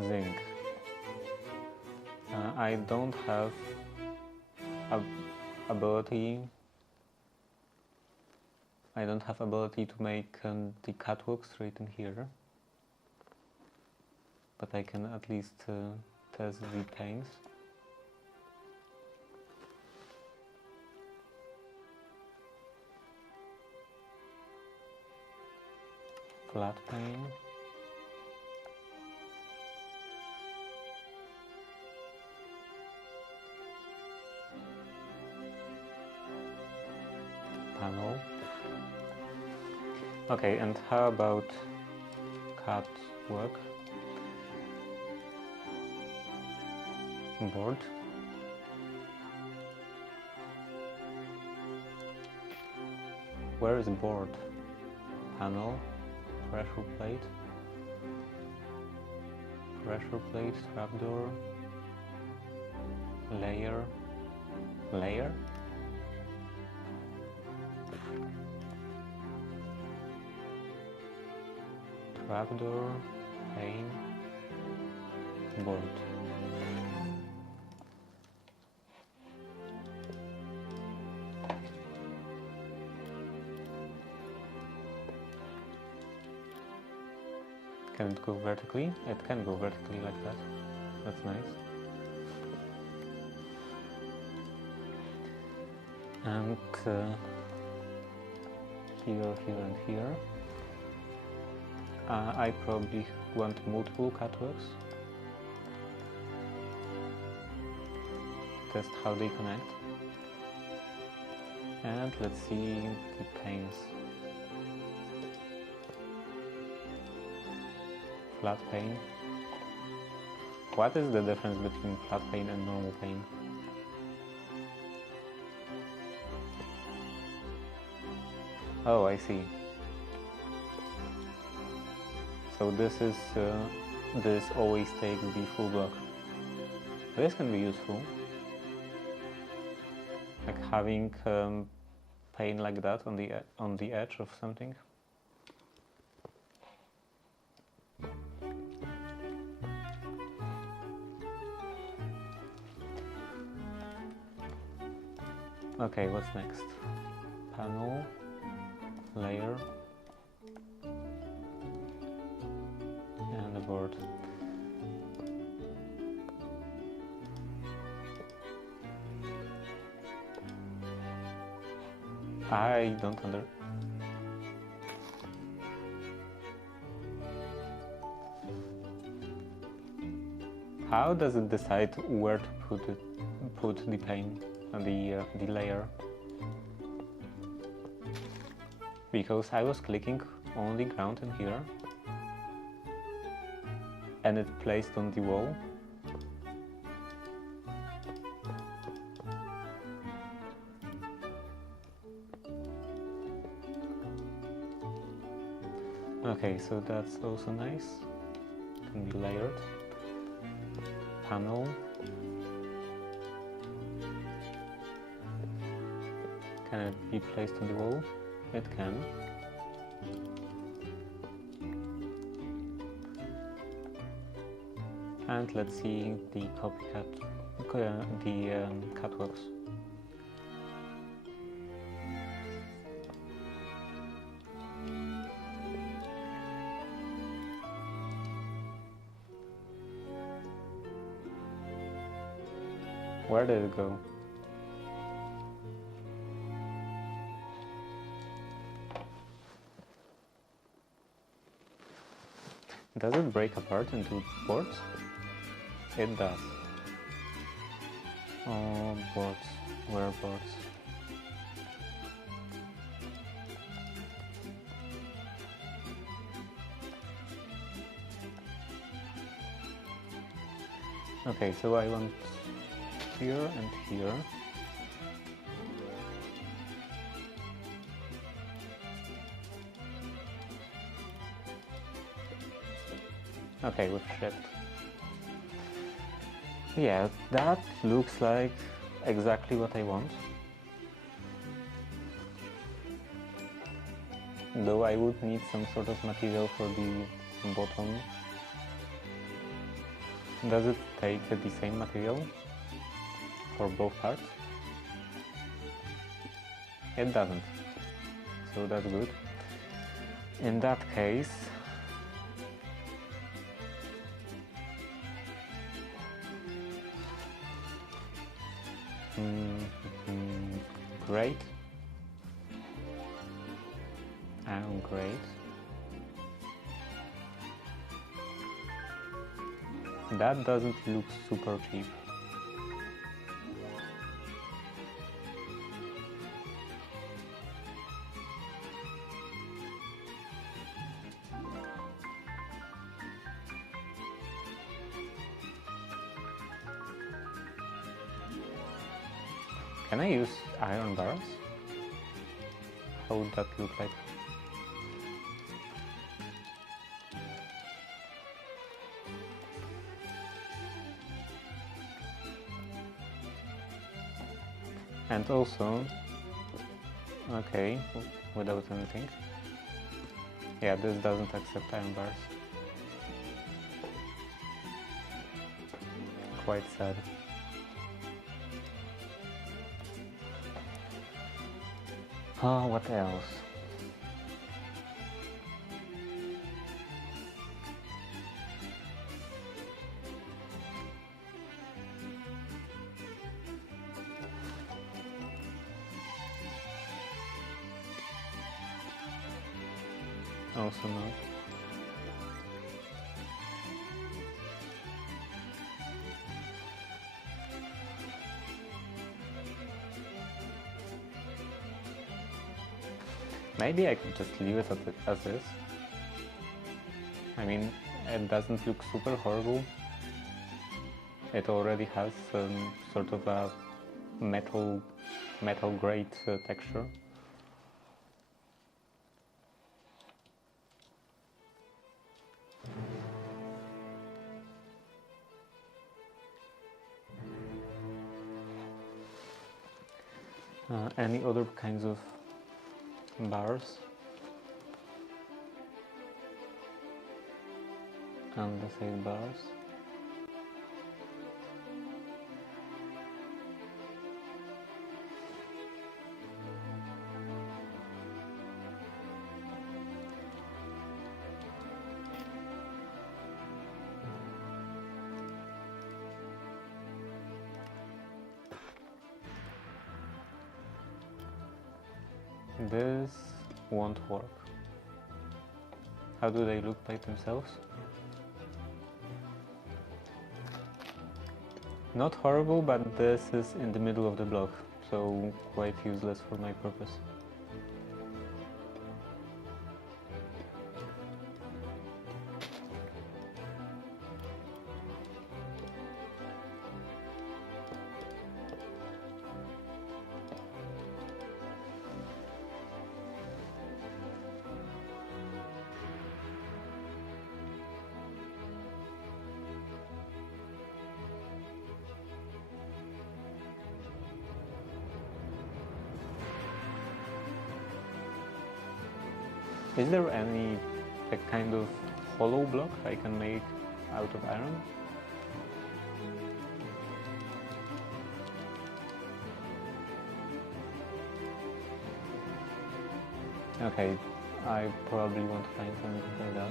Zinc. I don't have ability to make the catwalk straight in here, but I can at least test the panes. Flat pane. Panel. Okay, and how about catwalk? Board. Where is board? Panel, pressure plate, trapdoor, layer, trapdoor, pane, board. Can it go vertically? It can go vertically like that. That's nice. And here, and here. I probably want multiple catwalks. Test how they connect. And let's see the panes. Flat pane. What is the difference between flat pane and normal pane? Oh, I see. So this is this always takes the full block. This can be useful, like having pane like that on the edge of something. Okay, what's next? Panel. layer and a board. I don't under... How does it decide where to put the pane, the layer? Because I was clicking on the ground in here, and it placed on the wall. Okay, so that's also nice. Can be layered. Panel. Can it be placed on the wall? It can. And let's see the copycat, the catwalks. Where did it go? Does it break apart into boards? It does. Oh, boards. Where are boards? Okay, so I want here and here. Okay, with shift. Yeah, that looks like exactly what I want. Though I would need some sort of material for the bottom. Does it take the same material for both parts? It doesn't. So that's good. In that case, great. And great. That doesn't look super cheap. Can I use iron bars? How would that look like? And also, okay, without anything. Yeah, this doesn't accept iron bars. Quite sad. Oh, what else? Also no. Maybe I could just leave it as is. I mean, it doesn't look super horrible. It already has sort of a metal grade texture. Any other kinds of bars? Andesite bars. This won't work. How do they look by themselves? Not horrible, but this is in the middle of the block, so quite useless for my purpose. Is there any kind of hollow block I can make out of iron? Okay, I probably won't find something like that.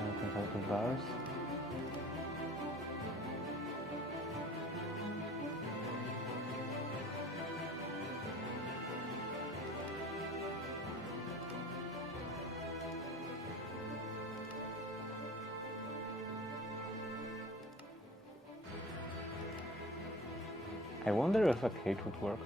Anything out of bars? I wonder if a cage would work.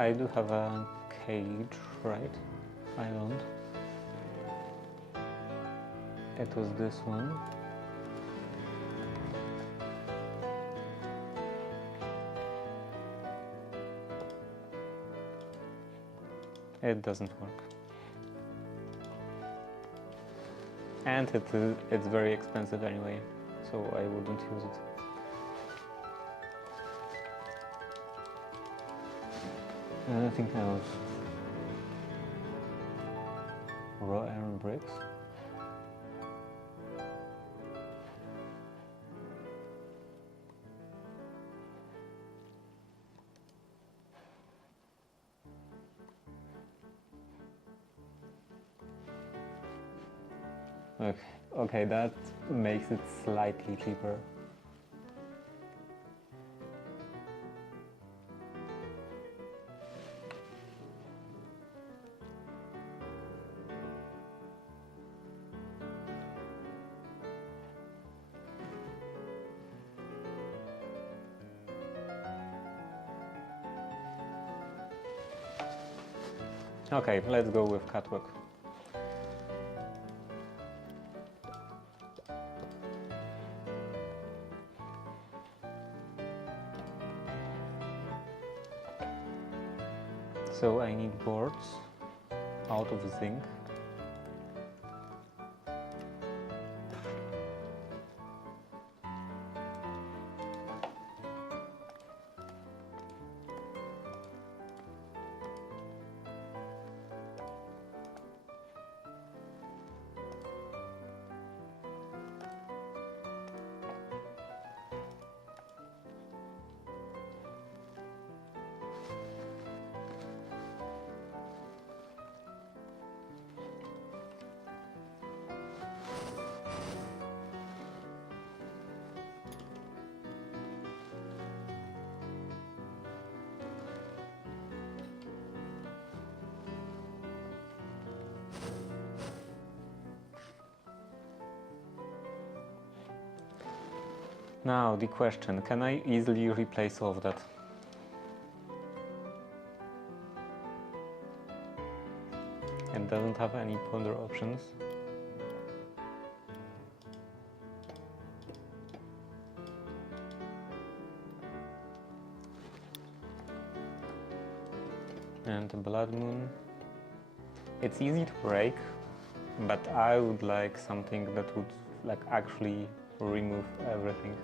I do have a cage, right? I don't. It was this one. It doesn't work. And it's very expensive anyway, so I wouldn't use it. Anything else? Raw iron bricks? Okay, that makes it slightly cheaper. Okay, let's go with catwalk. So I need boards out of zinc. Now the question, can I easily replace all of that? It doesn't have any ponder options. And the Blood Moon. It's easy to break, but I would like something that would like actually remove everything.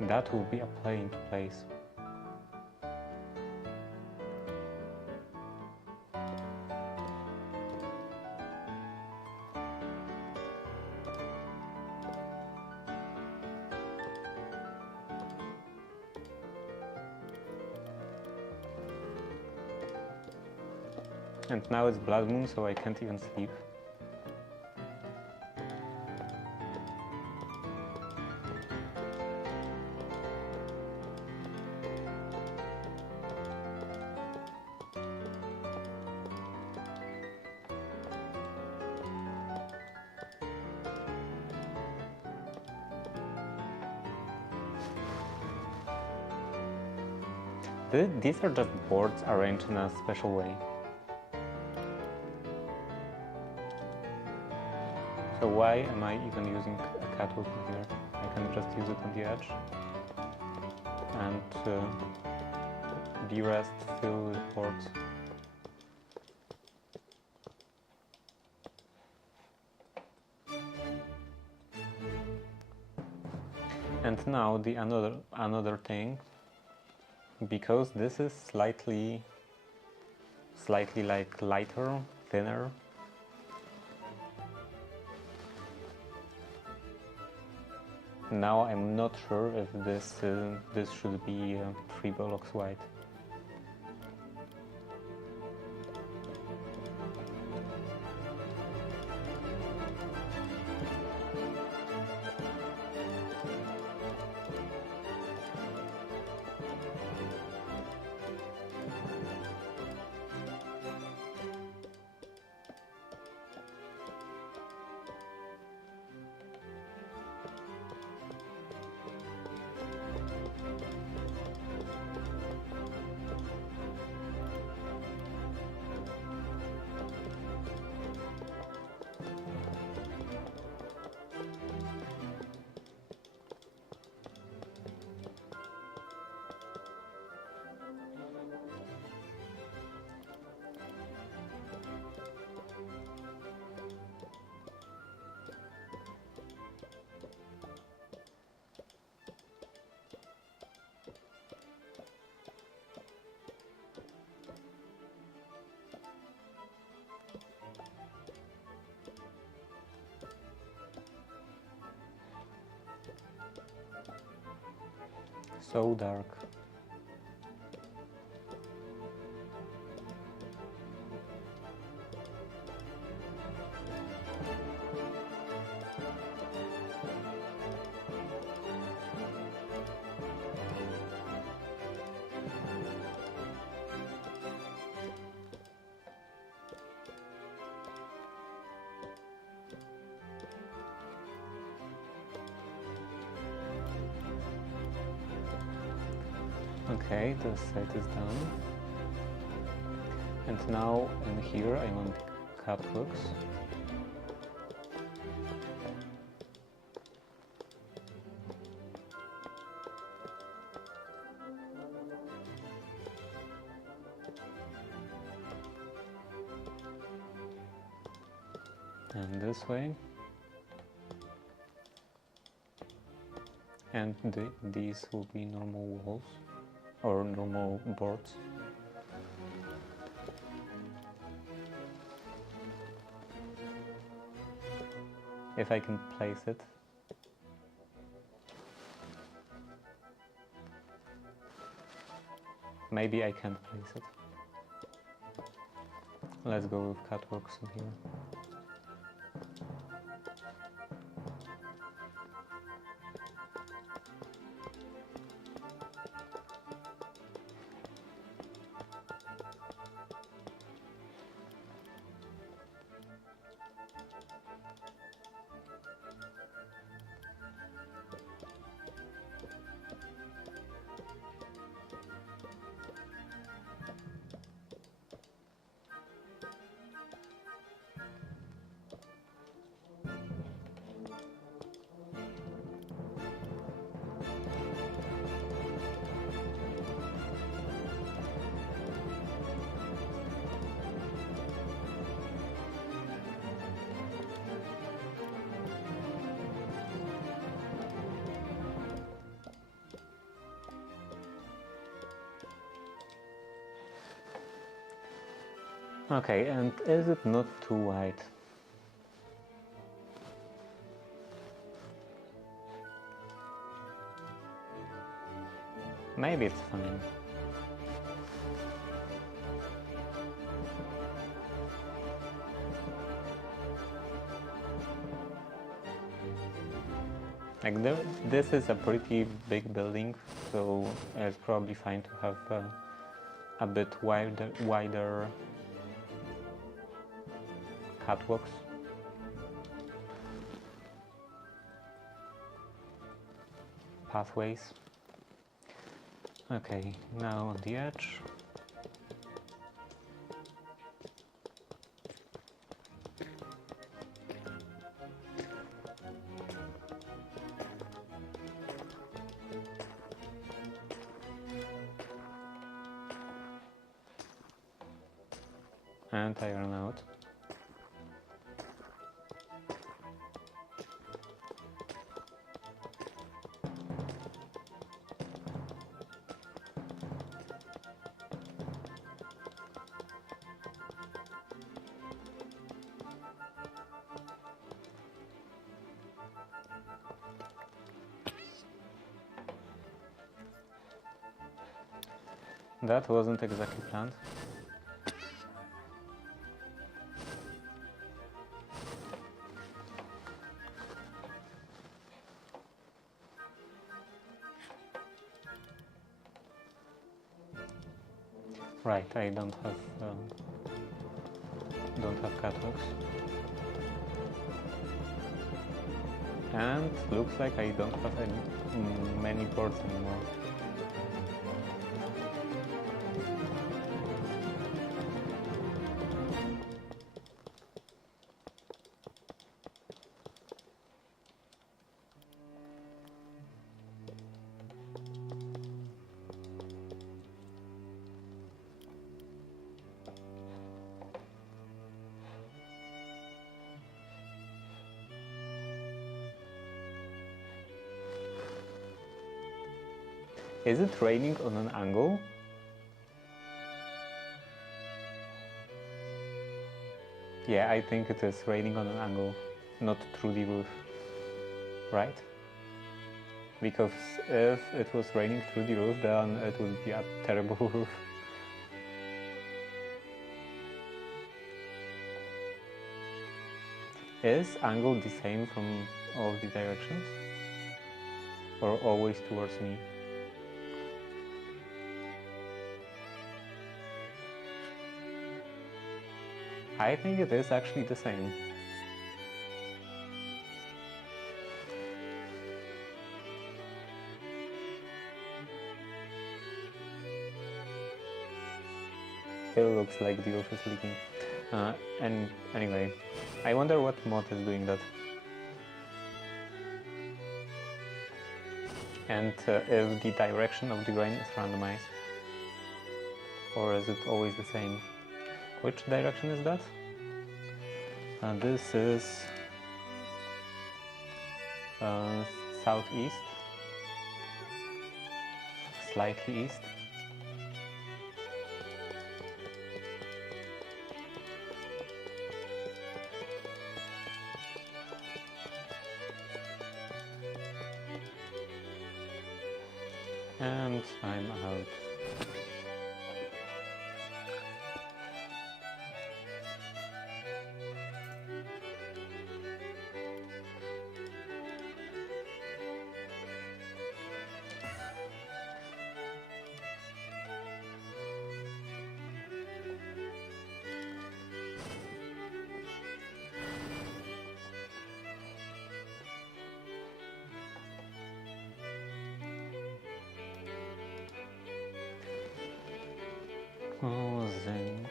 That will be applied into place. And now it's blood moon, so I can't even sleep. These are just boards arranged in a special way. So why am I even using a catwalk here? I can just use it on the edge and the rest fill with boards. And now the another thing, because this is slightly like lighter, thinner. Now I'm not sure if this should be 3 blocks wide. So dark. Okay, the set is done. And now in here I want catwalks. And this way. And these will be normal walls or normal boards. If I can place it. Maybe I can't place it. Let's go with catwalks in here. Okay, and is it not too wide? Maybe it's fine. Like this is a pretty big building, so it's probably fine to have a bit wider catwalks. Pathways. Okay, now on the edge. And iron out. That wasn't exactly planned. Right, I don't have catwalks. And looks like I don't have many boards anymore. Is it raining on an angle? Yeah, I think it is raining on an angle, not through the roof. Right? Because if it was raining through the roof, then it would be a terrible roof. Is angle the same from all the directions? Or always towards me? I think it is actually the same. Still looks like the roof is leaking. And anyway, I wonder what mod is doing that. And if the direction of the rain is randomized. Or is it always the same? Which direction is that? This is southeast, slightly east. And I'm out. Oh, zinc.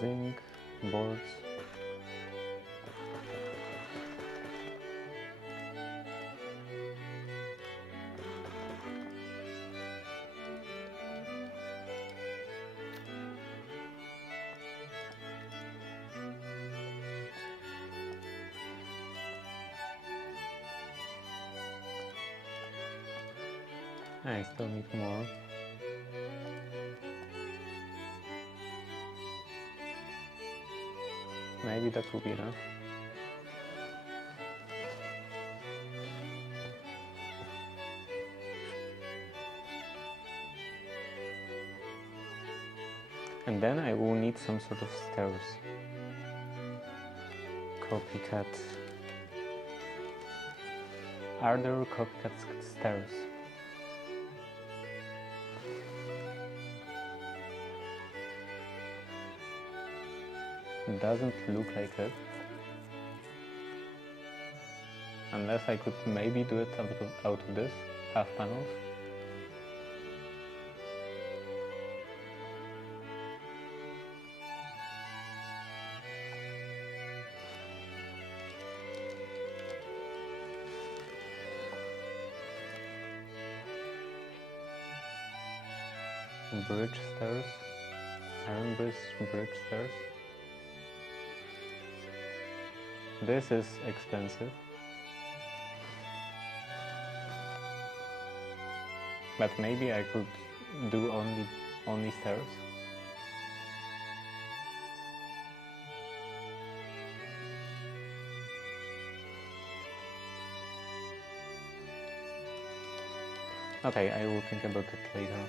Zinc, boards. I still need more. Maybe that will be enough. And then I will need some sort of stairs. Copycat. Are there copycat stairs? Doesn't look like it. Unless I could maybe do it out of this, half panels. Bridge stairs, iron bridge stairs. This is expensive, but maybe I could do only stairs. Okay, I will think about it later.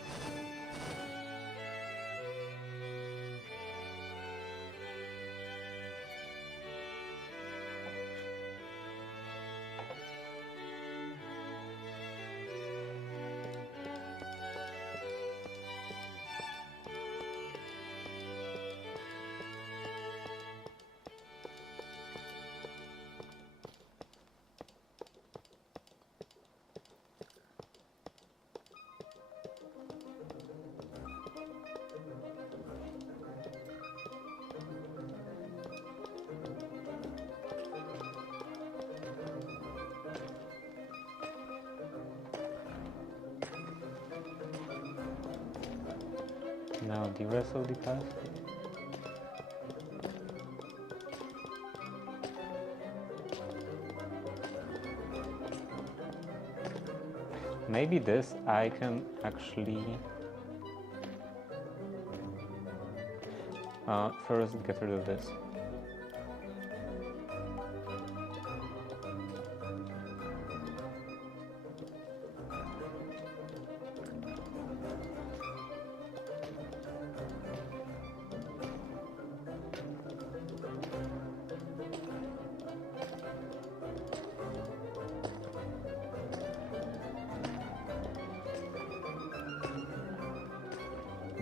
Now the rest of the task. Maybe this I can actually first get rid of this.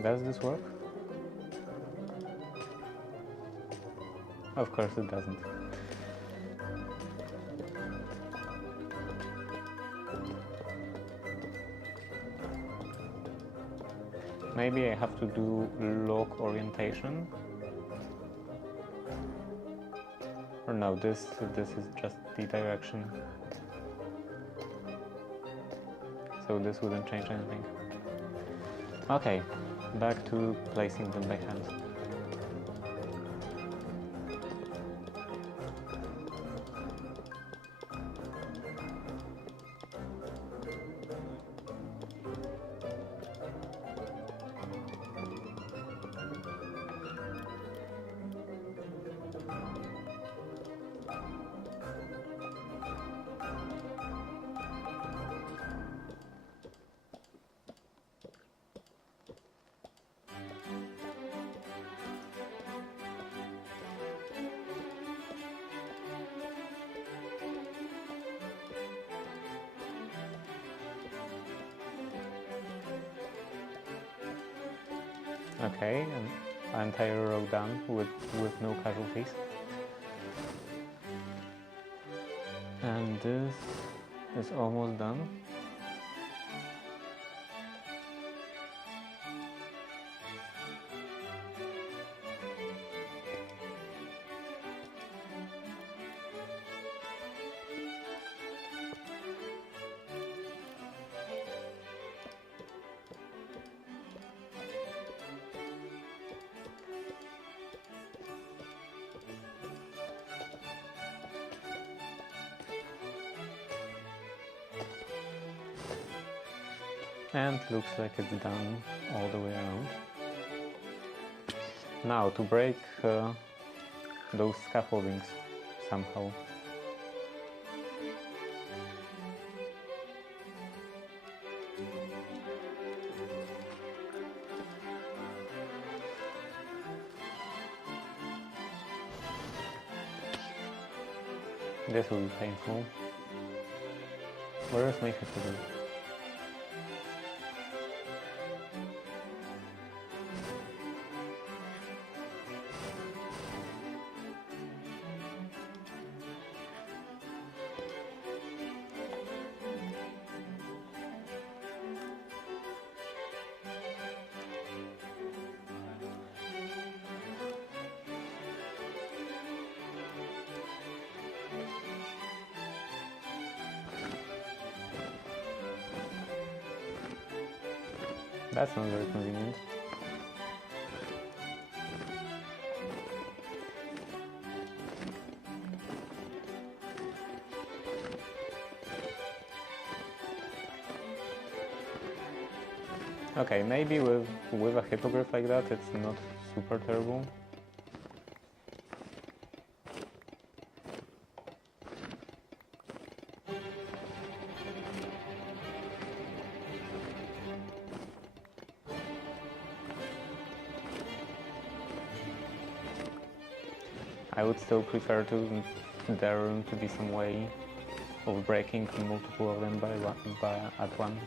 Does this work? Of course it doesn't. Maybe I have to do lock orientation. Or no, this is just the direction. So this wouldn't change anything. Okay, back to placing them by hand. Okay, an entire row done with no casualties. And this is almost done. And looks like it's done all the way around. Now to break those scaffoldings somehow. This will be painful. Where is my head? That's not very convenient. Okay, maybe with a hippogriff like that it's not super terrible. I would still prefer there to be some way of breaking multiple of them at once.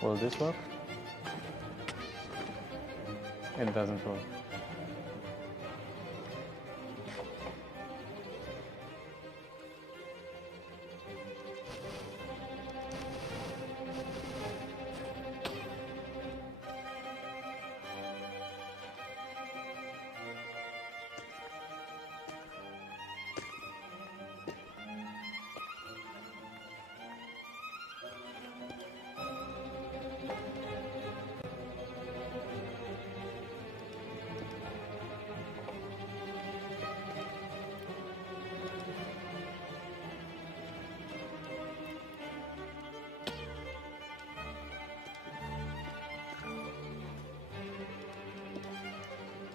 Will this work? It doesn't work.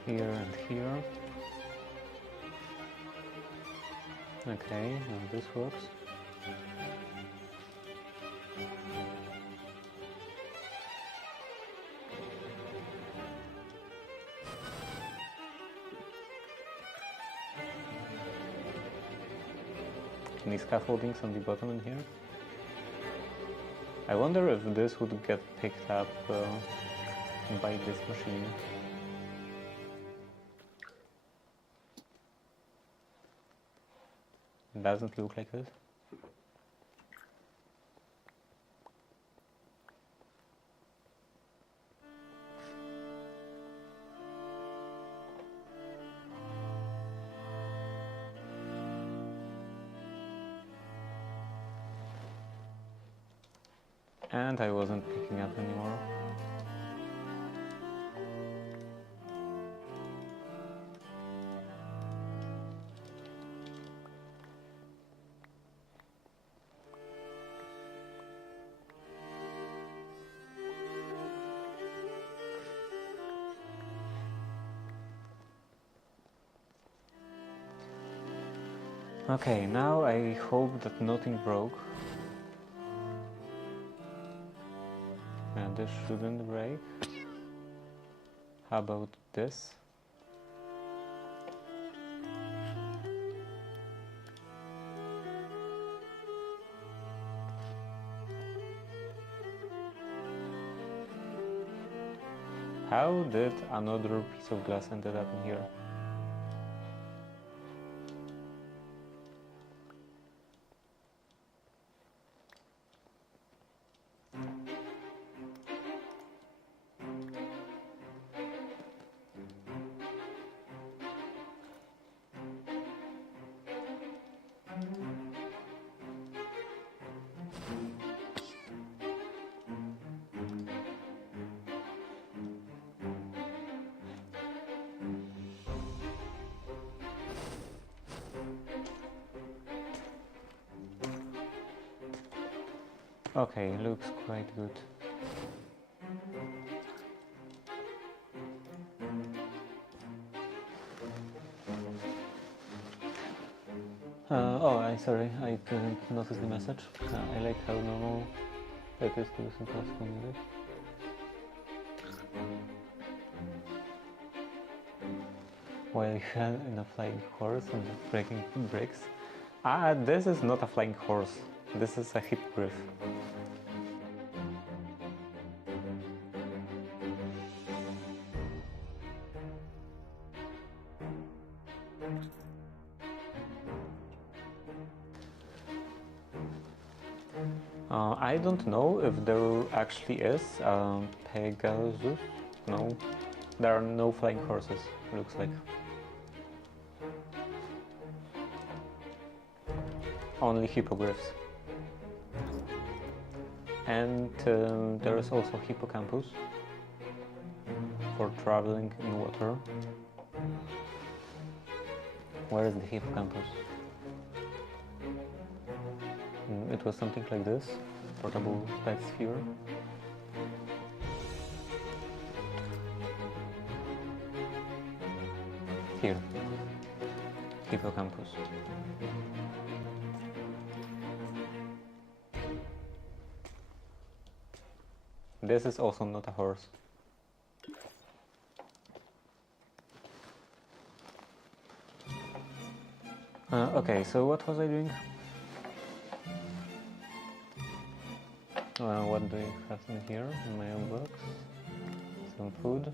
Here and here. Okay, now this works. Any scaffoldings on the bottom in here? I wonder if this would get picked up by this machine. Doesn't look like it. And I wasn't picking up anymore. Okay, now I hope that nothing broke. And this shouldn't break. How about this? How did another piece of glass ended up in here? Okay, looks quite good. Oh, I'm sorry, I didn't notice the message. I like how normal it is to listen to classical music. While you're in a flying horse and breaking bricks. Ah, this is not a flying horse. This is a hippogriff. I don't know if there actually is Pegasus. No, there are no flying horses, looks like. Only hippogriffs. And there is also hippocampus for traveling in water. Where is the hippocampus? It was something like this, portable pet sphere. Here, hippocampus. This is also not a horse. Okay, so what was I doing? What do you have in here? Mailbox, some food,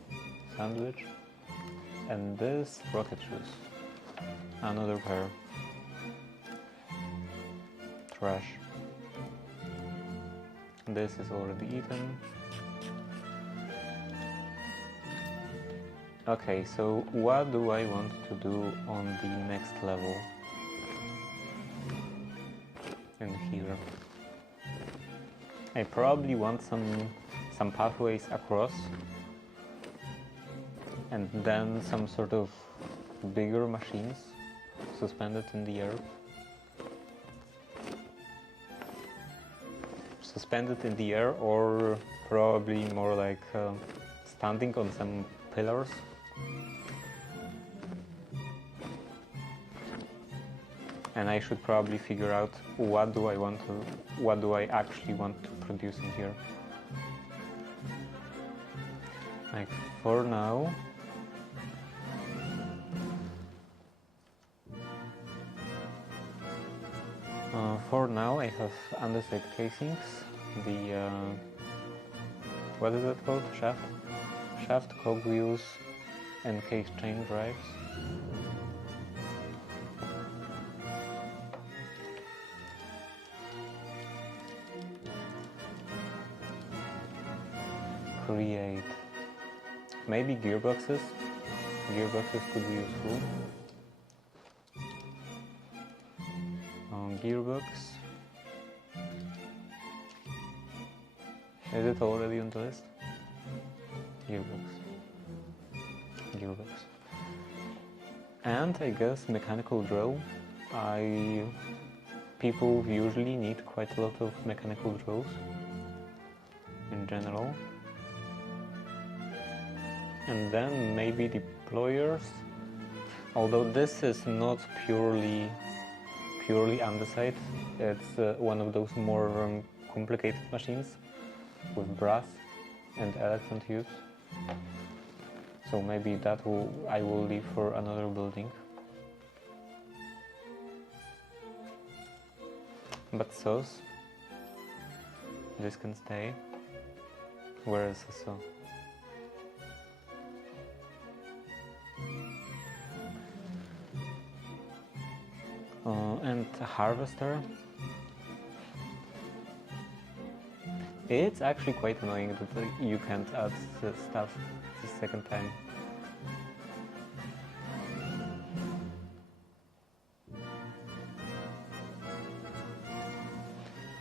sandwich, and this rocket shoes. Another pair. Trash. This is already eaten. Okay, so what do I want to do on the next level? In here. I probably want some pathways across, and then some sort of bigger machines suspended in the air. Suspended in the air, or probably more like standing on some pillars. And I should probably figure out what do I actually want to produce in here. Like for now, I have andesite casings, the what is it called? Shaft, cogwheels, and case chain drives. Create. Maybe gearboxes. Gearboxes could be useful. Gearbox. Is it already on the list? Gearbox. And I guess mechanical drill. People usually need quite a lot of mechanical drills in general. And then maybe deployers, although this is not purely andesite, it's one of those more complicated machines with brass and electron tubes. So maybe that I will leave for another building. But saws, this can stay. Where is the saw? And a harvester. It's actually quite annoying that you can't add the stuff the second time.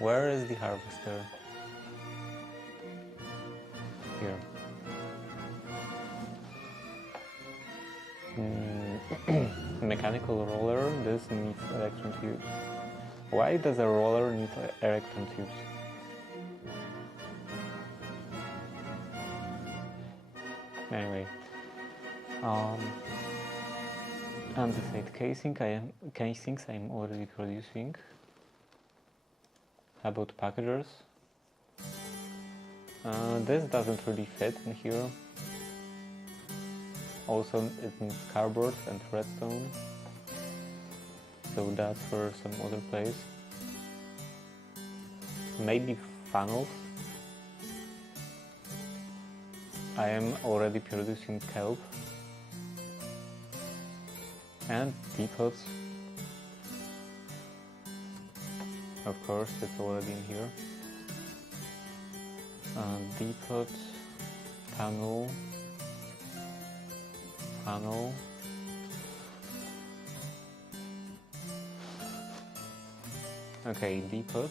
Where is the harvester? Here. Mechanical roller, this needs electron tubes. Why does a roller need electron tubes? Anyway, andesite casings I'm already producing. How about packagers? This doesn't really fit in here. Also, it needs cardboard and redstone, so that's for some other place. Maybe funnels. I am already producing kelp and teapots. Of course, it's already in here. Depot, tunnel. Okay, depot,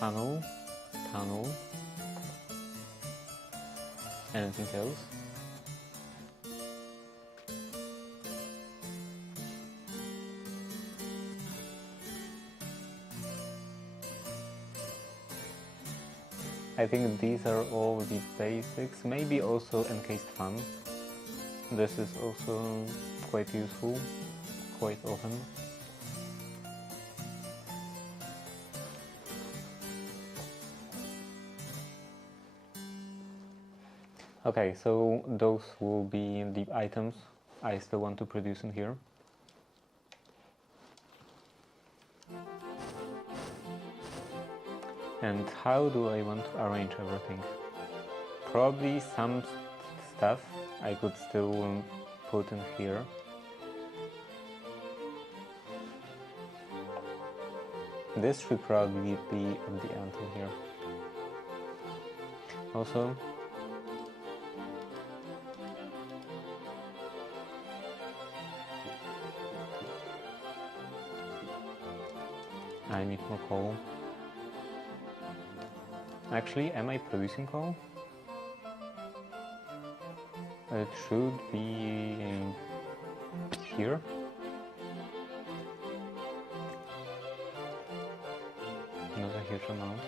tunnel. Anything else? I think these are all the basics, maybe also encased fan. This is also quite useful, quite often. Okay, so those will be the items I still want to produce in here. And how do I want to arrange everything? Probably some stuff I could still put in here. This should probably be at the end in here. Also, I need more coal. Actually, am I producing coal? It should be here. Not a huge amount.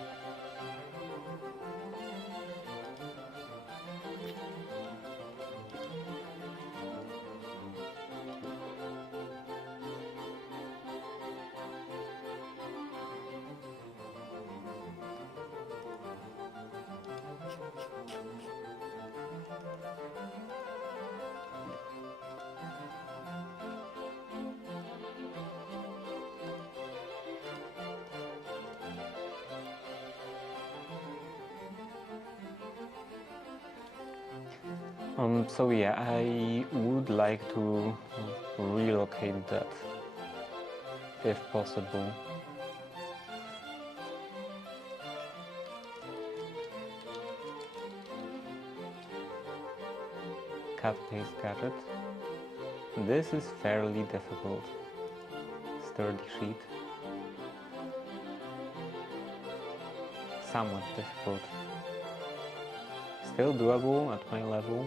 So yeah, I would like to relocate that, if possible. Cut paste gadget. This is fairly difficult. Sturdy sheet. Somewhat difficult. Still doable at my level.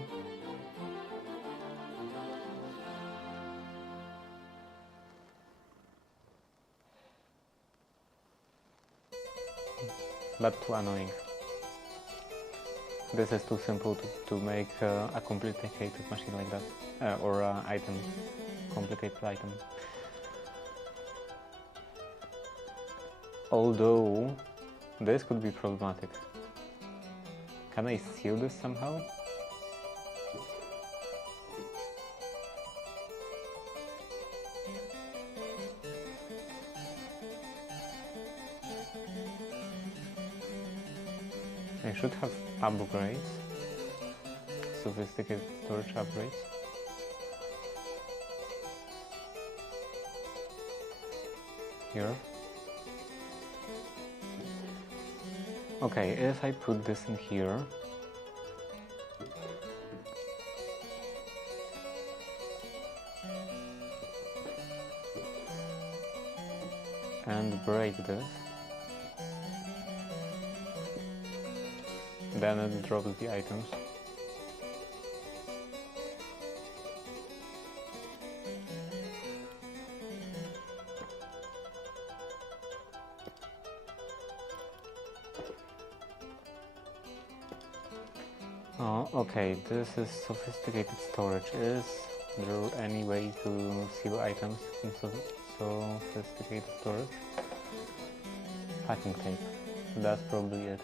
But too annoying. This is too simple to make a complicated machine like that, or item, complicated item. Although, this could be problematic. Can I seal this somehow? I should have upgrades, sophisticated storage upgrades. here. Okay, if I put this in here, and break this, then it drops the items. Oh, okay, this is sophisticated storage. Is there any way to seal items in sophisticated storage? Packing tape. That's probably it.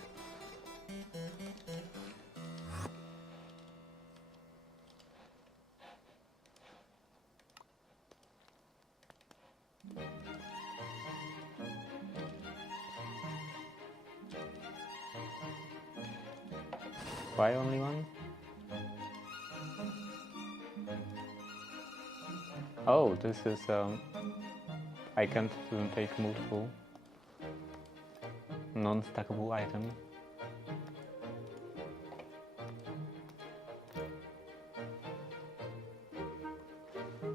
Why only one? Oh, this is I can't take multiple non-stackable item.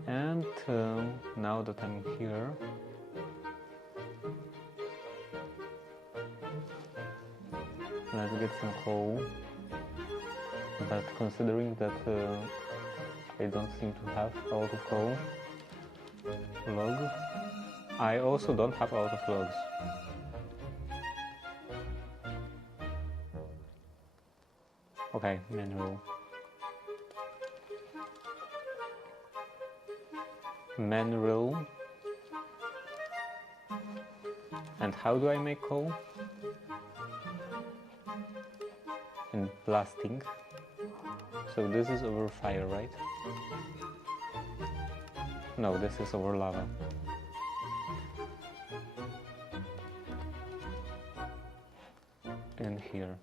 And now that I'm here, let's get some coal. But considering that I don't seem to have a lot of coal, log, I also don't have a lot of logs. Okay, mineral. Mineral. And how do I make coal? In blasting. So this is over fire, right? No, this is over lava. In here.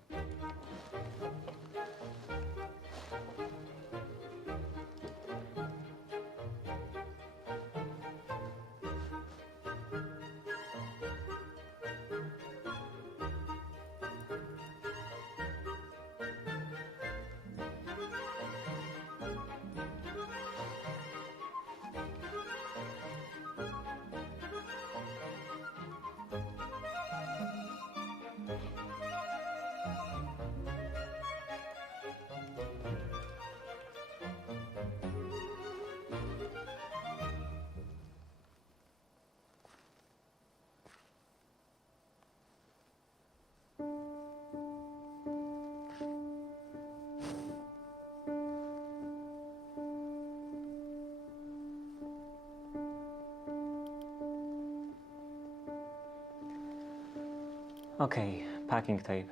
Okay, packing tape.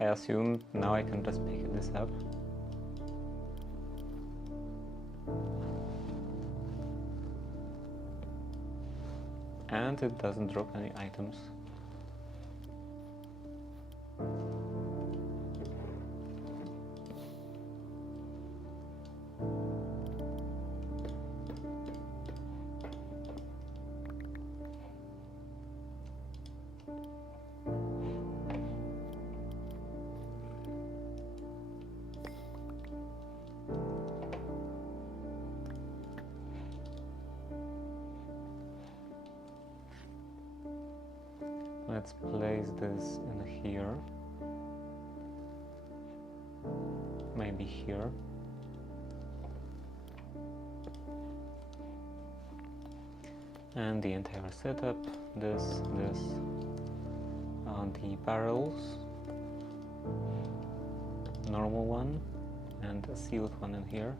I assume now I can just pick this up. And it doesn't drop any items. Let's place this in here. Maybe here. And the entire setup, this, the barrels, normal one, and a sealed one in here.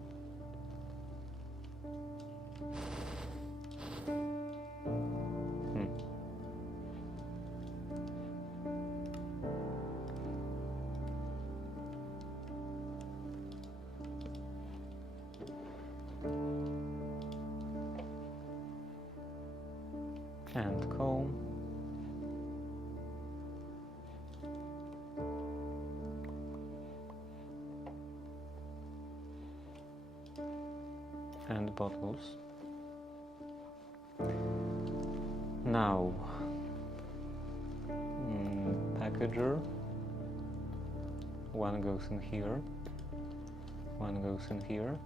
And coal. And bottles. Now, packager, one goes in here, one goes in here.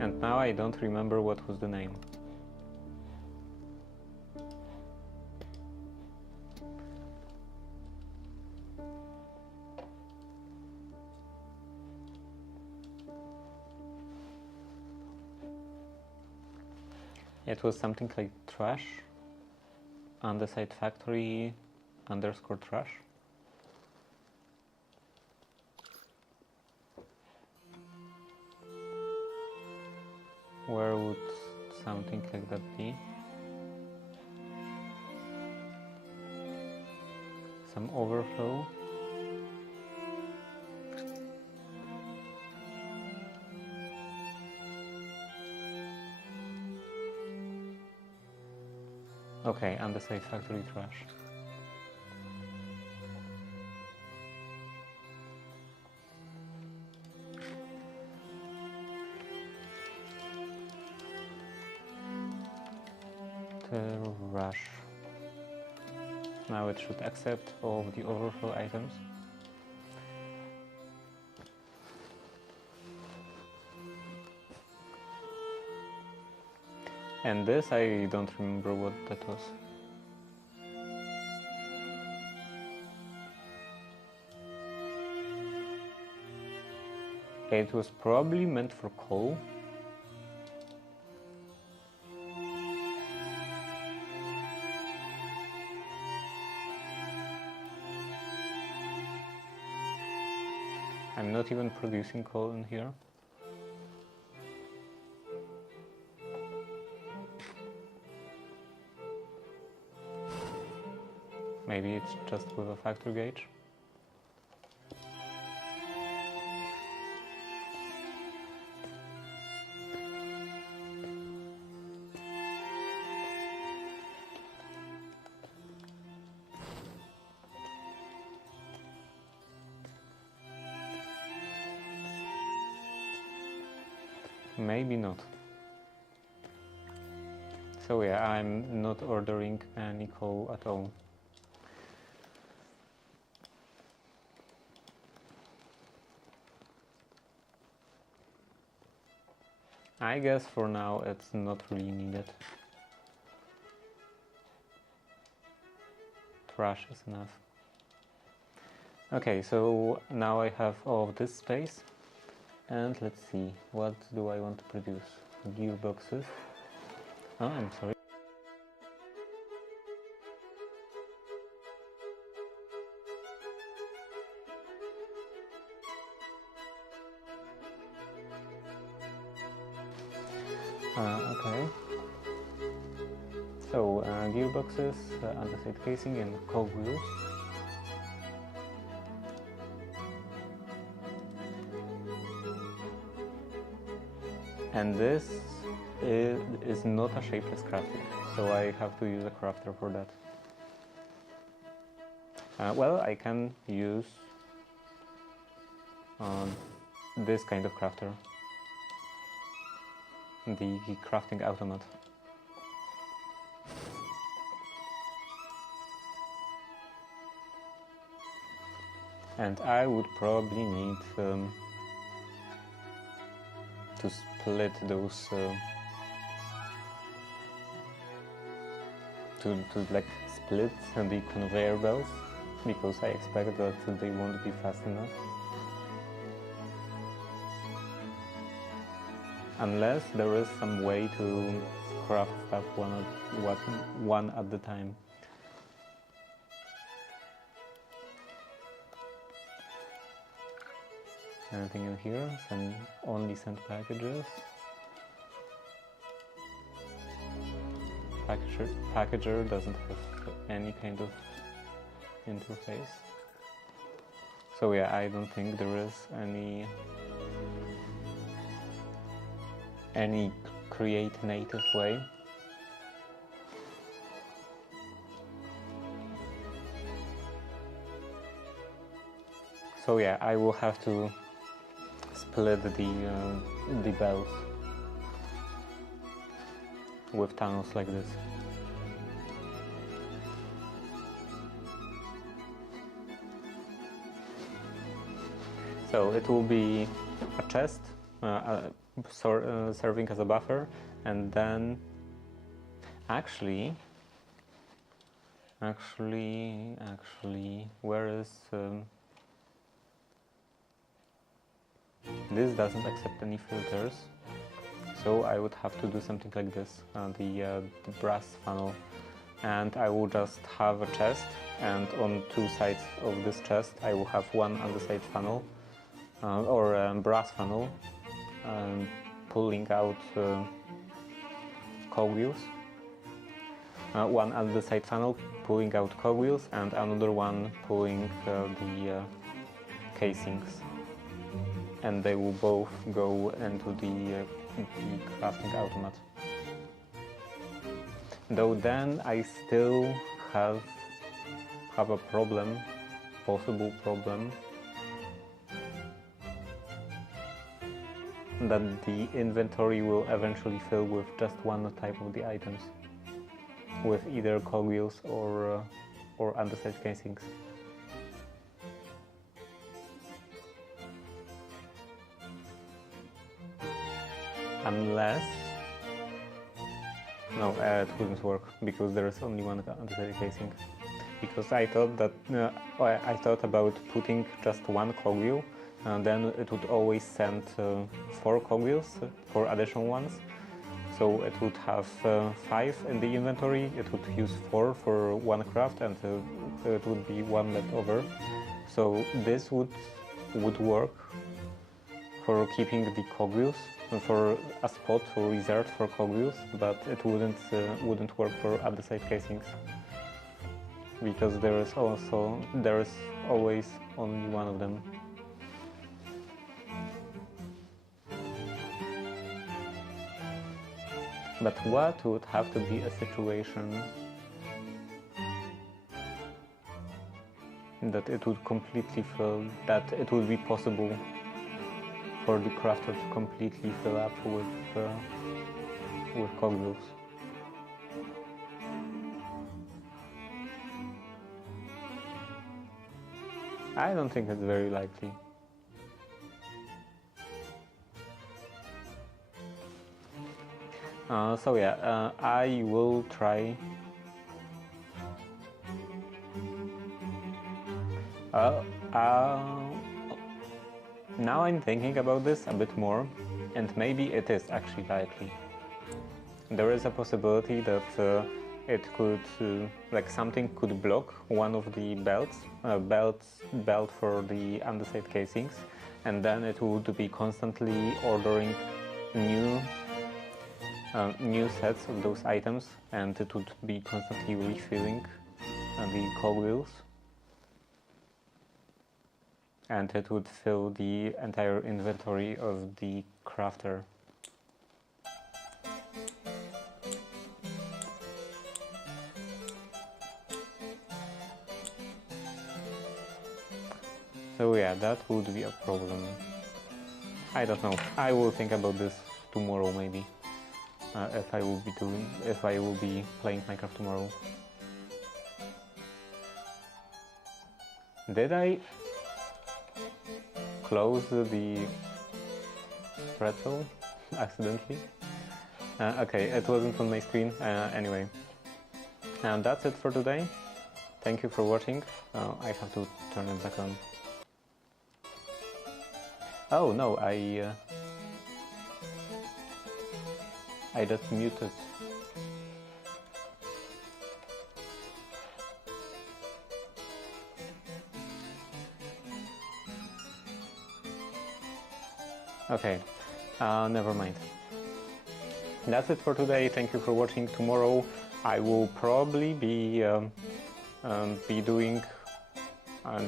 And now I don't remember what was the name. It was something like trash, underside factory underscore trash. Where would something like that be? Some overflow. Okay, underside factory trash. Trash. Now it should accept all of the overflow items. And this, I don't remember what that was. It was probably meant for coal. I'm not even producing coal in here. Maybe it's just with a factor gauge. Maybe not. So yeah, I'm not ordering any coal at all. I guess for now it's not really needed. Trash is enough. Okay, so now I have all of this space. And let's see, what do I want to produce? Gearboxes. Oh, I'm sorry. Okay. So, gearboxes, underside casing and cogwheels. And this is not a shapeless crafting, so I have to use a crafter for that. Well, I can use this kind of crafter, the crafting automat. And I would probably need to split those to like split the conveyor belts, because I expect that they won't be fast enough. Unless there is some way to craft stuff one at a time. Anything in here? Only send packages. Packager doesn't have any kind of interface. So yeah, I don't think there is any any create native way. So yeah, I will have to split the belts with tunnels like this. So it will be a chest serving as a buffer, and then actually, where is this doesn't accept any filters, so I would have to do something like this, the brass funnel, and I will just have a chest, and on two sides of this chest I will have one underside funnel, or brass funnel, pulling out cogwheels, one underside funnel pulling out cogwheels, and another one pulling the casings. And they will both go into the crafting automat. Though then I still have a problem, possible problem, that the inventory will eventually fill with just one type of the items, with either cogwheels or underside casings. Unless... no, it wouldn't work, because there is only one underside casing. Because I thought that I thought about putting just one cogwheel, and then it would always send 4 cogwheels, 4 additional ones. So it would have 5 in the inventory, it would use 4 for one craft, and it would be 1 left over. So this would work for keeping the cogwheels, for a spot reserved for cogwheels, but it wouldn't work for underside casings, because there is always only one of them. But what would have to be a situation that it would completely fill, that it would be possible for the crafter to completely fill up with cogwheels? I don't think it's very likely. So yeah, I will try. Now I'm thinking about this a bit more, and maybe it is actually likely. There is a possibility that it could, like something could block one of the belt for the underside casings, and then it would be constantly ordering new sets of those items, and it would be constantly refilling the cogwheels, and it would fill the entire inventory of the crafter. So yeah, that would be a problem. I don't know. I will think about this tomorrow, maybe. If I will be playing Minecraft tomorrow. Did I close the pretzel accidentally? Okay, it wasn't on my screen. Anyway, and that's it for today. Thank you for watching. I have to turn it back on. Oh no, I just muted. Okay, never mind. That's it for today. Thank you for watching. Tomorrow I will probably be doing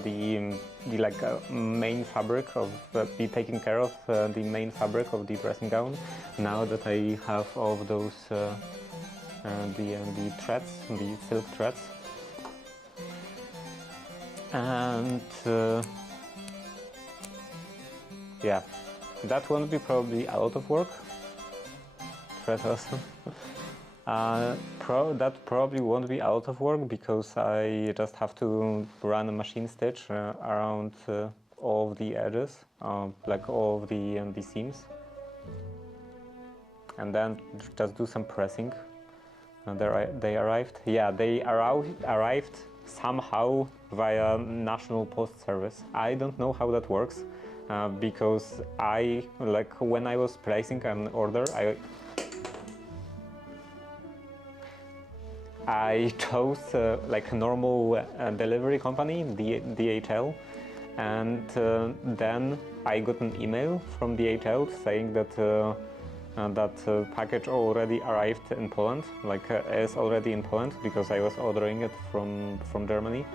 the like main fabric of be taking care of the main fabric of the dressing gown. Now that I have all of those the threads, the silk threads, and yeah, that won't be probably out of work. Thread also. That probably won't be out of work because I just have to run a machine stitch around all of the edges, like all of the seams, and then just do some pressing. They arrived. Yeah, they arrived somehow via National Post Service. I don't know how that works because when I was placing an order, I chose like a normal delivery company, DHL, and then I got an email from DHL saying that that package already arrived in Poland, is already in Poland because I was ordering it from Germany,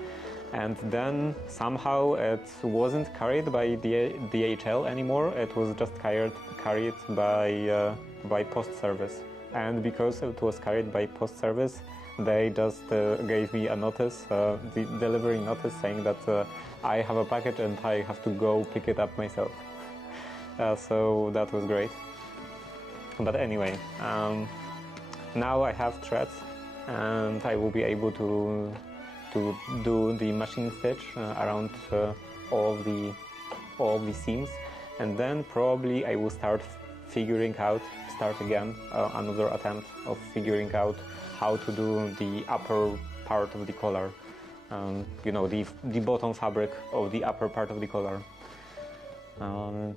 and then somehow it wasn't carried by DHL anymore. It was just carried by post service, and because it was carried by post service, they just gave me a notice, the delivery notice, saying that I have a package and I have to go pick it up myself. So that was great. But anyway, now I have threads and I will be able to do the machine stitch around all of the seams, and then probably I will start again another attempt of figuring out how to do the upper part of the collar, you know, the bottom fabric of the upper part of the collar.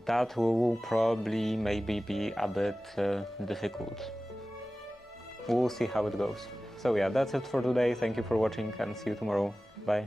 That will probably maybe be a bit difficult. We'll see how it goes. So yeah, that's it for today. Thank you for watching and see you tomorrow. Bye.